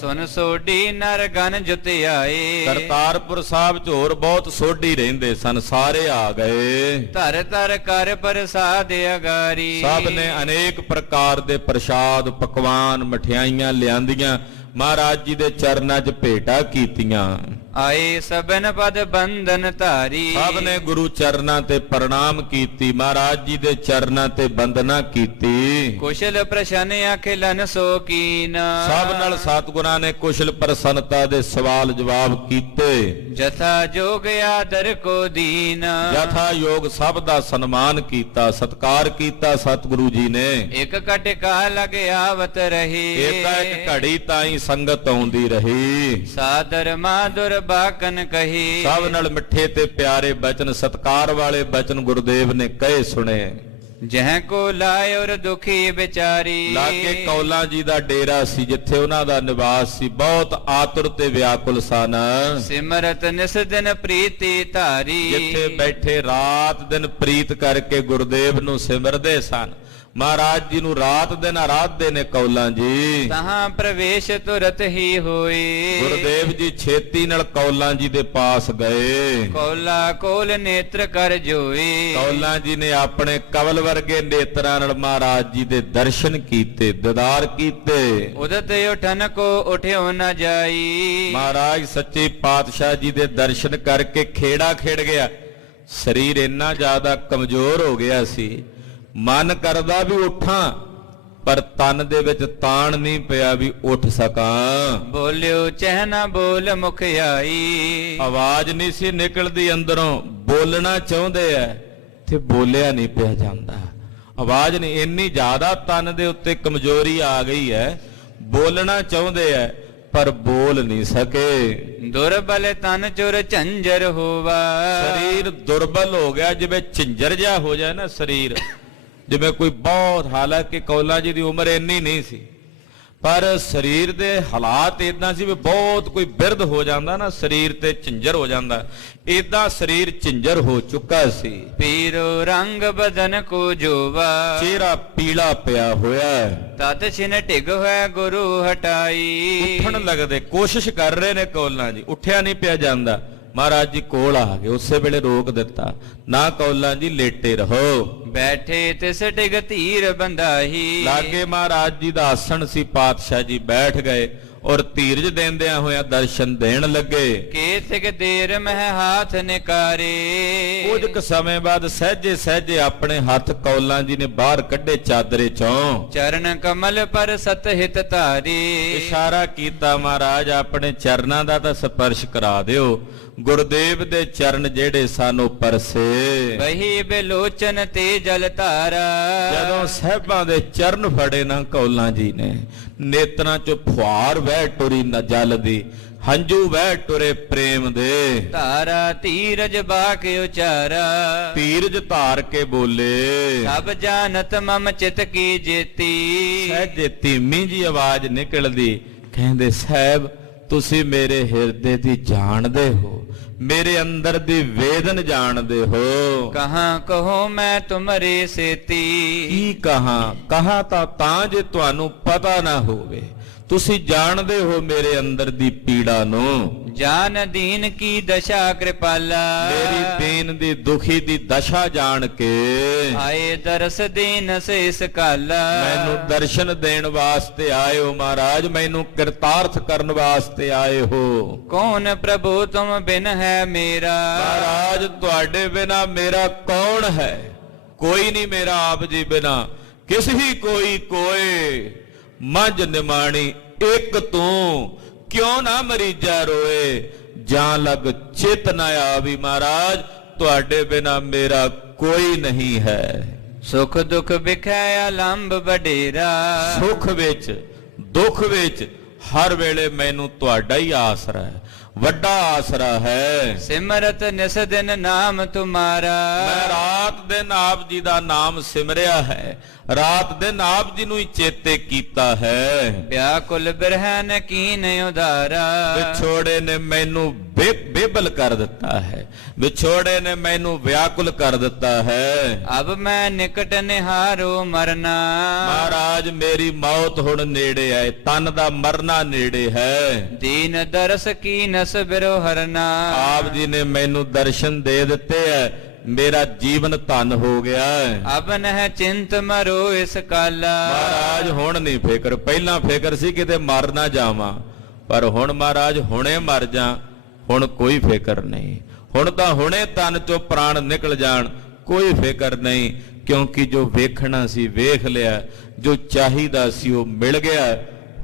ਸੁਨ ਸੋਢੀ ਨਰ ਗਨ ਜੁਤਿਆਏ। ਕਰਤਾਰਪੁਰ ਸਾਹਿਬ 'ਚ ਹੋਰ ਬਹੁਤ ਸੋਢੀ ਰਹਿੰਦੇ ਸਨ, ਸਾਰੇ ਆ ਗਏ। ਧਰ ਧਰ ਕਰ ਪ੍ਰਸਾਦ ਅਗਾਰੀ। ਸਭ ਨੇ ਅਨੇਕ ਪ੍ਰਕਾਰ ਦੇ ਪ੍ਰਸ਼ਾਦ, ਪਕਵਾਨ, ਮਠਿਆਈਆਂ ਲਿਆਂਦੀਆਂ, ਮਹਾਰਾਜ ਜੀ ਦੇ ਚਰਨਾਂ 'ਚ ਭੇਟਾ ਕੀਤੀਆਂ। ਆਏ ਸਭਨ ਪਦ ਬੰਧਨ ਧਾਰੀ। ਸਭ ਨੇ ਗੁਰੂ ਚਰਨਾਂ ਤੇ ਪ੍ਰਣਾਮ ਕੀਤੀ, ਮਹਾਰਾਜ ਜੀ ਦੇ ਚਰਨਾਂ ਤੇ ਬੰਦਨਾ ਕੀਤੀ। ਕੁਸ਼ਲ ਪ੍ਰਸ਼ਨ ਅਖਿਲਨ ਸੋ ਕੀਨ। ਸਭ ਨਾਲ ਸਤਿਗੁਰਾਂ ਨੇ ਕੁਸ਼ਲ ਪ੍ਰਸੰਨਤਾ ਦੇ ਸਵਾਲ ਜਵਾਬ ਕੀਤੇ। ਜਥਾ ਜੋਗ ਆਦਰ ਕੋ ਦੀਨ। ਯਥਾ ਯੋਗ ਸਭ ਦਾ ਸਨਮਾਨ ਕੀਤਾ, ਸਤਿਕਾਰ ਕੀਤਾ ਸਤਿਗੁਰੂ ਜੀ ਨੇ। ਇੱਕ ਕਟਕਾ ਲਗ ਆਵਤ ਰਹੀ। ਇੱਕ ਘੜੀ ਤਾਈਂ ਸੰਗਤ ਆਉਂਦੀ ਰਹੀ। ਸਾਦਰ ਮਾਦੁਰ ਬਾਕਨ ਕਹੀ। ਸਭ ਨਾਲ ਮਿੱਠੇ ਤੇ ਪਿਆਰੇ ਬਚਨ, ਸਤਕਾਰ ਵਾਲੇ ਬਚਨ ਗੁਰਦੇਵ ਨੇ ਕਹੇ ਸੁਣੇ। ਜਹ ਕੋ ਲਾਇ ਔਰ ਦੁਖੀ ਵਿਚਾਰੀ। ਲਾਗੇ ਕੌਲਾਂ ਜੀ ਦਾ ਡੇਰਾ ਸੀ, ਜਿੱਥੇ ਉਹਨਾਂ ਦਾ ਨਿਵਾਸ ਸੀ। ਬਹੁਤ ਆਤੁਰ ਤੇ ਵਿਆਕੁਲ ਸਨ। ਸਿਮਰਤ ਨਿਸ ਦਿਨ ਪ੍ਰੀਤੀ ਧਾਰੀ। ਜਿੱਥੇ ਬੈਠੇ ਰਾਤ ਦਿਨ ਪ੍ਰੀਤ ਕਰਕੇ ਗੁਰਦੇਵ ਨੂੰ ਸਿਮਰਦੇ ਸਨ। ਮਹਾਰਾਜ ਜੀ ਨੂੰ ਰਾਤ ਦਿਨ ਆਰਾਧਦੇ ਨੇ ਕੌਲਾਂ ਜੀ। ਤਹਾਂ ਪ੍ਰਵੇਸ਼ ਤੁਰਤ ਹੀ ਹੋਏ। ਗੁਰਦੇਵ ਜੀ ਛੇਤੀ ਨਾਲ ਕੌਲਾਂ ਜੀ ਦੇ ਪਾਸ ਗਏ। ਕੌਲਾ ਕੋਲ ਨੇਤਰ ਕਰ ਜੋਏ। ਕੌਲਾਂ ਜੀ ਨੇ ਆਪਣੇ ਕਵਲ ਵਰਗੇ ਨੇਤਰਾਂ ਨਾਲ ਮਹਾਰਾਜ ਜੀ ਦੇ ਦਰਸ਼ਨ ਕੀਤੇ, ਦੀਦਾਰ ਕੀਤੇ। ਉਦਤ ਉਠਨ ਕੋ ਉਠਿਓ ਨ ਜਾਈ। ਮਹਾਰਾਜ ਸੱਚੇ ਪਾਤਸ਼ਾਹ ਜੀ ਦੇ ਦਰਸ਼ਨ ਕਰਕੇ ਖੇੜਾ ਖੇੜ ਗਿਆ। ਸਰੀਰ ਇੰਨਾ ਜ਼ਿਆਦਾ ਕਮਜ਼ੋਰ ਹੋ ਗਿਆ ਸੀ, ਮਨ ਕਰਦਾ ਵੀ ਉੱਠਾਂ, ਪਰ ਤਨ ਦੇ ਵਿੱਚ ਤਾਣ ਨਹੀਂ ਪਿਆ ਵੀ ਉੱਠ ਸਕਾਂ। ਬੋਲਿਓ ਚਹਿ ਨਾ ਬੋਲ ਮੁਖ ਆਈ। ਆਵਾਜ਼ ਨਹੀਂ ਸੀ ਨਿਕਲਦੀ ਅੰਦਰੋਂ, ਬੋਲਣਾ ਚਾਹੁੰਦੇ ਐ ਤੇ ਬੋਲਿਆ ਨਹੀਂ ਪਿਆ ਜਾਂਦਾ। ਆਵਾਜ਼ ਨਹੀਂ, ਇੰਨੀ ਜ਼ਿਆਦਾ ਤਨ ਦੇ ਉੱਤੇ ਕਮਜ਼ੋਰੀ ਆ ਗਈ ਹੈ, ਬੋਲਣਾ ਚਾਹੁੰਦੇ ਐ ਪਰ ਬੋਲ ਨਹੀਂ ਸਕੇ। ਦੁਰਬਲ ਤਨ ਚੁਰ ਝੰਜਰ ਹੋਵਾ। ਸਰੀਰ ਦੁਰਬਲ ਹੋ ਗਿਆ, ਜਿਵੇਂ ਝੰਜਰ ਜਿਹਾ ਹੋ ਜਾਏ ਨਾ ਸਰੀਰ, ਜਿਵੇਂ ਕੋਈ ਬਹੁਤ, ਹਾਲਾਂਕਿ ਕੌਲਾਂ ਜੀ ਦੀ ਉਮਰ ਇੰਨੀ ਨਹੀਂ ਸੀ, ਪਰ ਸਰੀਰ ਦੇ ਹਾਲਾਤ ਇਦਾਂ ਸੀ ਵੀ ਬਹੁਤ ਕੋਈ ਬਿਰਧ ਹੋ ਜਾਂਦਾ ਨਾ, ਸਰੀਰ ਤੇ ਝੰਜਰ ਹੋ ਜਾਂਦਾ। ਇਦਾਂ ਸਰੀਰ ਝੰਜਰ ਹੋ ਚੁੱਕਾ ਸੀ। ਪੀਰੋ ਰੰਗ ਬਦਨ ਕੋ ਜੋਵਾ। ਚਿਹਰਾ ਪੀਲਾ ਪਿਆ ਹੋਇਆ। ਤਤ ਛਿਨ ਢਿਗ ਹੋਇਆ ਗੁਰੂ ਹਟਾਈ। ਉੱਠਣ ਲੱਗਦੇ, ਕੋਸ਼ਿਸ਼ ਕਰ ਰਹੇ ਨੇ ਕੌਲਾਂ ਜੀ, ਉੱਠਿਆ ਨਹੀਂ ਪਿਆ ਜਾਂਦਾ। ਮਹਾਰਾਜ ਜੀ ਕੋਲ ਆ ਗਏ, ਉਸੇ ਵੇਲੇ ਰੋਕ ਦਿੱਤਾ, ਨਾ ਕੌਲਾਂ ਜੀ ਲੇਟੇ ਰਹੋ। ਬੈਠੇ ਤਿਸ ਢਿਗ ਧੀਰ ਬੰਦਾਹੀ। ਲਾਗੇ ਮਹਾਰਾਜ ਜੀ ਦਾ ਆਸਣ ਸੀ, ਪਾਤਸ਼ਾਹ ਜੀ ਬੈਠ ਗਏ ਔਰ ਧੀਰਜ ਦੇਂਦਿਆਂ ਹੋਇਆਂ ਦਰਸ਼ਨ ਦੇਣ ਲੱਗੇ। ਕੇਤਿਕ ਦੇਰ ਮਹਿ ਹਾਥ ਨਿਕਾਰੇ। ਕੁਝ ਕੁ ਸਮੇਂ ਬਾਅਦ ਸਹਿਜੇ ਸਹਿਜੇ ਆਪਣੇ ਹੱਥ ਕੌਲਾਂ ਜੀ ਨੇ ਬਾਹਰ ਕੱਢੇ ਚਾਦਰੇ ਚੋਂ। ਚਰਨ ਕਮਲ ਪਰ ਸਤ ਹਿਤ ਧਾਰੀ। ਇਸ਼ਾਰਾ ਕੀਤਾ, ਮਹਾਰਾਜ ਆਪਣੇ ਚਰਨਾਂ ਦਾ ਤਾਂ ਸਪਰਸ਼ ਕਰਾ ਦਿਓ। ਗੁਰਦੇਵ ਦੇ ਚਰਨ ਜਿਹੜੇ ਸਨ ਉਹ ਪਰਸੇ। ਵਹੀ ਬਿਲੋਚਨ ਤੇ ਜਲ ਧਾਰਾ। ਜਦੋਂ ਸਾਹਿਬਾਂ ਦੇ ਚਰਨ ਫੜੇ ਨਾ ਕੌਲਾਂ ਜੀ ਨੇ, ਨੇਤਰਾਂ ਚੋਂ ਫੁਹਾਰ ਵਹਿ ਟੁਰੀ ਨ ਜਲ ਦੀ, ਹੰਝੂ ਵਹਿ ਟੁਰੇ ਪ੍ਰੇਮ ਦੇ। ਧਾਰਾ ਧੀਰਜ ਬਾਕ ਉਚਾਰਾ। ਧੀਰਜ ਧਾਰ ਕੇ ਬੋਲੇ, ਸਭ ਜਾਣਤ ਮਮ ਚਿਤ ਕੀ ਜੇਤੀ। ਸਹਿਜੇ ਧੀਮੀ ਜੀ ਆਵਾਜ਼ ਨਿਕਲਦੀ, ਕਹਿੰਦੇ ਸਾਹਿਬ ਤੁਸੀਂ ਮੇਰੇ ਹਿਰਦੇ ਦੀ ਜਾਣਦੇ ਹੋ, ਮੇਰੇ ਅੰਦਰ ਦੀ ਵੇਦਨ ਜਾਣਦੇ ਹੋ। ਕਹਾਂ ਕਹੋ ਮੈਂ ਤੁਮਰੇ ਸੇਤੀ। ਕੀ ਕਹਾਂ ਤਾਂ ਜੇ ਤੁਹਾਨੂੰ ਪਤਾ ਨਾ ਹੋਵੇ, ਤੁਸੀਂ ਜਾਣਦੇ ਹੋ ਮੇਰੇ ਅੰਦਰ ਦੀ ਪੀੜਾ ਨੂੰ। ਜਾਨ ਦੀਨ ਕੀ ਦਸ਼ਾ ਕਿਰਪਾਲਾ। ਮੇਰੀ ਦੀਨ ਦੀ ਦੁਖੀ ਦੀ ਦਸ਼ਾ ਜਾਣ ਕੇ ਆਏ ਦਰਸ ਦੇਨ ਸੇਸ ਕਾਲਾ। ਮੈਨੂੰ ਦਰਸ਼ਨ ਦੇਣ ਵਾਸਤੇ ਆਏ ਹੋ ਮਹਾਰਾਜ, ਮੈਨੂੰ ਕਿਰਤਾਰਥ ਕਰਨ ਵਾਸਤੇ ਆਏ ਹੋ। ਕੌਣ ਪ੍ਰਭੂ ਤੁਮ ਬਿਨ ਹੈ ਮੇਰਾ। ਮਹਾਰਾਜ ਤੁਹਾਡੇ ਬਿਨਾ ਮੇਰਾ ਕੌਣ ਹੈ, ਕੋਈ ਨਹੀਂ ਮੇਰਾ ਆਪ ਜੀ ਬਿਨਾ, ਕਿਸ ਹੀ ਕੋਈ ਕੋਏ। ਮੱਝ ਨਿਮਾਣੀ ਇੱਕ ਤੂੰ, ਕਿਉਂ ਨਾ ਮਰੀਜਾ ਰੋਏ। ਜਾਂ ਲਗ ਚਿਤ ਨਾ ਆਵੀ, ਮਹਾਰਾਜ ਤੁਹਾਡੇ ਬਿਨਾ ਮੇਰਾ ਕੋਈ ਨਹੀਂ ਹੈ। ਸੁਖ ਦੁਖ ਵਿਖੈ ਆਲੰਬ ਵਡੇਰਾ। ਸੁਖ ਵਿੱਚ ਦੁੱਖ ਵਿੱਚ ਹਰ ਵੇਲੇ ਮੈਨੂੰ ਤੁਹਾਡਾ ਹੀ ਆਸਰਾ ਹੈ। ਵੱਡਾ ਆਸਰਾ ਹੈ। ਸਿਮਰਤ ਨਿਸ ਦਿਨ ਨਾਮ ਤੁਮਾਰਾ, ਮੈਂ ਰਾਤ ਦਿਨ ਆਪ ਜੀ ਦਾ ਨਾਮ ਸਿਮਰਿਆ ਹੈ, ਰਾਤ ਦਿਨ ਆਪ ਜੀ ਨੂੰ ਹੀ ਚੇਤੇ ਕੀਤਾ ਹੈ। ਵਿਆਕੁਲ ਬਿਰਹਨ ਕੀਨ ਉਧਾਰਾ, ਵਿਛੋੜੇ ਨੇ ਮੈਨੂੰ ਬੇਬਲ ਕਰ ਦਿੱਤਾ ਹੈ, ਵਿਛੋੜੇ ਨੇ ਮੈਨੂੰ ਵਿਆਕੁਲ ਕਰ ਦਿੱਤਾ ਹੈ। ਅਬ ਮੈਂ ਨਿਕਟ ਨਿਹਾਰੋ ਮਰਨਾ, ਮਹਾਰਾਜ ਮੇਰੀ ਮੌਤ ਹੁਣ ਨੇੜੇ ਹੈ, ਤਨ ਦਾ ਮਰਨਾ ਨੇੜੇ ਹੈ। ਦੀਨ ਦਰਸ ਕੀਨਸ ਬਿਰੋ ਹਰਨਾ, ਆਪ ਜੀ ਨੇ ਮੈਨੂੰ ਦਰਸ਼ਨ ਦੇ ਦਿੱਤੇ ਹੈ, ਮੇਰਾ ਜੀਵਨ ਧਨ ਹੋ ਗਿਆ ਹੈ। ਅਬ ਨਹਿ ਚਿੰਤ ਮਰੋ ਇਸ ਕਾਲਾ, ਮਹਾਰਾਜ ਹੁਣ ਨਹੀਂ ਫਿਕਰ, ਪਹਿਲਾਂ ਫਿਕਰ ਸੀ ਕਿਤੇ ਮਰ ਨਾ ਜਾਵਾਂ, ਪਰ ਹੁਣ ਮਹਾਰਾਜ ਹੁਣੇ ਮਰ ਜਾ, ਹੁਣ ਕੋਈ ਫਿਕਰ ਨਹੀਂ। ਹੁਣ ਤਾਂ ਹੁਣੇ ਤਨ ਚੋਂ ਪ੍ਰਾਣ ਨਿਕਲ ਜਾਣ, ਕੋਈ ਫਿਕਰ ਨਹੀਂ, ਕਿਉਂਕਿ ਜੋ ਵੇਖਣਾ ਸੀ ਵੇਖ ਲਿਆ, ਜੋ ਚਾਹੀਦਾ ਸੀ ਉਹ ਮਿਲ ਗਿਆ।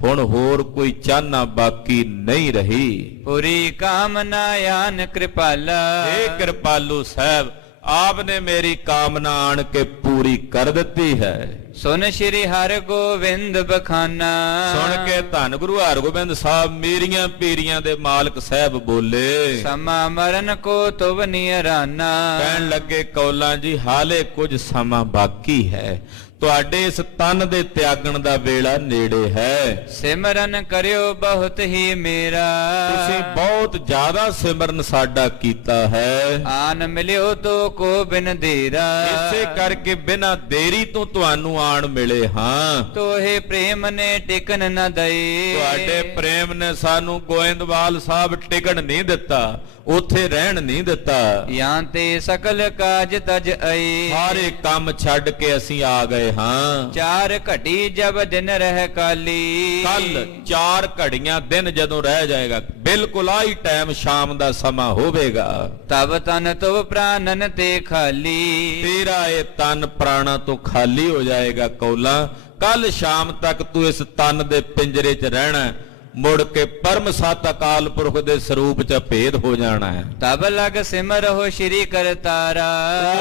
ਹੁਣ ਹੋਰ ਕੋਈ ਚਾਹਨਾ ਬਾਕੀ ਨਹੀਂ ਰਹੀ। ਪੁਰੀ ਕਾਮਨਾ ਆਨ ਕਿਰਪਾਲਾ, ਇਹ ਕਿਰਪਾਲੂ ਸਾਹਿਬ ਆਪ ਨੇ ਮੇਰੀ ਕਾਮਨਾ ਆਣ ਕੇ ਪੂਰੀ ਕਰ ਦਿੱਤੀ ਹੈ। ਸੁਨ ਸ਼੍ਰੀ ਹਰਿ ਗੋਬਿੰਦ ਬਖਾਨਾ, ਸੁਣ ਕੇ ਧੰਨ ਗੁਰੂ ਹਰਗੋਬਿੰਦ ਸਾਹਿਬ ਮੀਰੀਆਂ ਪੀਰੀਆਂ ਦੇ ਮਾਲਕ ਸਾਹਿਬ ਬੋਲੇ। ਸਮਾ ਮਰਨ ਕੋ ਤੁਵ ਨਿਰਾਨਾ, ਕਹਿਣ ਲੱਗੇ ਕੌਲਾਂ ਜੀ ਹਾਲੇ ਕੁਝ ਸਮਾਂ ਬਾਕੀ ਹੈ, ਤੁਹਾਡੇ ਇਸ ਤਨ ਦੇ ਤਿਆਗਣ ਦਾ ਵੇਲਾ ਨੇੜੇ ਹੈ। ਸਿਮਰਨ ਕਰਿਓ ਬਹੁਤ ਹੀ ਮੇਰਾ, ਤੁਸੀਂ ਬਹੁਤ ਜ਼ਿਆਦਾ ਸਿਮਰਨ ਸਾਡਾ ਕੀਤਾ ਹੈ। ਆਨ ਮਿਲਿਓ ਤੋ ਕੋ ਬਿਨ ਦੇਰਾ, ਇਸੇ ਕਰਕੇ ਬਿਨਾਂ ਦੇਰੀ ਤੋਂ ਤੁਹਾਨੂੰ ਆਣ ਮਿਲੇ ਹਾਂ। ਤੋਹੇ ਪ੍ਰੇਮ ਨੇ ਟਿਕਨ ਨ ਦਈ, ਤੁਹਾਡੇ ਪ੍ਰੇਮ ਨੇ ਸਾਨੂੰ ਗੋਇੰਦਵਾਲ ਸਾਹਿਬ ਟਿਕਣ ਨਹੀਂ ਦਿੱਤਾ, ਉੱਥੇ ਰਹਿਣ ਨਹੀਂ ਦਿੱਤਾ। ਜਾਂ ਤੇ ਸਕਲ ਕਾਜ ਤਜ ਆਈ, ਸਾਰੇ ਕੰਮ ਛੱਡ ਕੇ ਅਸੀਂ ਆ ਗਏ ਹਾਂ। ਚਾਰ ਘਟੀ ਜਬ ਦਿਨ ਰਹਿ ਕਾਲੀ, ਕੱਲ 4 ਘੜੀਆਂ ਦਿਨ ਜਦੋਂ ਰਹਿ ਜਾਏਗਾ, ਬਿਲਕੁਲ ਆਹੀ ਟਾਈਮ ਸ਼ਾਮ ਦਾ ਸਮਾਂ ਹੋਵੇਗਾ। ਤਬ ਤਨ ਤੁਵ ਪ੍ਰਾਨਨ ਤੇ ਖਾਲੀ, ਤੇਰਾ ਇਹ ਤਨ ਪ੍ਰਾਣਾ ਤੋਂ ਖਾਲੀ ਹੋ ਜਾਏਗਾ ਕੌਲਾਂ। ਕੱਲ ਸ਼ਾਮ ਤੱਕ ਤੂੰ ਇਸ ਤਨ ਦੇ ਪਿੰਜਰੇ 'ਚ ਰਹਿਣਾ, ਮੁੜ ਕੇ ਪਰਮ ਸਤ ਅਕਾਲ ਪੁਰਖ ਦੇ ਸਰੂਪ 'ਚ ਭੇਦ ਹੋ ਜਾਣਾ ਹੈ। ਤਬ ਲਗ ਸਿਮਰਹੁ ਸ਼੍ਰੀ ਕਰਤਾਰਾ,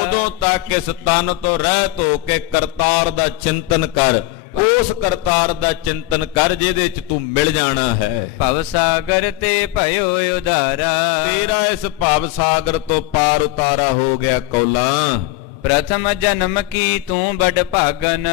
ਉਦੋਂ ਤੱਕ ਇਸ ਤਨ ਤੋਂ ਰਹਿਤ ਹੋ ਕੇ ਕਰਤਾਰ ਦਾ ਚਿੰਤਨ ਕਰ, ਉਸ ਕਰਤਾਰ ਦਾ ਚਿੰਤਨ ਕਰ ਜਿਹਦੇ 'ਚ ਤੂੰ ਮਿਲ ਜਾਣਾ ਹੈ। ਭਵ ਸਾਗਰ ਤੇ ਭਇਓ ਉਧਾਰਾ, ਤੇਰਾ ਇਸ ਭਵ ਸਾਗਰ ਤੋਂ ਪਾਰ ਉਤਾਰਾ ਹੋ ਗਿਆ ਕੌਲਾਂ। ਪ੍ਰਥਮ ਜਨਮ ਕੀ ਤੂੰ ਬੜ ਭਾਗਨ,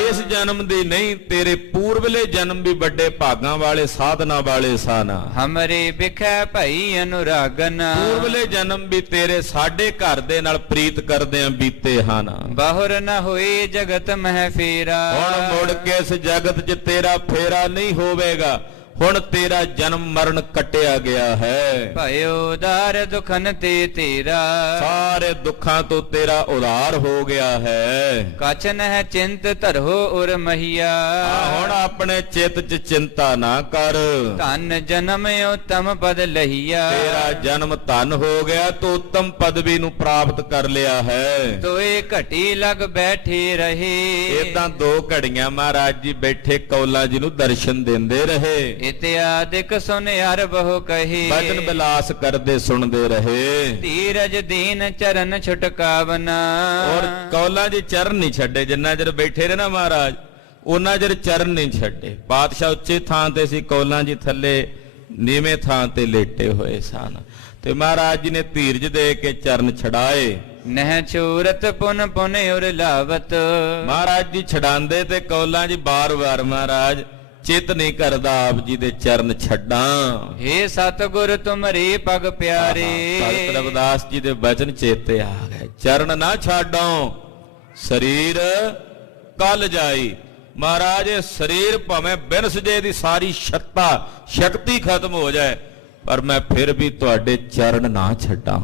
ਇਸ ਜਨਮ ਦੀ ਨਹੀਂ, ਤੇਰੇ ਪੂਰਵਲੇ ਜਨਮ ਵੀ ਵੱਡੇ ਭਾਗਾਂ ਵਾਲੇ ਸਾਧਨਾ ਵਾਲੇ ਸਨ। ਹਮਰੇ ਬਿਖੈ ਭਈ ਅਨੁਰਾਗਨ, ਪੂਰਵਲੇ ਜਨਮ ਵੀ ਤੇਰੇ ਸਾਡੇ ਘਰ ਦੇ ਨਾਲ ਪ੍ਰੀਤ ਕਰਦਿਆਂ ਬੀਤੇ ਹਨ। ਬਹੁਰ ਨ ਹੋਈ ਜਗਤ ਮਹਿ ਫੇਰਾ, ਹੁਣ ਮੁੜ ਕੇ ਇਸ ਜਗਤ 'ਚ ਤੇਰਾ ਫੇਰਾ ਨਹੀਂ ਹੋਵੇਗਾ, ਹੁਣ ਤੇਰਾ ਜਨਮ ਮਰਨ ਕੱਟਿਆ ਗਿਆ ਹੈ। ਭਇਓ ਉਧਾਰ ਦੁਖਨ ਤੇ ਤੇਰਾ, ਸਾਰੇ ਦੁੱਖਾਂ ਤੋਂ ਤੇਰਾ ਉਧਾਰ ਹੋ ਗਿਆ ਹੈ। ਕਛ ਨਹਿ ਚਿੰਤ ਧਰੋ ਉਰ ਮਹੀਆ, ਹੁਣ ਆਪਣੇ ਚਿੱਤ 'ਚ ਚਿੰਤਾ ਨਾ ਕਰ, ਧਨ ਜਨਮ ਉਤਮ ਪਦ ਲਹੀਆ, ਤੇਰਾ ਜਨਮ ਧਨ ਹੋ ਗਿਆ, ਤੂੰ ਉੱਤਮ ਪਦਵੀ ਨੂੰ ਪ੍ਰਾਪਤ ਕਰ ਲਿਆ ਹੈ। ਤੋਏ ਘਟੀ ਲਗ ਬੈਠੇ ਰਹੇ, ਇਦਾਂ 2 ਘੜੀਆਂ ਮਹਾਰਾਜ ਜੀ ਬੈਠੇ ਕੌਲਾਂ ਜੀ ਨੂੰ ਦਰਸ਼ਨ ਦਿੰਦੇ ਰਹੇ। ਇਤਿਆਦਿਕ ਸੁਨ ਹਰ ਬਹੁ ਕਹੀ, ਬਚਨ ਬਿਲਾਸ ਕਰਦੇ ਸੁਣਦੇ ਰਹੇ। ਧੀਰਜ ਦੀਨ ਚਰਨ ਛੁਟਕਾਵਨਾ, ਔਰ ਕੌਲਾਂ ਜੀ ਚਰਨ ਨਹੀਂ ਛੱਡੇ, ਜਿੰਨਾ ਚਿਰ ਬੈਠੇ ਰਹੇ ਨਾ ਮਹਾਰਾਜ ਉਹਨਾਂ ਚਿਰ ਚਰਨ ਨਹੀਂ ਛੱਡੇ। ਪਾਤਸ਼ਾਹ ਉੱਚੇ ਥਾਂ ਤੇ ਸੀ, ਕੌਲਾਂ ਜੀ ਥੱਲੇ ਨੀਵੇਂ ਥਾਂ ਤੇ ਲੇਟੇ ਹੋਏ ਸਨ, ਤੇ ਮਹਾਰਾਜ ਜੀ ਨੇ ਧੀਰਜ ਦੇ ਕੇ ਚਰਨ ਛਡਾਏ। ਨਹਿ ਛੂਰਤ ਪੁਨ ਪੁਨ ਉਰ ਲਾਵਤ, ਮਹਾਰਾਜ ਜੀ ਛਡਾਉਂਦੇ ਤੇ ਕੌਲਾਂ ਜੀ ਬਾਰ-ਬਾਰ ਮਹਾਰਾਜ ਚਿਤ ਨਹੀਂ ਕਰਦਾ ਆਪ ਜੀ ਦੇ ਚਰਨ ਛੱਡਾਂ। ਹੇ ਸਤਿਗੁਰ ਤੁਮਰੇ ਪਗ ਪਿਆਰੇ, ਭਗਤ ਰਵਿਦਾਸ ਜੀ ਦੇ ਬਚਨ ਚੇਤੇ ਆ ਗਏ, ਚਰਨ ਨਾ ਛਾਡੋ ਸਰੀਰ ਕੱਲ ਜਾਈ। ਮਹਾਰਾਜ ਇਹ ਸਰੀਰ ਭਾਵੇਂ ਬਿਨ ਸਜੇ ਦੀ ਸਾਰੀ ਸ਼ਕਤੀ ਖਤਮ ਹੋ ਜਾਏ, ਪਰ ਮੈਂ ਫਿਰ ਵੀ ਤੁਹਾਡੇ ਚਰਨ ਨਾ ਛੱਡਾਂ।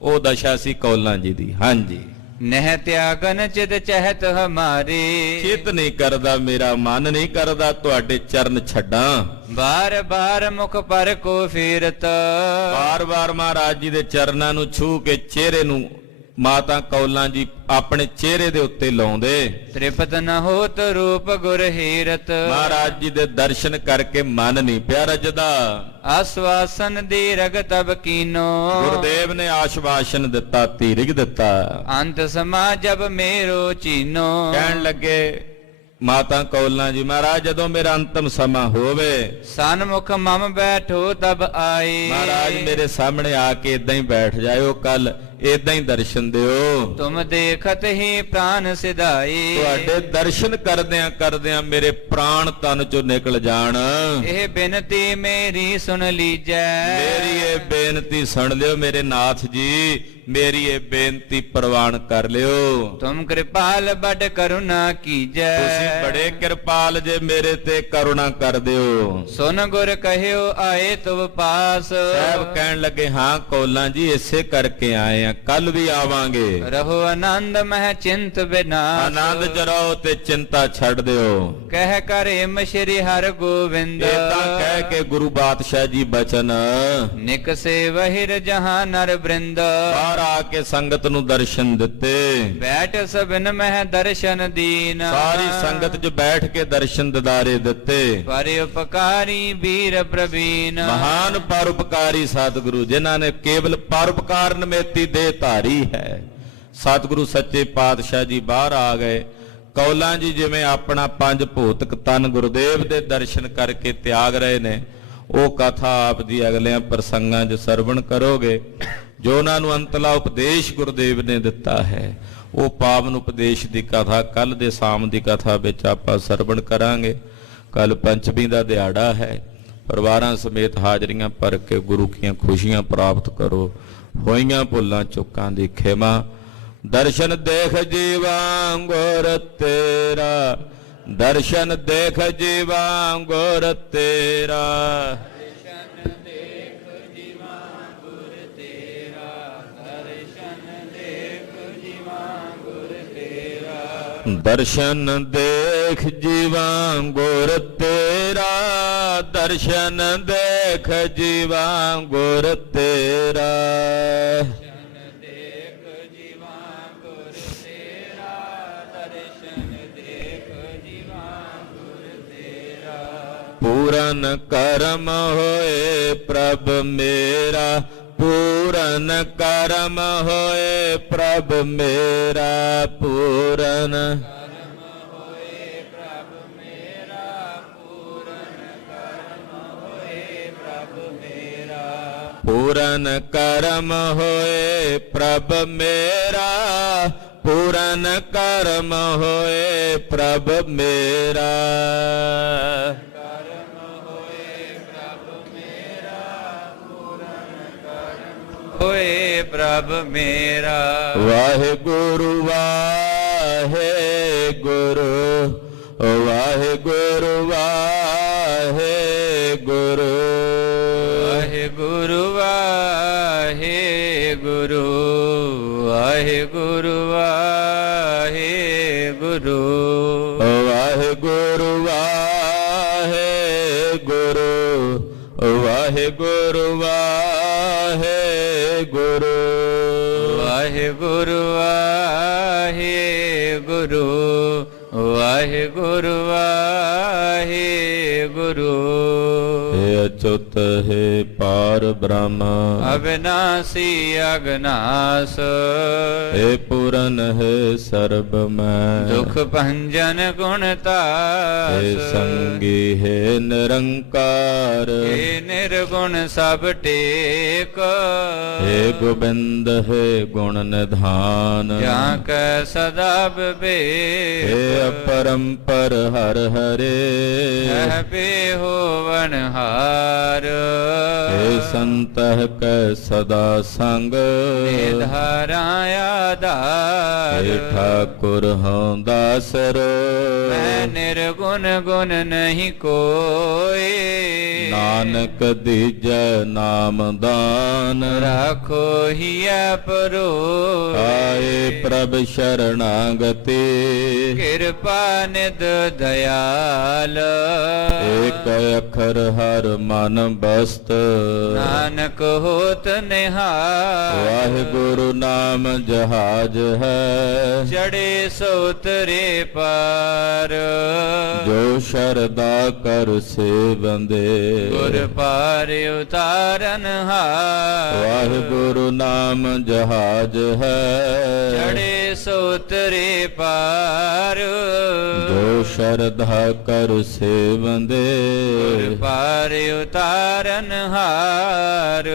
ਉਹ ਦਸ਼ਾ ਸੀ ਕੌਲਾਂ ਜੀ ਦੀ। ਹਾਂਜੀ, ਨਹਿ ਤਿਆਗਨ ਚਿਤ ਚਹਿਤ ਹਮਾਰੇ, ਚਿਤ ਨਹੀਂ ਕਰਦਾ ਮੇਰਾ ਮਨ ਨਹੀਂ ਕਰਦਾ ਤੁਹਾਡੇ ਚਰਨ ਛੱਡਾਂ। ਬਾਰ ਬਾਰ ਮੁਖ ਪਰ ਕੋ ਫੇਰਤ, ਬਾਰ-ਬਾਰ ਮਹਾਰਾਜ ਜੀ ਦੇ ਚਰਨਾਂ ਨੂੰ ਛੂ ਕੇ ਚਿਹਰੇ ਨੂੰ ਮਾਤਾ ਕੌਲਾਂ ਜੀ ਆਪਣੇ ਚਿਹਰੇ ਦੇ ਉੱਤੇ ਲਾਉਂਦੇ। ਤ੍ਰਿਪਤ ਨ ਹੋਤ ਰੂਪ ਗੁਰ ਹੀਰਤ, ਮਹਾਰਾਜ ਜੀ ਦੇ ਦਰਸ਼ਨ ਕਰਕੇ ਮਨ ਨਹੀਂ ਪਿਆ ਰੱਜਦਾ। ਆਸਵਾਸਨ ਦੀ ਰਗ ਤਬ ਕੀਨੋ, ਗੁਰਦੇਵ ਨੇ ਆਸ਼ਵਾਸਨ ਦਿੱਤਾ, ਧੀਰਜ ਦਿੱਤਾ। ਅੰਤ ਸਮਾ ਜਬ ਮੇਰੋ ਚੀਨੋ, ਕਹਿਣ ਲੱਗੇ ਮਾਤਾ ਕੌਲਾਂ ਜੀ, ਮਹਾਰਾਜ ਜਦੋਂ ਮੇਰਾ ਅੰਤਮ ਸਮਾਂ ਹੋਵੇ, ਸਨਮੁਖ ਮਮ ਬੈਠੋ ਤਬ ਆਏ। ਮਹਾਰਾਜ ਮੇਰੇ ਸਾਹਮਣੇ ਆ ਕੇ ਇਦਾਂ ਹੀ ਬੈਠ ਜਾਇਓ, ਕੱਲ ਇਦਾਂ ਹੀ ਦਰਸ਼ਨ ਦਿਓ। ਤੁਮ ਦੇਖਤ ਹੀ ਪ੍ਰਾਨ ਸਿਧਾਈ। ਤੁਹਾਡੇ ਦਰਸ਼ਨ ਕਰਦਿਆਂ ਕਰਦਿਆਂ ਮੇਰੇ ਪ੍ਰਾਣ ਤਨ ਚੋਂ ਨਿਕਲ ਜਾਣ। ਇਹ ਬੇਨਤੀ ਮੇਰੀ ਸੁਣ ਲੀਜੈ। ਮੇਰੀ ਇਹ ਬੇਨਤੀ ਸੁਣ ਲਿਓ ਮੇਰੇ ਨਾਥ ਜੀ, ਮੇਰੀ ਇਹ ਬੇਨਤੀ ਪ੍ਰਵਾਨ ਕਰ ਲਿਓ। ਤੁਮ ਕਿਰਪਾਲ ਬੜ ਕਰੁਣਾ ਕੀਜੈ। ਤੁਸੀਂ ਬੜੇ ਕਿਰਪਾਲ ਜੇ, ਮੇਰੇ ਤੇ ਕਰੁਣਾ ਕਰ ਦਿਓ। ਸੁਨ ਗੁਰ ਕਹਿਓ ਆਏ ਤੁਮ ਪਾਸ। ਸਾਹਿਬ ਕਹਿਣ ਲੱਗੇ, ਹਾਂ ਕੌਲਾਂ ਜੀ ਇਸੇ ਕਰਕੇ ਆਏ ਆ, ਕੱਲ ਵੀ ਆਵਾਂਗੇ। ਰਹੋ ਆਨੰਦ ਮਹਿ ਚਿੰਤ ਬਿਨਾਸ਼। ਆਨੰਦ ਚ ਰਹੋ ਤੇ ਚਿੰਤਾ ਛੱਡ ਦਿਓ। ਕਹਿ ਕਰੇ ਸ਼੍ਰੀ ਹਰਿ ਗੋਬਿੰਦ। ਇਹ ਤਾਂ ਕਹਿ ਕੇ ਗੁਰੂ ਬਾਦਸ਼ਾਹ ਜੀ ਬਚਨ ਨਿਕਸੇ ਵਹਿਰ ਜਹਾਂ ਨਰ ਬ੍ਰਿੰਦ। ਬਾਹਰ ਆ ਕੇ ਸੰਗਤ ਨੂੰ ਦਰਸ਼ਨ ਦਿੱਤੇ। ਬੈਠ ਸਭਨ ਮਹਿ ਦਰਸ਼ਨ ਦੀਨ। ਸਾਰੀ ਸੰਗਤ 'ਚ ਬੈਠ ਕੇ ਦਰਸ਼ਨ ਦਿਦਾਰੇ ਦਿੱਤੇ। ਪਰ ਉਪਕਾਰੀ ਵੀਰ ਪ੍ਰਵੀਨ। ਮਹਾਨ ਪਰਉਪਕਾਰੀ ਸਤਿਗੁਰੂ, ਜਿਨ੍ਹਾਂ ਨੇ ਕੇਵਲ ਪਰਉਪਕਾਰ ਨਿਮੇਤੀ ਦੇਹ ਧਾਰੀ ਹੈ। ਸਤਿਗੁਰੂ ਸੱਚੇ ਪਾਤਸ਼ਾਹ ਜੀ ਬਾਹਰ ਆ ਗਏ। ਕੌਲਾਂ ਜੀ ਜਿਵੇਂ ਆਪਣਾ ਪੰਜ ਭੌਤਿਕ ਤਨ ਗੁਰਦੇਵ ਦੇ ਦਰਸ਼ਨ ਕਰਕੇ ਤਿਆਗ ਰਹੇ ਨੇ, ਉਹ ਕਥਾ ਆਪ ਦੀ ਅਗਲਿਆਂ ਪ੍ਰਸੰਗਾਂ 'ਚ ਸਰਵਣ ਕਰੋਗੇ। ਜੋ ਉਹਨਾਂ ਨੂੰ ਅੰਤਲਾ ਉਪਦੇਸ਼ ਗੁਰਦੇਵ ਨੇ ਦਿੱਤਾ ਹੈ, ਉਹ ਪਾਵਨ ਉਪਦੇਸ਼ ਦੀ ਕਥਾ ਕੱਲ ਦੇ ਸ਼ਾਮ ਦੀ ਕਥਾ ਵਿੱਚ ਆਪਾਂ ਸਰਵਣ ਕਰਾਂਗੇ। ਕੱਲ ਪੰਚਮੀ ਦਾ ਦਿਹਾੜਾ ਹੈ। ਪਰਿਵਾਰਾਂ ਸਮੇਤ ਹਾਜ਼ਰੀਆਂ ਭਰ ਕੇ ਗੁਰੂ ਦੀਆਂ ਖੁਸ਼ੀਆਂ ਪ੍ਰਾਪਤ ਕਰੋ। ਹੋਈਆਂ ਭੁੱਲਾਂ ਚੁੱਕਾਂ ਦੀ ਖਿਮਾ। ਦਰਸ਼ਨ ਦੇਖ ਜੀਵਾ ਗੁਰ ਤੇਰਾ, ਦਰਸ਼ਨ ਦੇਖ ਜੀਵਾ ਗੁਰ ਤੇਰਾ। ਦਰਸ਼ਨ ਦੇਖ ਜੀਵਾ ਗੁਰ ਤੇਰਾ, ਦਰਸ਼ਨ ਦੇਖ ਜੀਵਾ ਗੁਰ ਤੇਰਾ। ਪੂਰਨ ਕਰਮ ਹੋਏ ਪ੍ਰਭ ਮੇਰਾ, ਪੂਰਨ ਕਰਮ ਹੋਏ ਪ੍ਰਭ ਮੇਰਾ। ਪੂਰਨ ਕਰਮ ਹੋਏ ਪ੍ਰਭ ਮੇਰਾ, ਪੂਰਨ ਕਰਮ ਹੋਏ ਪ੍ਰਭ ਮੇਰਾ। ਪੂਰਨ ਕਰਮ ਹੋਏ ਪ੍ਰਭ ਮੇਰਾ, ਪੂਰਨ ਕਰਮ ਹੋਏ ਪ੍ਰਭ ਮੇਰਾ। ਹੋਏ ਪ੍ਰਭ ਮੇਰਾ। ਵਾਹਿਗੁਰੂ ਵਾਹਿਗੁਰੂ, ਵਾਹਿਗੁਰੂ ਵਾਹਿਗੁਰੂ, ਵਾਹਿਗੁਰੂ ਵਾਹਿਗੁਰੂ, ਵਾਹਿਗੁਰੂ ਵਾਹਿਗੁਰੂ, ਵਾਹਿਗੁਰੂ ਵਾਹਿਗੁਰੂ, ਵਾਹਿਗੁਰੂ ਵਾਹਿਗੁਰੂ, ਵਾਹਿਗੁਰੂ ਵਾਹਿਗੁਰੂ, ਵਾਹਿਗੁਰੂ ਵਾਹਿਗੁਰੂ। ਹੇ ਅਚੁੱਤ ਹੈ ਪਾਰ ਬ੍ਰਹਮ, ਅਬਿਨਾਸੀ ਅਗਨਾਸ। ਹੇ ਪੂਰਨ ਹੈ ਸਰਬ ਮੈਂ, ਦੁਖ ਭੰਜਨ ਗੁਣ ਤਾਸ। ਹੇ ਸੰਗੀ ਹੈ ਨਿਰੰਕਾਰ, ਹੇ ਨਿਰਗੁਣ ਸਭ ਟੇਕ। ਹੇ ਗੋਬਿੰਦ ਹੈ ਗੁਣ ਨਿਧਾਨ, ਜਾਂ ਕੈ ਸਦਾ ਵਿਵੇਕ। ਹੇ ਅਪਰੰਪਰ ਹਰ ਹਰੇ, ਹੈ ਬੇਹੋਵਨ ਹਾਰ। ਹੇ ਸੰਤਹ ਕੈ ਸਦਾ ਸੰਗ, ਨਿਧਾਰਾ ਆਧਾਰ। ਹੇ ਠਾਕੁਰ ਹਉ ਦਾਸਰੋ, ਮੈਂ ਨਿਰਗੁਣ ਗੁਣ ਨਹੀਂ ਕੋਇ। ਨਾਨਕ ਦੀਜੈ ਨਾਮ ਦਾਨ, ਰਾਖੋ ਹੀਐ ਪਰੋਇ। ਆਏ ਪ੍ਰਭ ਸ਼ਰਣਾਗਤੀ, ਕਿਰਪਾ ਨਿਧ ਦਇਆਲ। ਏਕ ਅੱਖਰ ਹਰ ਮਨ ਬਸਤ, ਨਾਨਕ ਹੋਤ ਨਿਹਾਲ। ਵਾਹਿਗੁਰੂ ਨਾਮ ਜਹਾਜ ਹੈ, ਚੜੇ ਸੋ ਉਤਰੇ ਪਾਰ। ਜੋ ਸ਼ਰਦਾ ਕਰ ਸੇਵੰਦੇ, ਗੁਰ ਪਾਰ ਉਤਾਰਨ ਹਾਰ। ਵਾਹਿਗੁਰੂ ਨਾਮ ਜਹਾਜ ਹੈ, ਚੜੇ ਸੋਤਰੇ ਪਾਰ ਜੋ ਸ਼ਰਧਾ ਕਰ ਸੇਵੰਦੇ ਗੁਰ ਪਾਰ ਉਤਾਰਨ ਹਾਰ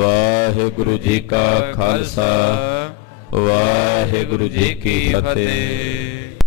ਵਾਹਿਗੁਰੂ ਜੀ ਕਾ ਖਾਲਸਾ ਵਾਹਿਗੁਰੂ ਜੀ ਕੀ ਫਤਿਹ।